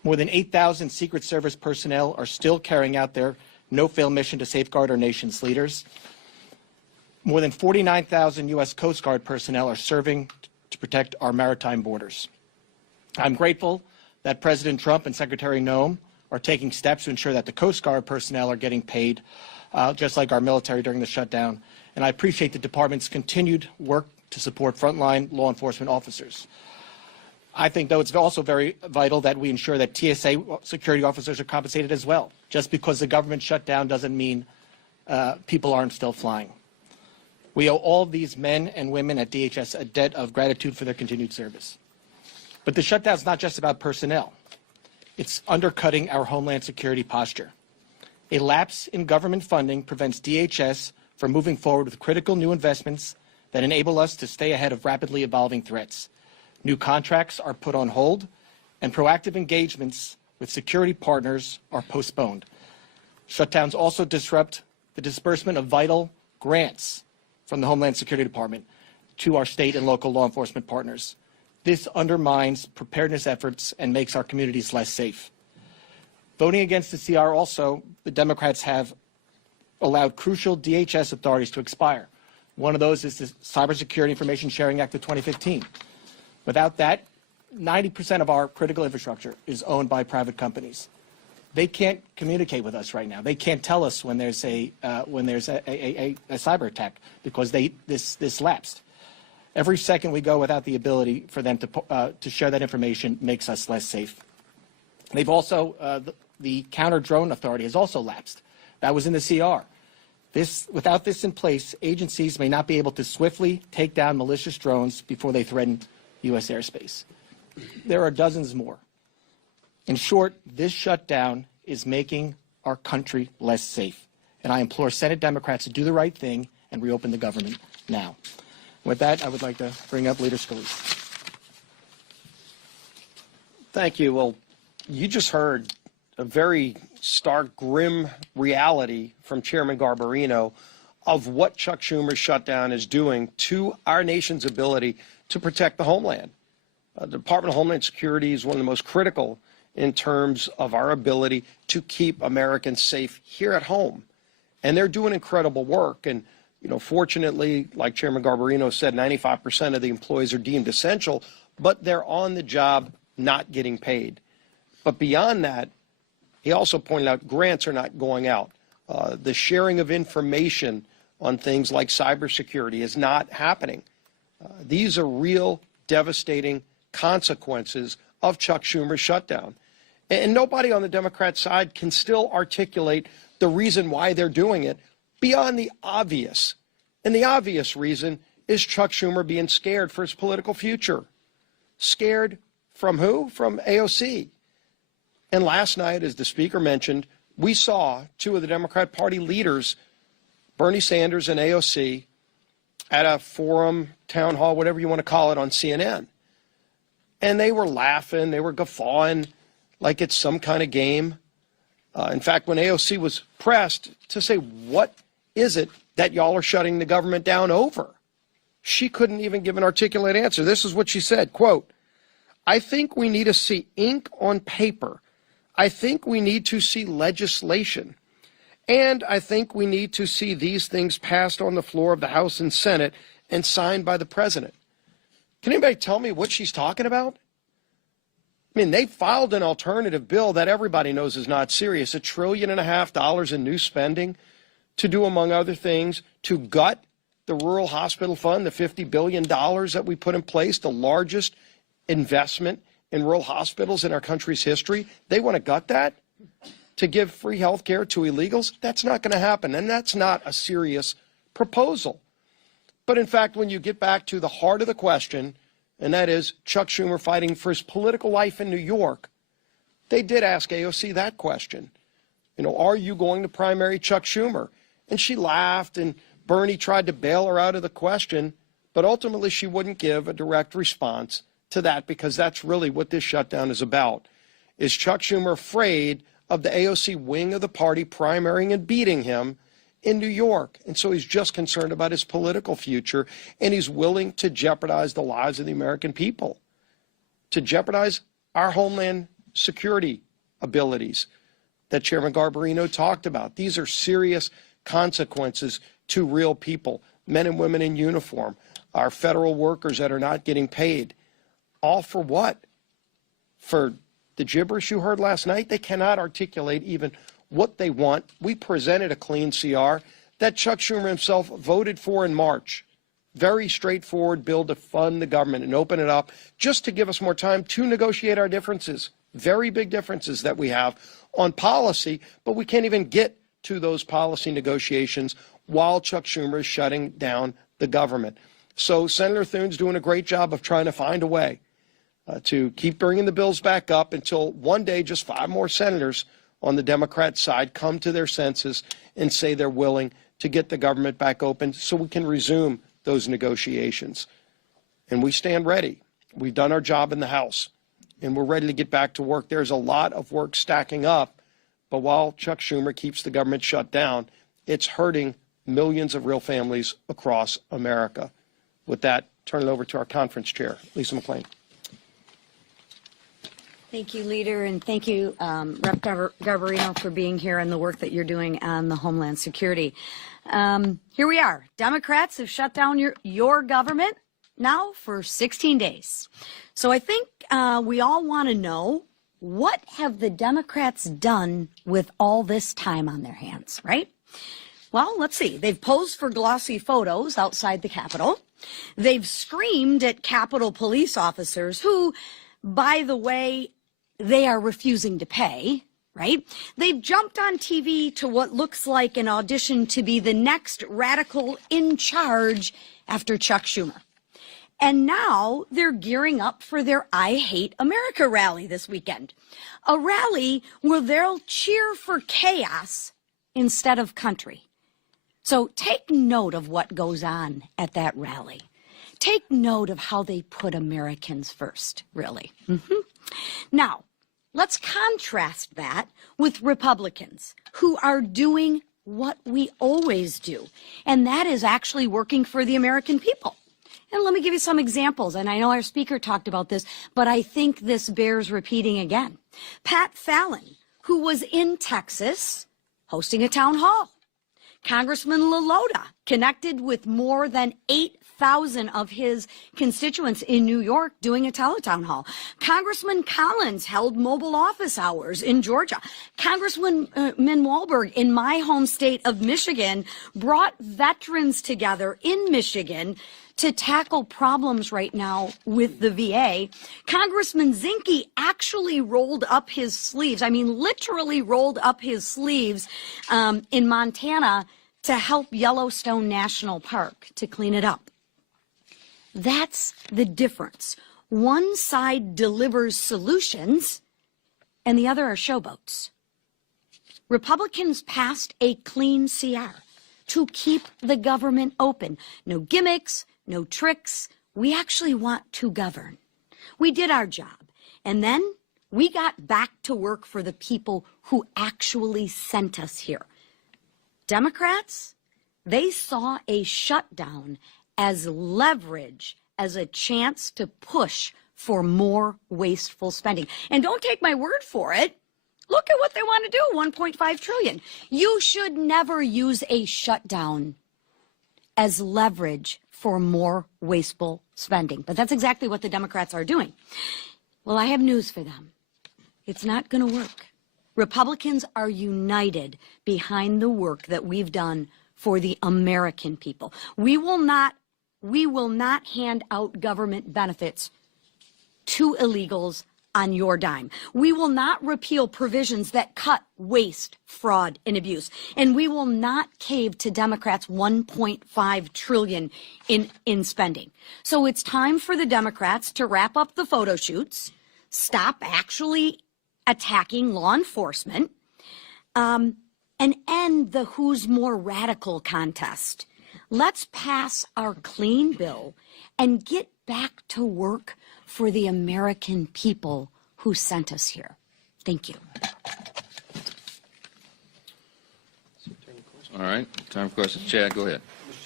More than 8,000 Secret Service personnel are still carrying out their no-fail mission to safeguard our nation's leaders. More than 49,000 U.S. Coast Guard personnel are serving to protect our maritime borders. I'm grateful that President Trump and Secretary Noem are taking steps to ensure that the Coast Guard personnel are getting paid, just like our military during the shutdown. And I appreciate the department's continued work to support frontline law enforcement officers. I think, though, it's also very vital that we ensure that TSA security officers are compensated as well. Just because the government shut down doesn't mean people aren't still flying. We owe all of these men and women at DHS a debt of gratitude for their continued service. But the shutdown is not just about personnel. It's undercutting our Homeland Security posture. A lapse in government funding prevents DHS from moving forward with critical new investments that enable us to stay ahead of rapidly evolving threats. New contracts are put on hold, and proactive engagements with security partners are postponed. Shutdowns also disrupt the disbursement of vital grants from the Homeland Security Department to our state and local law enforcement partners. This undermines preparedness efforts and makes our communities less safe. Voting against the CR also, the Democrats have allowed crucial DHS authorities to expire. One of those is the Cybersecurity Information Sharing Act of 2015. Without that, 90% of our critical infrastructure is owned by private companies. They can't communicate with us right now. They can't tell us when there's a cyber attack because this lapsed. Every second we go without the ability for them to share that information makes us less safe. They've also the counter drone authority has also lapsed. That was in the CR. Without this in place, agencies may not be able to swiftly take down malicious drones before they threaten U.S. airspace. There are dozens more. In short, this shutdown is making our country less safe. And I implore Senate Democrats to do the right thing and reopen the government now. With that, I would like to bring up Leader Scalise. Thank you. Well, you just heard a very stark, grim reality from Chairman Garbarino of what Chuck Schumer's shutdown is doing to our nation's ability to protect the homeland. The Department of Homeland Security is one of the most critical in terms of our ability to keep Americans safe here at home. And they're doing incredible work. And, you know, fortunately, like Chairman Garbarino said, 95% of the employees are deemed essential, but they're on the job not getting paid. But beyond that, he also pointed out grants are not going out. The sharing of information on things like cybersecurity is not happening. These are real devastating consequences of Chuck Schumer's shutdown. And nobody on the Democrat side can still articulate the reason why they're doing it beyond the obvious. And the obvious reason is Chuck Schumer being scared for his political future. Scared from who? From AOC. And last night, as the speaker mentioned, we saw two of the Democrat Party leaders, Bernie Sanders and AOC, at a forum, town hall, whatever you want to call it, on CNN. And they were laughing, they were guffawing like it's some kind of game. In fact, when AOC was pressed to say, what is it that y'all are shutting the government down over? She couldn't even give an articulate answer. This is what she said, quote, I think we need to see ink on paper. I think we need to see legislation. And I think we need to see these things passed on the floor of the House and Senate and signed by the president. Can anybody tell me what she's talking about? I mean, they filed an alternative bill that everybody knows is not serious, $1.5 trillion in new spending to do, among other things, to gut the Rural Hospital Fund, the $50 billion that we put in place, the largest investment in rural hospitals in our country's history. They want to gut that to give free health care to illegals. That's not going to happen, and that's not a serious proposal. But in fact, when you get back to the heart of the question, and that is Chuck Schumer fighting for his political life in New York, they did ask AOC that question. You know, are you going to primary Chuck Schumer? And she laughed, and Bernie tried to bail her out of the question, but ultimately she wouldn't give a direct response to that, because that's really what this shutdown is about. Is Chuck Schumer afraid of the AOC wing of the party primarying and beating him in New York? And so he's just concerned about his political future, and he's willing to jeopardize the lives of the American people, to jeopardize our homeland security abilities that Chairman Garbarino talked about. These are serious consequences to real people, men and women in uniform, our federal workers that are not getting paid. All for what? For the gibberish you heard last night? They cannot articulate even what they want. We presented a clean CR that Chuck Schumer himself voted for in March. Very straightforward bill to fund the government and open it up just to give us more time to negotiate our differences. Very big differences that we have on policy, but we can't even get to those policy negotiations while Chuck Schumer is shutting down the government. So Senator Thune's doing a great job of trying to find a way to keep bringing the bills back up until one day just 5 more senators on the Democrat side come to their senses and say they're willing to get the government back open so we can resume those negotiations. And we stand ready. We've done our job in the House, and we're ready to get back to work. There's a lot of work stacking up, but while Chuck Schumer keeps the government shut down, it's hurting millions of real families across America. With that, turn it over to our conference chair, Lisa McClain. Thank you, Leader, and thank you, Rep. Garbarino, for being here and the work that you're doing on the Homeland Security. Here we are. Democrats have shut down your government now for 16 days. So I think we all want to know, what have the Democrats done with all this time on their hands, right? Well, let's see. They've posed for glossy photos outside the Capitol. They've screamed at Capitol police officers who, by the way, they are refusing to pay, right? They've jumped on TV to what looks like an audition to be the next radical in charge after Chuck Schumer. And now they're gearing up for their I Hate America rally this weekend. A rally where they'll cheer for chaos instead of country. So take note of what goes on at that rally. Take note of how they put Americans first, really. Now, let's contrast that with Republicans who are doing what we always do, and that is actually working for the American people. And let me give you some examples, and I know our speaker talked about this, but I think this bears repeating again. Pat Fallon, who was in Texas hosting a town hall. Congressman LaLota connected with more than 8,000 of his constituents in New York doing a teletown hall. Congressman Collins held mobile office hours in Georgia. Congressman Walberg in my home state of Michigan brought veterans together in Michigan to tackle problems right now with the VA. Congressman Zinke actually rolled up his sleeves, I mean literally rolled up his sleeves in Montana to help Yellowstone National Park to clean it up. That's the difference. One side delivers solutions and the other are showboats. Republicans passed a clean CR to keep the government open. No gimmicks, no tricks. We actually want to govern. We did our job. And then we got back to work for the people who actually sent us here. Democrats, they saw a shutdown as leverage, as a chance to push for more wasteful spending. And don't take my word for it. Look at what they want to do, $1.5 trillion. You should never use a shutdown as leverage for more wasteful spending. But that's exactly what the Democrats are doing. Well, I have news for them. It's not going to work. Republicans are united behind the work that we've done for the American people. We will not hand out government benefits to illegals on your dime. We will not repeal provisions that cut waste, fraud, and abuse. And we will not cave to Democrats' $1.5 trillion in spending. So it's time for the Democrats to wrap up the photo shoots, stop actually attacking law enforcement, and end the who's more radical contest. Let's pass our clean bill and get back to work for the American people who sent us here. Thank you. All right, time for questions. Chad, go ahead. Mr.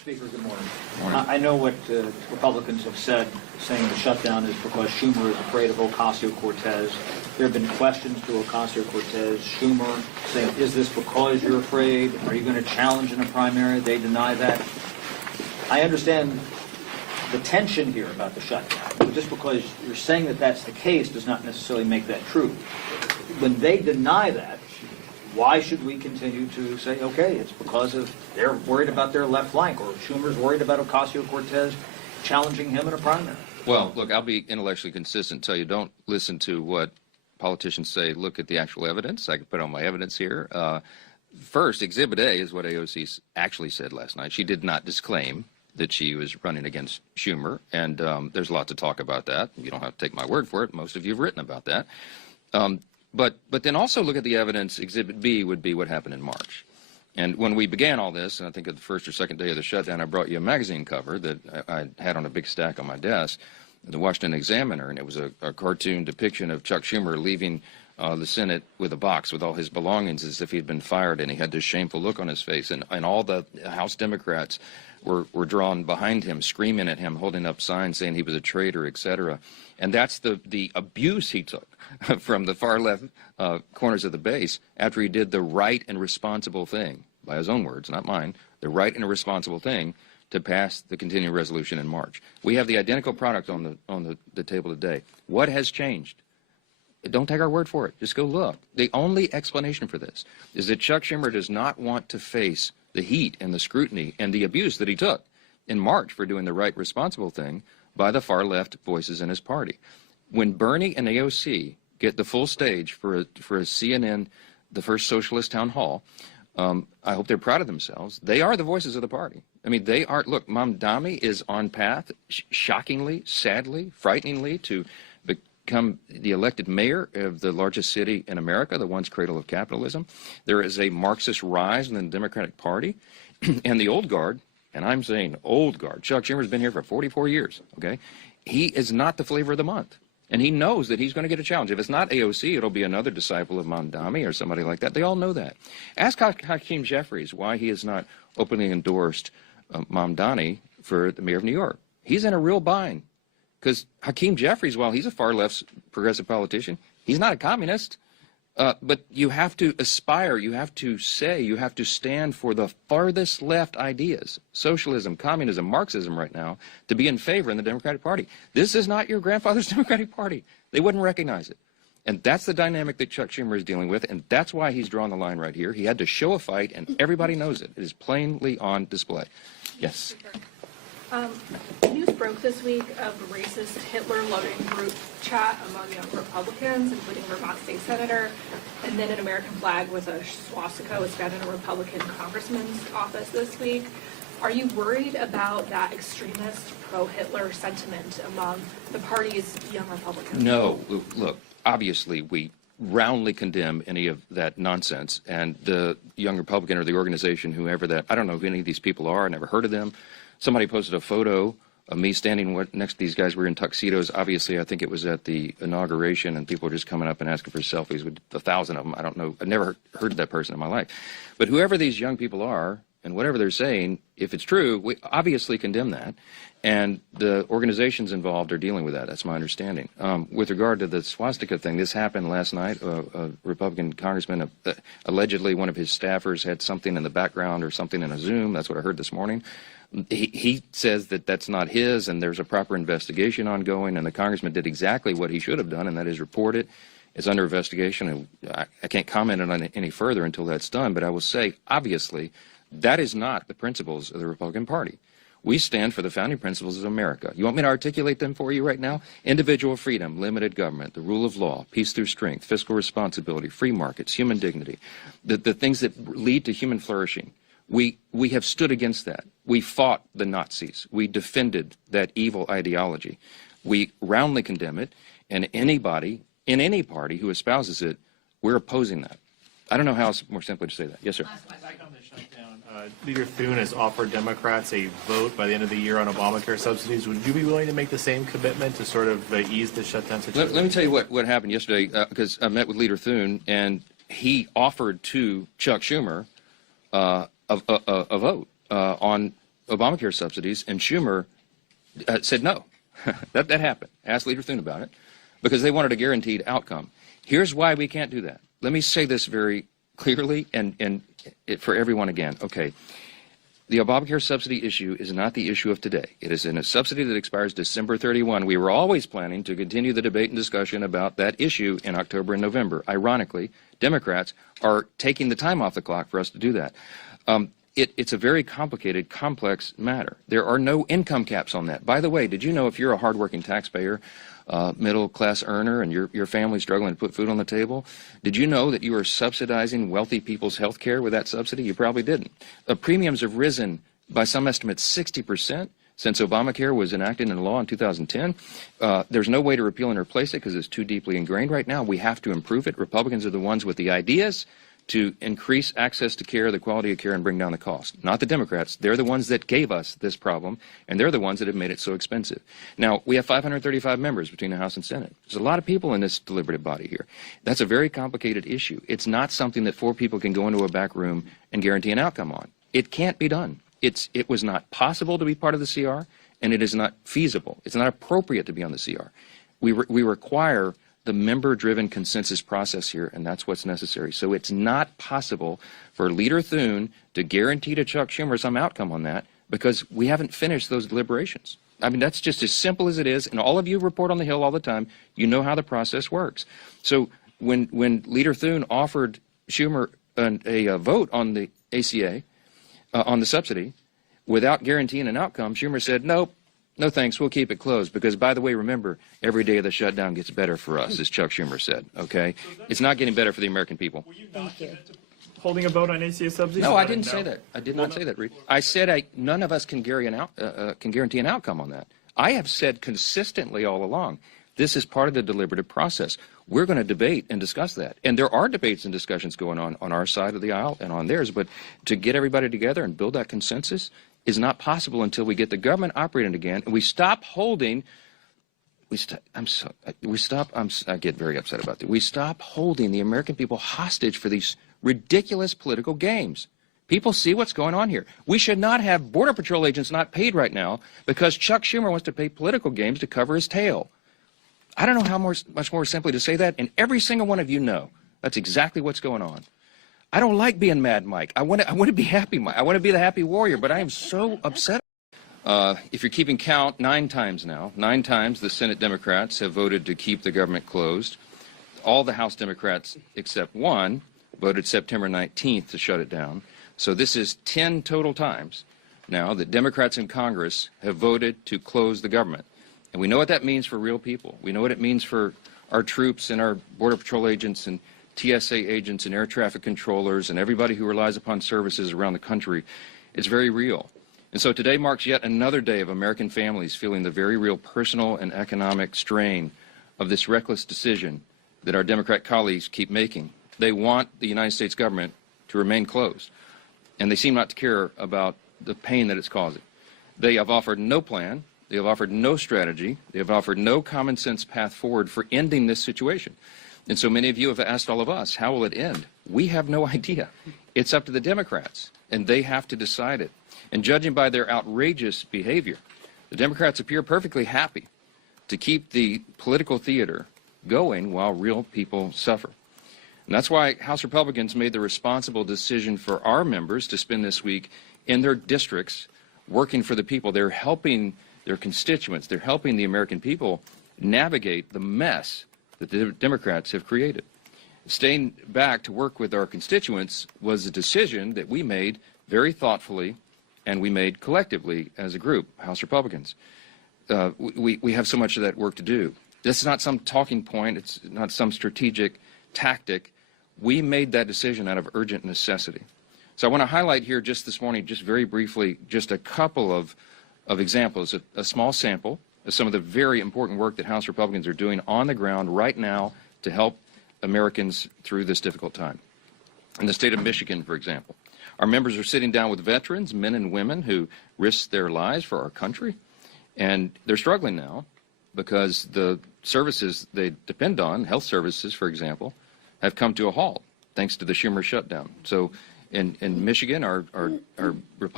Speaker, good morning. I know what Republicans have said, saying the shutdown is because Schumer is afraid of Ocasio-Cortez. There have been questions to Ocasio-Cortez, Schumer, saying, is this because you're afraid? Are you going to challenge in a primary? They deny that. I understand the tension here about the shutdown. Just because you're saying that that's the case does not necessarily make that true. When they deny that, why should we continue to say, okay, it's because of they're worried about their left flank, or Schumer's worried about Ocasio-Cortez challenging him in a primary? Well, look, I'll be intellectually consistent and tell you don't listen to what politicians say. Look at the actual evidence. I can put on my evidence here. First, Exhibit A is what AOC actually said last night. She did not disclaim that she was running against Schumer, and there's a lot to talk about that. You don't have to take my word for it. Most of you have written about that. But then also look at the evidence. Exhibit B would be what happened in March. And when we began all this, and I think at the first or second day of the shutdown, I brought you a magazine cover that I had on a big stack on my desk, the Washington Examiner, and it was a cartoon depiction of Chuck Schumer leaving the Senate with a box with all his belongings as if he'd been fired, and he had this shameful look on his face. And all the House Democrats were drawn behind him, screaming at him, holding up signs saying he was a traitor, etc. And that's the abuse he took from the far left corners of the base after he did the right and responsible thing, by his own words, not mine, the right and responsible thing to pass the continuing resolution in March. We have the identical product on the table today. What has changed? Don't take our word for it. Just go look. The only explanation for this is that Chuck Schumer does not want to face the heat and the scrutiny and the abuse that he took in March for doing the right, responsible thing by the far left voices in his party. When Bernie and AOC get the full stage for a CNN, the first socialist town hall, I hope they're proud of themselves. They are the voices of the party. I mean, they are. Look, Mamdani is on path, shockingly, sadly, frighteningly, to become the elected mayor of the largest city in America, the once cradle of capitalism. There is a Marxist rise in the Democratic Party, and the old guard, and I'm saying old guard, Chuck Schumer's been here for 44 years, okay? He is not the flavor of the month. And he knows that he's going to get a challenge. If it's not AOC, it'll be another disciple of Mamdani or somebody like that. They all know that. Ask Hakeem Jeffries why he has not openly endorsed Mamdani for the mayor of New York. He's in a real bind. Because Hakeem Jeffries, while he's a far-left progressive politician, he's not a communist. But you have to aspire, you have to say, you have to stand for the farthest left ideas, socialism, communism, Marxism right now, to be in favor in the Democratic Party. This is not your grandfather's Democratic Party. They wouldn't recognize it. And that's the dynamic that Chuck Schumer is dealing with, and that's why he's drawn the line right here. He had to show a fight, and everybody knows it. It is plainly on display. Yes. News broke this week of a racist Hitler-loving group chat among young Republicans, including Vermont State Senator, and then an American flag with a swastika was found in a Republican congressman's office this week. Are you worried about that extremist pro-Hitler sentiment among the party's young Republicans? No. Look, obviously we roundly condemn any of that nonsense, and the young Republican or the organization, whoever that, I don't know who any of these people are, I never heard of them. Somebody posted a photo of me standing next to these guys. We were in tuxedos. Obviously, I think it was at the inauguration, and people were just coming up and asking for selfies with 1,000 of them. I don't know. I've never heard of that person in my life. But whoever these young people are, and whatever they're saying, if it's true, we obviously condemn that. And the organizations involved are dealing with that. That's my understanding. With regard to the swastika thing, this happened last night. A Republican congressman, allegedly one of his staffers had something in the background or something in a Zoom. That's what I heard this morning. He says that that's not his, and there's a proper investigation ongoing, and the congressman did exactly what he should have done, and that is report it. It's under investigation, and I can't comment on it any further until that's done, but I will say, obviously, that is not the principles of the Republican Party. We stand for the founding principles of America. You want me to articulate them for you right now? Individual freedom, limited government, the rule of law, peace through strength, fiscal responsibility, free markets, human dignity, the things that lead to human flourishing. We have stood against that. We fought the Nazis. We defended that evil ideology. We roundly condemn it, and anybody in any party who espouses it, we're opposing that. I don't know how else more simply to say that. Yes, sir. Back on the shutdown, Leader Thune has offered Democrats a vote by the end of the year on Obamacare subsidies. Would you be willing to make the same commitment to sort of ease the shutdown situation? Let me tell you what happened yesterday, because I met with Leader Thune, and he offered to Chuck Schumer a vote on Obamacare subsidies, and Schumer said no. that happened. Asked Leader Thune about it because they wanted a guaranteed outcome. Here's why we can't do that. Let me say this very clearly and for everyone again. Okay. The Obamacare subsidy issue is not the issue of today. It is in a subsidy that expires December 31. We were always planning to continue the debate and discussion about that issue in October and November. Ironically, Democrats are taking the time off the clock for us to do that. It's a very complicated, complex matter. There are no income caps on that. By the way, did you know if you're a hardworking taxpayer, middle-class earner, and your family's struggling to put food on the table, did you know that you are subsidizing wealthy people's health care with that subsidy? You probably didn't. Premiums have risen by some estimates 60% since Obamacare was enacted into law in 2010. There's no way to repeal and replace it because it's too deeply ingrained right now. We have to improve it. Republicans are the ones with the ideas to increase access to care, the quality of care, and bring down the cost. Not the Democrats. They're the ones that gave us this problem, and they're the ones that have made it so expensive. Now, we have 535 members between the House and Senate. There's a lot of people in this deliberative body here. That's a very complicated issue. It's not something that 4 people can go into a back room and guarantee an outcome on. It can't be done. It was not possible to be part of the CR, and it is not feasible. It's not appropriate to be on the CR. We require the member-driven consensus process here, and that's what's necessary. So it's not possible for Leader Thune to guarantee to Chuck Schumer some outcome on that because we haven't finished those deliberations. I mean, that's just as simple as it is, and all of you report on the Hill all the time. You know how the process works. So when Leader Thune offered Schumer a vote on the ACA, on the subsidy, without guaranteeing an outcome, Schumer said, nope. No thanks, we'll keep it closed because, by the way, remember, every day of the shutdown gets better for us, as Chuck Schumer said, okay? It's not getting better for the American people. Thank you. Holding a vote on ACA subsidies? No, I didn't say that. I did not say that, Reed. I said none of us can guarantee an outcome on that. I have said consistently all along, this is part of the deliberative process. We're going to debate and discuss that. And there are debates and discussions going on our side of the aisle and on theirs, but to get everybody together and build that consensus is not possible until we get the government operating again and we stop holding. I get very upset about that. We stop holding the American people hostage for these ridiculous political games. People see what's going on here. We should not have Border Patrol agents not paid right now because Chuck Schumer wants to pay political games to cover his tail. I don't know how much more simply to say that, and every single one of you know that's exactly what's going on. I don't like being Mad Mike. I want to be Happy Mike. I want to be the happy warrior, but I am so upset. If you're keeping count, 9 times now, 9 times the Senate Democrats have voted to keep the government closed. All the House Democrats except 1 voted September 19th to shut it down. So this is 10 total times now that Democrats in Congress have voted to close the government. And we know what that means for real people. We know what it means for our troops and our Border Patrol agents and TSA agents and air traffic controllers and everybody who relies upon services around the country. It's very real. And so today marks yet another day of American families feeling the very real personal and economic strain of this reckless decision that our Democrat colleagues keep making. They want the United States government to remain closed, and they seem not to care about the pain that it's causing. They have offered no plan. They have offered no strategy. They have offered no common sense path forward for ending this situation. And so many of you have asked all of us, how will it end? We have no idea. It's up to the Democrats, and they have to decide it. And judging by their outrageous behavior, the Democrats appear perfectly happy to keep the political theater going while real people suffer. And that's why House Republicans made the responsible decision for our members to spend this week in their districts working for the people. They're helping their constituents. They're helping the American people navigate the mess that the Democrats have created. Staying back to work with our constituents was a decision that we made very thoughtfully and we made collectively as a group, House Republicans. We have so much of that work to do. This is not some talking point. It's not some strategic tactic. We made that decision out of urgent necessity. So I want to highlight here just this morning, just very briefly, just a couple of examples, a small sample of some of the very important work that House Republicans are doing on the ground right now to help Americans through this difficult time. In the state of Michigan, for example, our members are sitting down with veterans, men and women who risked their lives for our country, and they're struggling now because the services they depend on, health services, for example, have come to a halt thanks to the Schumer shutdown. So in Michigan, our Republican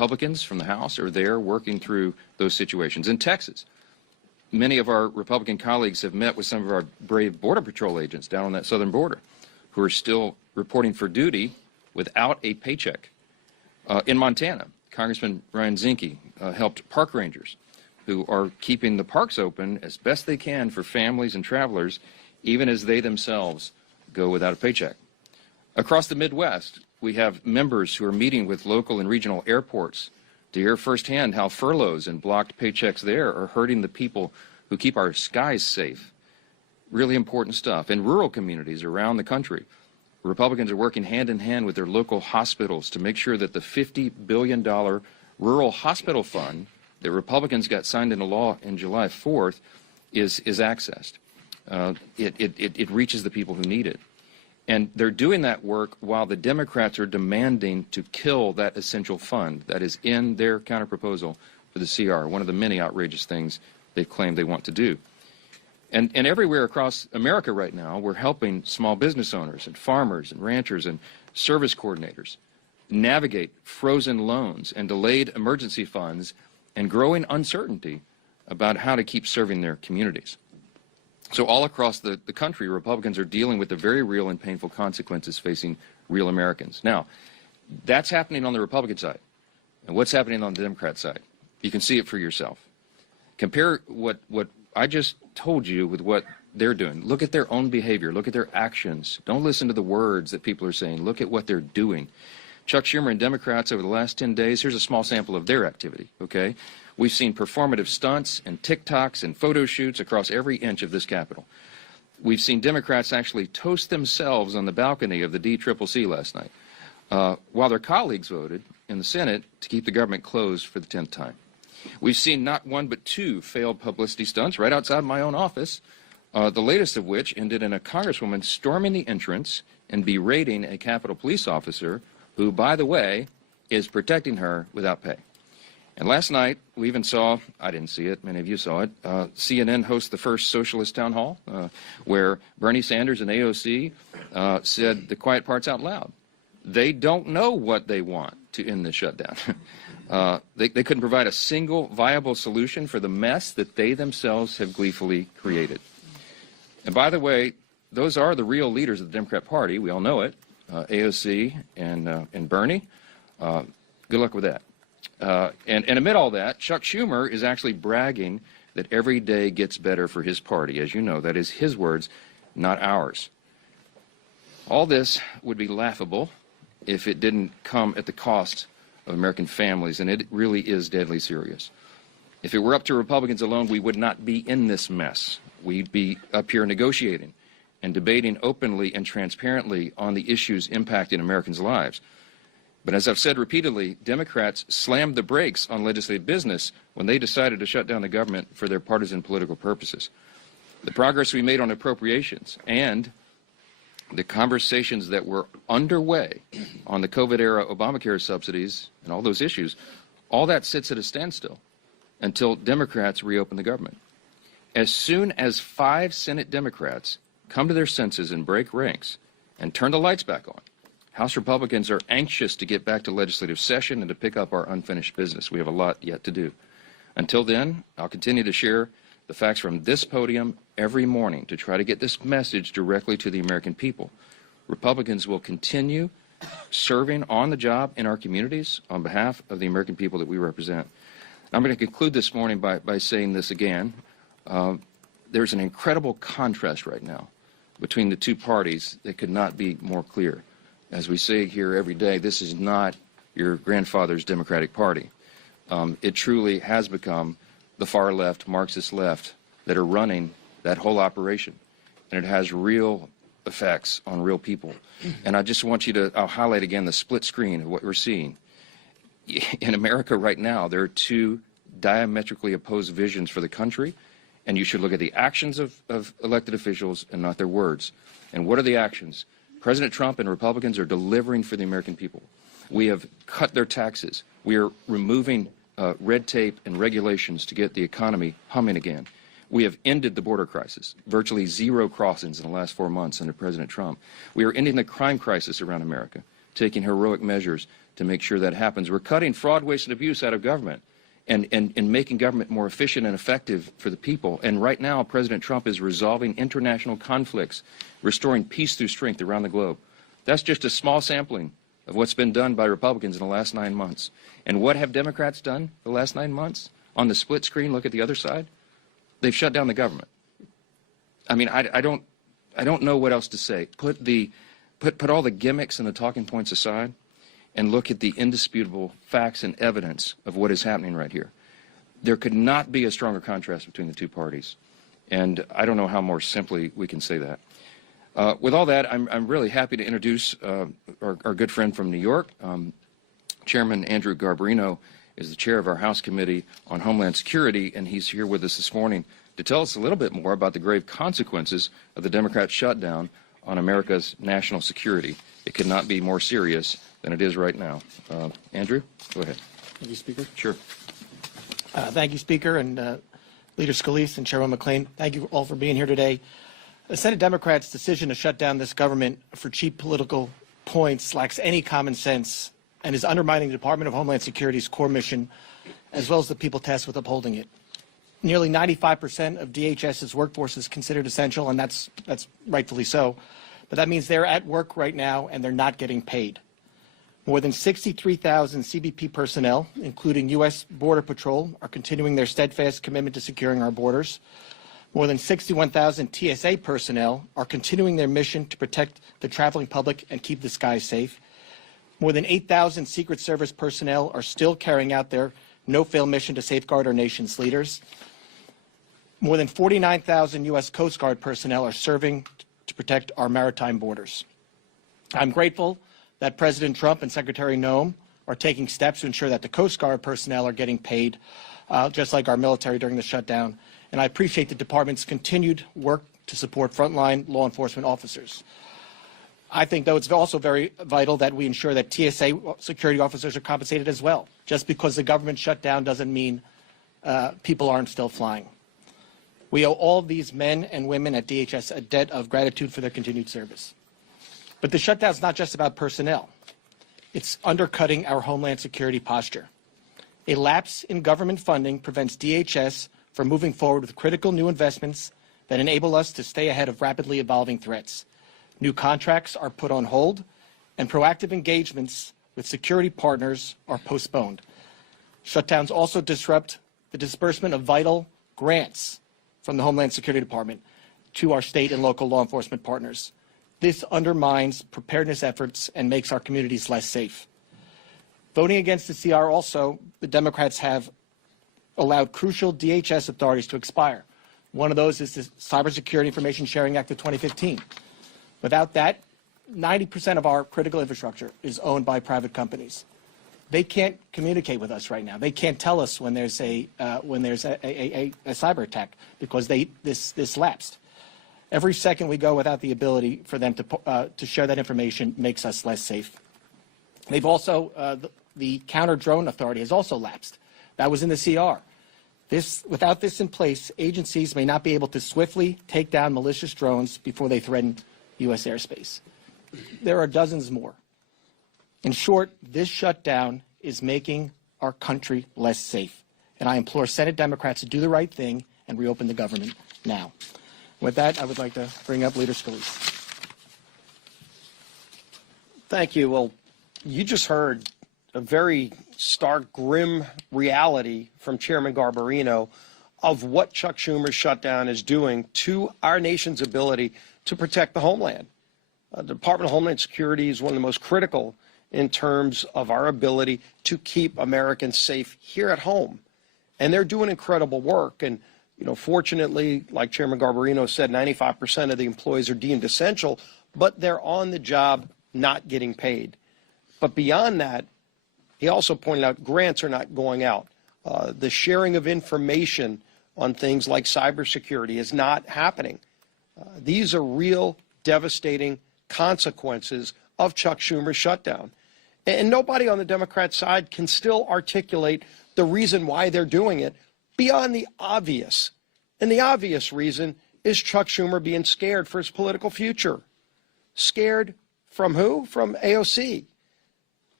Republicans from the House are there working through those situations. In Texas, many of our Republican colleagues have met with some of our brave Border Patrol agents down on that southern border who are still reporting for duty without a paycheck. In Montana, Congressman Ryan Zinke helped park rangers who are keeping the parks open as best they can for families and travelers, even as they themselves go without a paycheck. Across the Midwest, we have members who are meeting with local and regional airports to hear firsthand how furloughs and blocked paychecks there are hurting the people who keep our skies safe. Really important stuff. In rural communities around the country, Republicans are working hand in hand with their local hospitals to make sure that the $50 billion rural hospital fund that Republicans got signed into law in July 4th is accessed. It reaches the people who need it. And they're doing that work while the Democrats are demanding to kill that essential fund that is in their counterproposal for the CR, one of the many outrageous things they've claimed they want to do. And everywhere across America right now, we're helping small business owners and farmers and ranchers and service coordinators navigate frozen loans and delayed emergency funds and growing uncertainty about how to keep serving their communities. So all across the country, Republicans are dealing with the very real and painful consequences facing real Americans. Now, that's happening on the Republican side. And what's happening on the Democrat side? You can see it for yourself. Compare what I just told you with what they're doing. Look at their own behavior. Look at their actions. Don't listen to the words that people are saying. Look at what they're doing. Chuck Schumer and Democrats over the last 10 days, here's a small sample of their activity, okay? We've seen performative stunts and TikToks and photo shoots across every inch of this Capitol. We've seen Democrats actually toast themselves on the balcony of the DCCC last night, while their colleagues voted in the Senate to keep the government closed for the 10th time. We've seen not one but two failed publicity stunts right outside my own office, the latest of which ended in a congresswoman storming the entrance and berating a Capitol police officer who, by the way, is protecting her without pay. And last night, we even saw, I didn't see it, many of you saw it, CNN host the first socialist town hall, where Bernie Sanders and AOC said the quiet parts out loud. They don't know what they want to end the shutdown. They couldn't provide a single viable solution for the mess that they themselves have gleefully created. And by the way, those are the real leaders of the Democrat Party. We all know it, AOC and Bernie. Good luck with that. And amid all that, Chuck Schumer is actually bragging that every day gets better for his party. As you know, that is his words, not ours. All this would be laughable if it didn't come at the cost of American families, and it really is deadly serious. If it were up to Republicans alone, we would not be in this mess. We'd be up here negotiating and debating openly and transparently on the issues impacting Americans' lives. But as I've said repeatedly, Democrats slammed the brakes on legislative business when they decided to shut down the government for their partisan political purposes. The progress we made on appropriations and the conversations that were underway on the COVID-era Obamacare subsidies and all those issues, all that sits at a standstill until Democrats reopen the government. As soon as 5 Senate Democrats come to their senses and break ranks and turn the lights back on, House Republicans are anxious to get back to legislative session and to pick up our unfinished business. We have a lot yet to do. Until then, I'll continue to share the facts from this podium every morning to try to get this message directly to the American people. Republicans will continue serving on the job in our communities on behalf of the American people that we represent. I'm going to conclude this morning by saying this again. There's an incredible contrast right now between the two parties that could not be more clear. As we say here every day, this is not your grandfather's Democratic Party. It truly has become the far left, Marxist left, that are running that whole operation. And it has real effects on real people. And I just want you to, I'll highlight again the split screen of what we're seeing. In America right now, there are two diametrically opposed visions for the country, and you should look at the actions of elected officials and not their words. And what are the actions? President Trump and Republicans are delivering for the American people. We have cut their taxes. We are removing red tape and regulations to get the economy humming again. We have ended the border crisis, virtually 0 crossings in the last 4 months under President Trump. We are ending the crime crisis around America, taking heroic measures to make sure that happens. We're cutting fraud, waste, and abuse out of government and making government more efficient and effective for the people. And right now, President Trump is resolving international conflicts, restoring peace through strength around the globe. That's just a small sampling of what's been done by Republicans in the last 9 months. And what have Democrats done the last 9 months? On the split screen, look at the other side. They've shut down the government. I mean, I don't know what else to say. Put all the gimmicks and the talking points aside and look at the indisputable facts and evidence of what is happening right here. There could not be a stronger contrast between the two parties. And I don't know how more simply we can say that. With all that, I'm really happy to introduce our good friend from New York. Chairman Andrew Garbarino is the chair of our House Committee on Homeland Security, and he's here with us this morning to tell us a little bit more about the grave consequences of the Democrat shutdown on America's national security. It could not be more serious than it is right now. Andrew, go ahead. Thank you, Speaker. Sure. Thank you, Speaker, and Leader Scalise and Chairman McClain. Thank you all for being here today. The Senate Democrats' decision to shut down this government for cheap political points lacks any common sense and is undermining the Department of Homeland Security's core mission, as well as the people tasked with upholding it. Nearly 95% of DHS's workforce is considered essential, and that's rightfully so. But that means they're at work right now, and they're not getting paid. More than 63,000 CBP personnel, including U.S. Border Patrol, are continuing their steadfast commitment to securing our borders. More than 61,000 TSA personnel are continuing their mission to protect the traveling public and keep the skies safe. More than 8,000 Secret Service personnel are still carrying out their no-fail mission to safeguard our nation's leaders. More than 49,000 U.S. Coast Guard personnel are serving to protect our maritime borders. I'm grateful that President Trump and Secretary Noem are taking steps to ensure that the Coast Guard personnel are getting paid, just like our military during the shutdown. And I appreciate the department's continued work to support frontline law enforcement officers. I think, though, it's also very vital that we ensure that TSA security officers are compensated as well. Just because the government shut down doesn't mean people aren't still flying. We owe all of these men and women at DHS a debt of gratitude for their continued service. But the shutdown is not just about personnel. It's undercutting our Homeland Security posture. A lapse in government funding prevents DHS from moving forward with critical new investments that enable us to stay ahead of rapidly evolving threats. New contracts are put on hold, and proactive engagements with security partners are postponed. Shutdowns also disrupt the disbursement of vital grants from the Homeland Security Department to our state and local law enforcement partners. This undermines preparedness efforts and makes our communities less safe. Voting against the CR also, the Democrats have allowed crucial DHS authorities to expire. One of those is the Cybersecurity Information Sharing Act of 2015. Without that, 90% of our critical infrastructure is owned by private companies. They can't communicate with us right now. They can't tell us when there's a cyber attack because this lapsed. Every second we go without the ability for them to share that information makes us less safe. They've also the counter drone authority has also lapsed. That was in the CR. Without this in place, agencies may not be able to swiftly take down malicious drones before they threaten U.S. airspace. There are dozens more. In short, this shutdown is making our country less safe. And I implore Senate Democrats to do the right thing and reopen the government now. With that, I would like to bring up Leader Scalise. Thank you. Well, you just heard a very stark, grim reality from Chairman Garbarino of what Chuck Schumer's shutdown is doing to our nation's ability to protect the homeland. The Department of Homeland Security is one of the most critical in terms of our ability to keep Americans safe here at home. And they're doing incredible work. And, you know, fortunately, like Chairman Garbarino said, 95% of the employees are deemed essential, but they're on the job not getting paid. But beyond that, he also pointed out grants are not going out. The sharing of information on things like cybersecurity is not happening. These are real devastating consequences of Chuck Schumer's shutdown. And nobody on the Democrat side can still articulate the reason why they're doing it beyond the obvious. And the obvious reason is Chuck Schumer being scared for his political future. Scared from who? From AOC.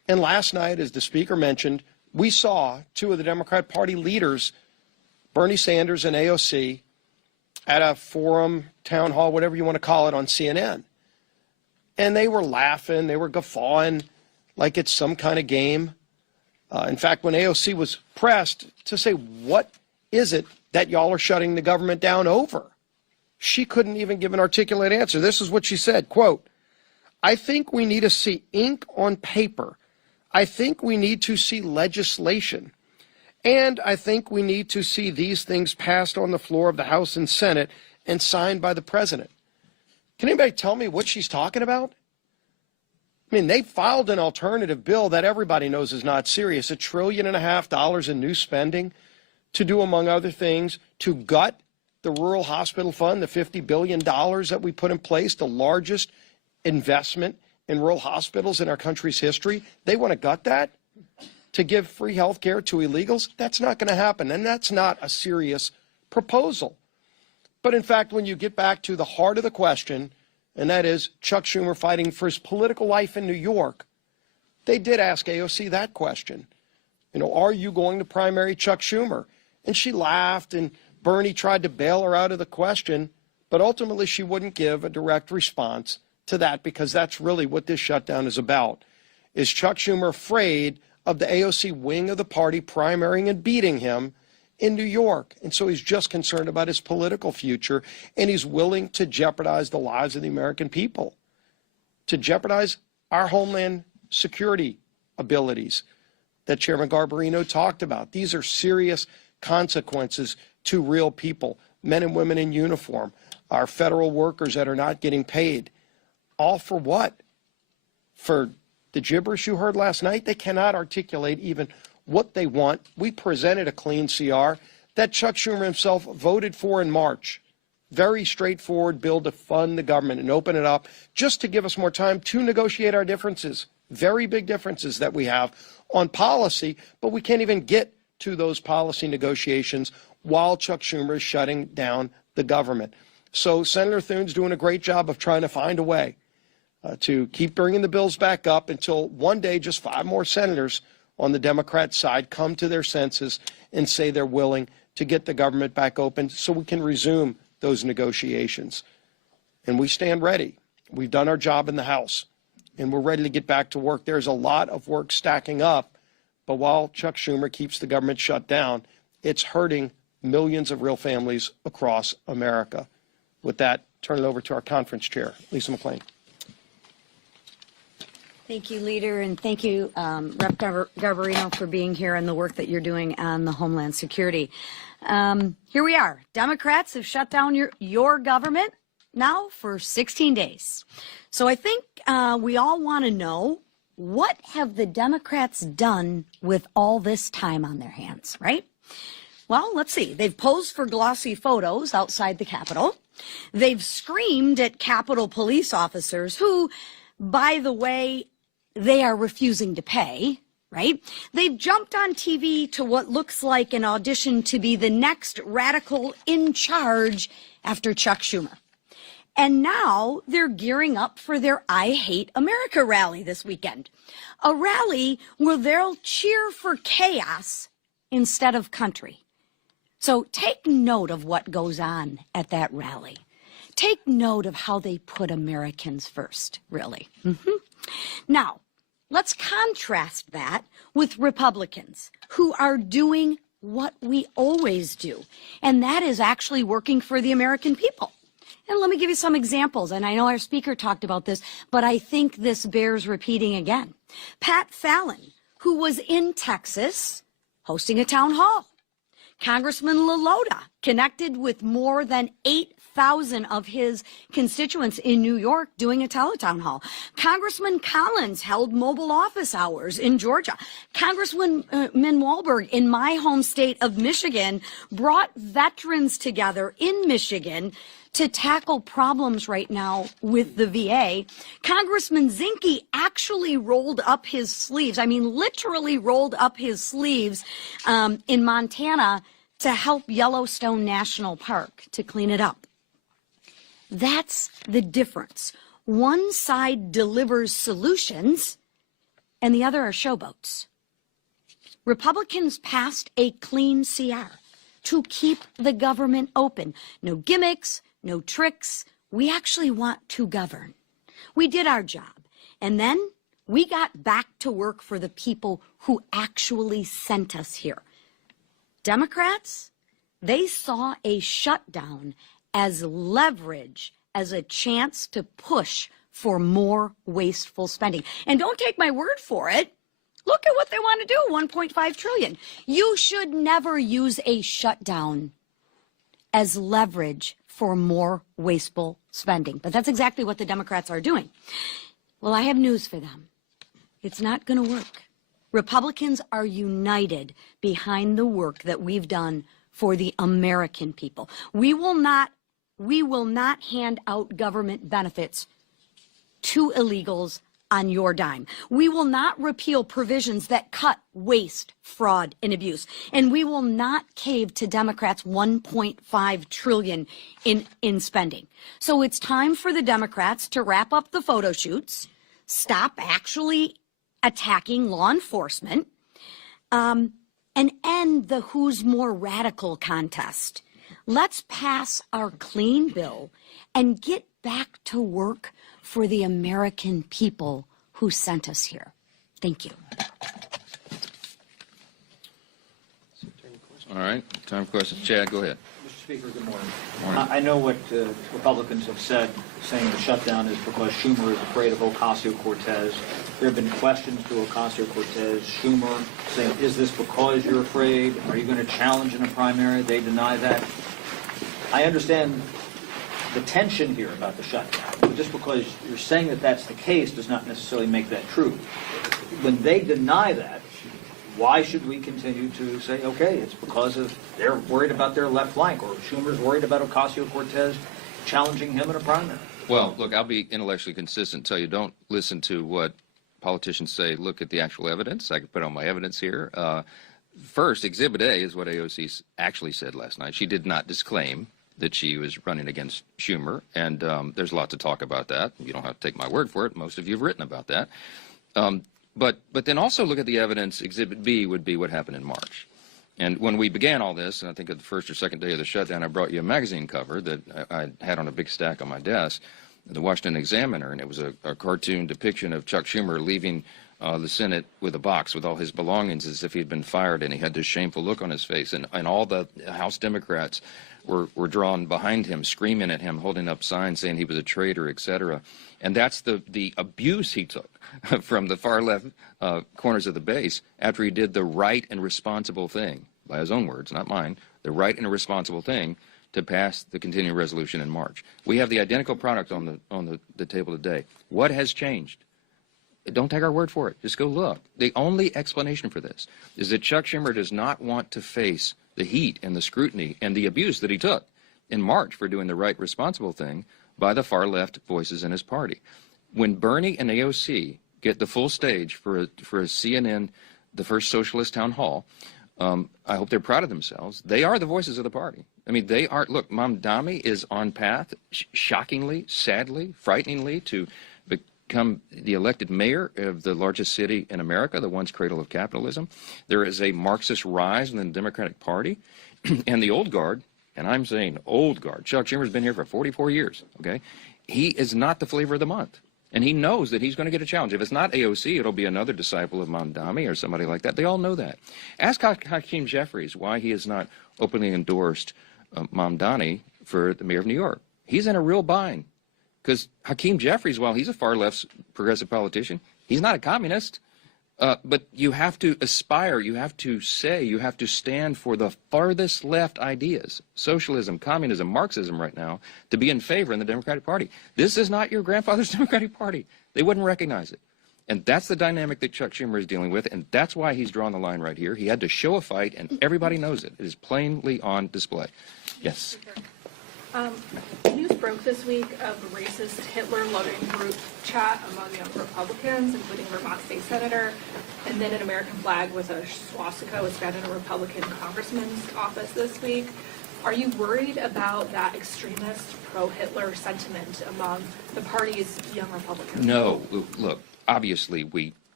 And last night, as the speaker mentioned, we saw two of the Democrat Party leaders, Bernie Sanders and AOC, at a forum, town hall, whatever you want to call it, on CNN. And they were laughing, they were guffawing like it's some kind of game. In fact, when AOC was pressed to say, what is it that y'all are shutting the government down over? She couldn't even give an articulate answer. This is what she said, quote, I think we need to see ink on paper. I think we need to see legislation. And I think we need to see these things passed on the floor of the House and Senate and signed by the president. Can anybody tell me what she's talking about? I mean, they filed an alternative bill that everybody knows is not serious, $1.5 trillion in new spending to do, among other things, to gut the Rural Hospital Fund, the $50 billion that we put in place, the largest investment in rural hospitals in our country's history. They want to gut that to give free health care to illegals. That's not going to happen, and that's not a serious proposal. But in fact, when you get back to the heart of the question, and that is Chuck Schumer fighting for his political life in New York, they did ask AOC that question. You know, are you going to primary Chuck Schumer? And she laughed, and Bernie tried to bail her out of the question, but ultimately she wouldn't give a direct response to that, because that's really what this shutdown is about. Is Chuck Schumer afraid of the AOC wing of the party primarying and beating him in New York? And so he's just concerned about his political future, and he's willing to jeopardize the lives of the American people, to jeopardize our Homeland security abilities that Chairman Garbarino talked about. These are serious consequences to real people, men and women in uniform, our federal workers that are not getting paid. All for what? For the gibberish you heard last night? They cannot articulate even what they want. We presented a clean CR that Chuck Schumer himself voted for in March. Very straightforward bill to fund the government and open it up just to give us more time to negotiate our differences. Very big differences that we have on policy, but we can't even get to those policy negotiations while Chuck Schumer is shutting down the government. So Senator Thune's doing a great job of trying to find a way to keep bringing the bills back up until one day just 5 more senators on the Democrat side come to their senses and say they're willing to get the government back open so we can resume those negotiations. And we stand ready. We've done our job in the House, and we're ready to get back to work. There's a lot of work stacking up, but while Chuck Schumer keeps the government shut down, it's hurting millions of real families across America. With that, turn it over to our conference chair, Lisa McClain. Thank you, Leader, and thank you, Rep. Garbarino, for being here and the work that you're doing on the Homeland Security. Here we are. Democrats have shut down your government now for 16 days. So I think we all want to know, what have the Democrats done with all this time on their hands, right? Well, let's see. They've posed for glossy photos outside the Capitol. They've screamed at Capitol police officers who, by the way, they are refusing to pay, right? They've jumped on TV to what looks like an audition to be the next radical in charge after Chuck Schumer. And now they're gearing up for their I Hate America rally this weekend. A rally where they'll cheer for chaos instead of country. So take note of what goes on at that rally. Take note of how they put Americans first, really. Now, let's contrast that with Republicans who are doing what we always do, and that is actually working for the American people. And let me give you some examples, and I know our speaker talked about this, but I think this bears repeating again. Pat Fallon, who was in Texas hosting a town hall. Congressman LaLota connected with more than 8,000 of his constituents in New York doing a teletown hall. Congressman Collins held mobile office hours in Georgia. Congressman Walberg in my home state of Michigan brought veterans together in Michigan to tackle problems right now with the VA. Congressman Zinke actually rolled up his sleeves, I mean literally rolled up his sleeves in Montana to help Yellowstone National Park to clean it up. That's the difference. One side delivers solutions, and the other are showboats. Republicans passed a clean CR to keep the government open. No gimmicks, no tricks. We actually want to govern. We did our job. And then we got back to work for the people who actually sent us here. Democrats, they saw a shutdown as leverage, as a chance to push for more wasteful spending. And don't take my word for it. Look at what they want to do, $1.5 trillion. You should never use a shutdown as leverage for more wasteful spending. But that's exactly what the Democrats are doing. Well, I have news for them. It's not going to work. Republicans are united behind the work that we've done for the American people. We will not hand out government benefits to illegals on your dime. We will not repeal provisions that cut waste, fraud, and abuse. And we will not cave to Democrats' $1.5 trillion in spending. So it's time for the Democrats to wrap up the photo shoots, stop actually attacking law enforcement, and end the who's more radical contest. Let's pass our clean bill and get back to work for the American people who sent us here. Thank you. All right, time for questions. Chad, go ahead. Mr. Speaker, good morning. Morning. I know what Republicans have said, saying the shutdown is because Schumer is afraid of Ocasio-Cortez. There have been questions to Ocasio-Cortez, Schumer, saying, is this because you're afraid? Are you going to challenge in a primary? They deny that. I understand the tension here about the shutdown. But just because you're saying that that's the case does not necessarily make that true. When they deny that, why should we continue to say, okay, it's because of they're worried about their left flank, or Schumer's worried about Ocasio-Cortez challenging him in a primary? Well, look, I'll be intellectually consistent and tell you don't listen to what politicians say. Look at the actual evidence. I can put on my evidence here. First, Exhibit A is what AOC actually said last night. She did not disclaim that she was running against Schumer, and there's a lot to talk about that. You don't have to take my word for it. Most of you have written about that. But then also look at the evidence. Exhibit B would be what happened in March. And when we began all this, and I think at the first or second day of the shutdown, I brought you a magazine cover that I had on a big stack on my desk, the Washington Examiner, and it was a cartoon depiction of Chuck Schumer leaving the Senate with a box with all his belongings as if he'd been fired, and he had this shameful look on his face. And all the House Democrats were drawn behind him, screaming at him, holding up signs saying he was a traitor, etc. And that's the abuse he took from the far left corners of the base after he did the right and responsible thing, by his own words, not mine, the right and responsible thing to pass the continuing resolution in March. We have the identical product on the table today. What has changed? Don't take our word for it. Just go look. The only explanation for this is that Chuck Schumer does not want to face the heat and the scrutiny and the abuse that he took in March for doing the right, responsible thing by the far left voices in his party. When Bernie and AOC get the full stage for a CNN, the first socialist town hall, I hope they're proud of themselves. They are the voices of the party. I mean, they are. Look, Mamdani is on path, shockingly, sadly, frighteningly, to become the elected mayor of the largest city in America, the once cradle of capitalism. There is a Marxist rise in the Democratic Party. And the old guard, and I'm saying old guard, Chuck Schumer's been here for 44 years, okay? He is not the flavor of the month. And he knows that he's going to get a challenge. If it's not AOC, it'll be another disciple of Mamdani or somebody like that. They all know that. Ask Hakeem Jeffries why he has not openly endorsed Mamdani for the mayor of New York. He's in a real bind. Because Hakeem Jeffries, while he's a far-left progressive politician, he's not a communist. But you have to aspire, you have to say, you have to stand for the farthest left ideas, socialism, communism, Marxism right now, to be in favor in the Democratic Party. This is not your grandfather's Democratic Party. They wouldn't recognize it. And that's the dynamic that Chuck Schumer is dealing with, and that's why he's drawn the line right here. He had to show a fight, and everybody knows it. It is plainly on display. Yes. News broke this week of a racist Hitler-loving group chat among young Republicans, including Vermont State Senator, and then an American flag with a swastika was found in a Republican congressman's office this week. Are you worried about that extremist pro-Hitler sentiment among the party's young Republicans? No. Look, obviously we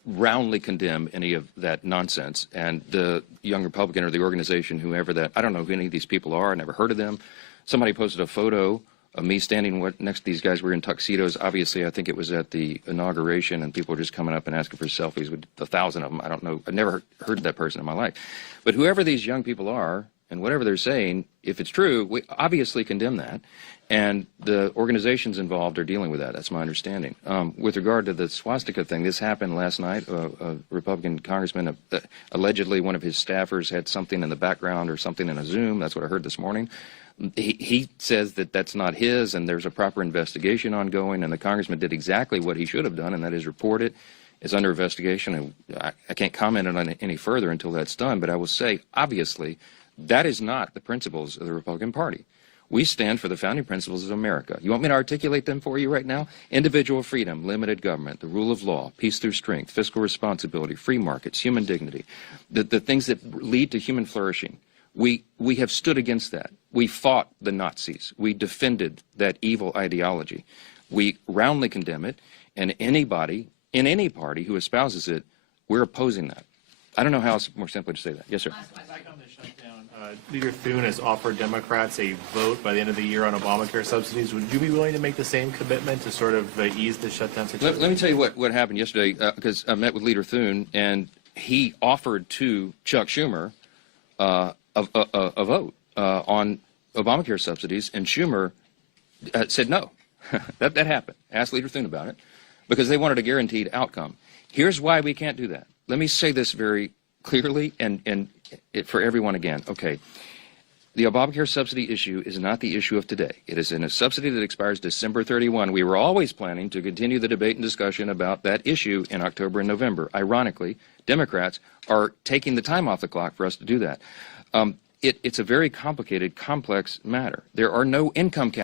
roundly condemn any of that nonsense. And the Young Republican or the organization, whoever that, I don't know who any of these people are, I never heard of them. Somebody posted a photo of me standing next to these guys. We were in tuxedos. Obviously, I think it was at the inauguration, and people were just coming up and asking for selfies with 1,000 of them. I don't know. I've never heard of that person in my life. But whoever these young people are, and whatever they're saying, if it's true, we obviously condemn that. And the organizations involved are dealing with that. That's my understanding. With regard to the swastika thing, this happened last night. A Republican congressman, allegedly one of his staffers had something in the background or something in a Zoom. That's what I heard this morning. He says that that's not his, and there's a proper investigation ongoing, and the congressman did exactly what he should have done, and that is report it. It's under investigation, and I can't comment on it any further until that's done, but I will say, obviously, that is not the principles of the Republican Party. We stand for the founding principles of America. You want me to articulate them for you right now? Individual freedom, limited government, the rule of law, peace through strength, fiscal responsibility, free markets, human dignity, the things that lead to human flourishing. We have stood against that. We fought the Nazis. We defended that evil ideology. We roundly condemn it, and anybody in any party who espouses it, we're opposing that. I don't know how else more simply to say that. Yes, sir. Back on the shutdown, Leader Thune has offered Democrats a vote by the end of the year on Obamacare subsidies. Would you be willing to make the same commitment to sort of ease the shutdown situation? Let me tell you what happened yesterday, because I met with Leader Thune, and he offered to Chuck Schumer a vote on Obamacare subsidies, and Schumer said no. that happened. Asked Leader Thune about it, because they wanted a guaranteed outcome. Here's why we can't do that. Let me say this very clearly and for everyone again. Okay, the Obamacare subsidy issue is not the issue of today. It is in a subsidy that expires December 31. We were always planning to continue the debate and discussion about that issue in October and November. Ironically, Democrats are taking the time off the clock for us to do that. It's a very complicated, complex matter. There are no income caps.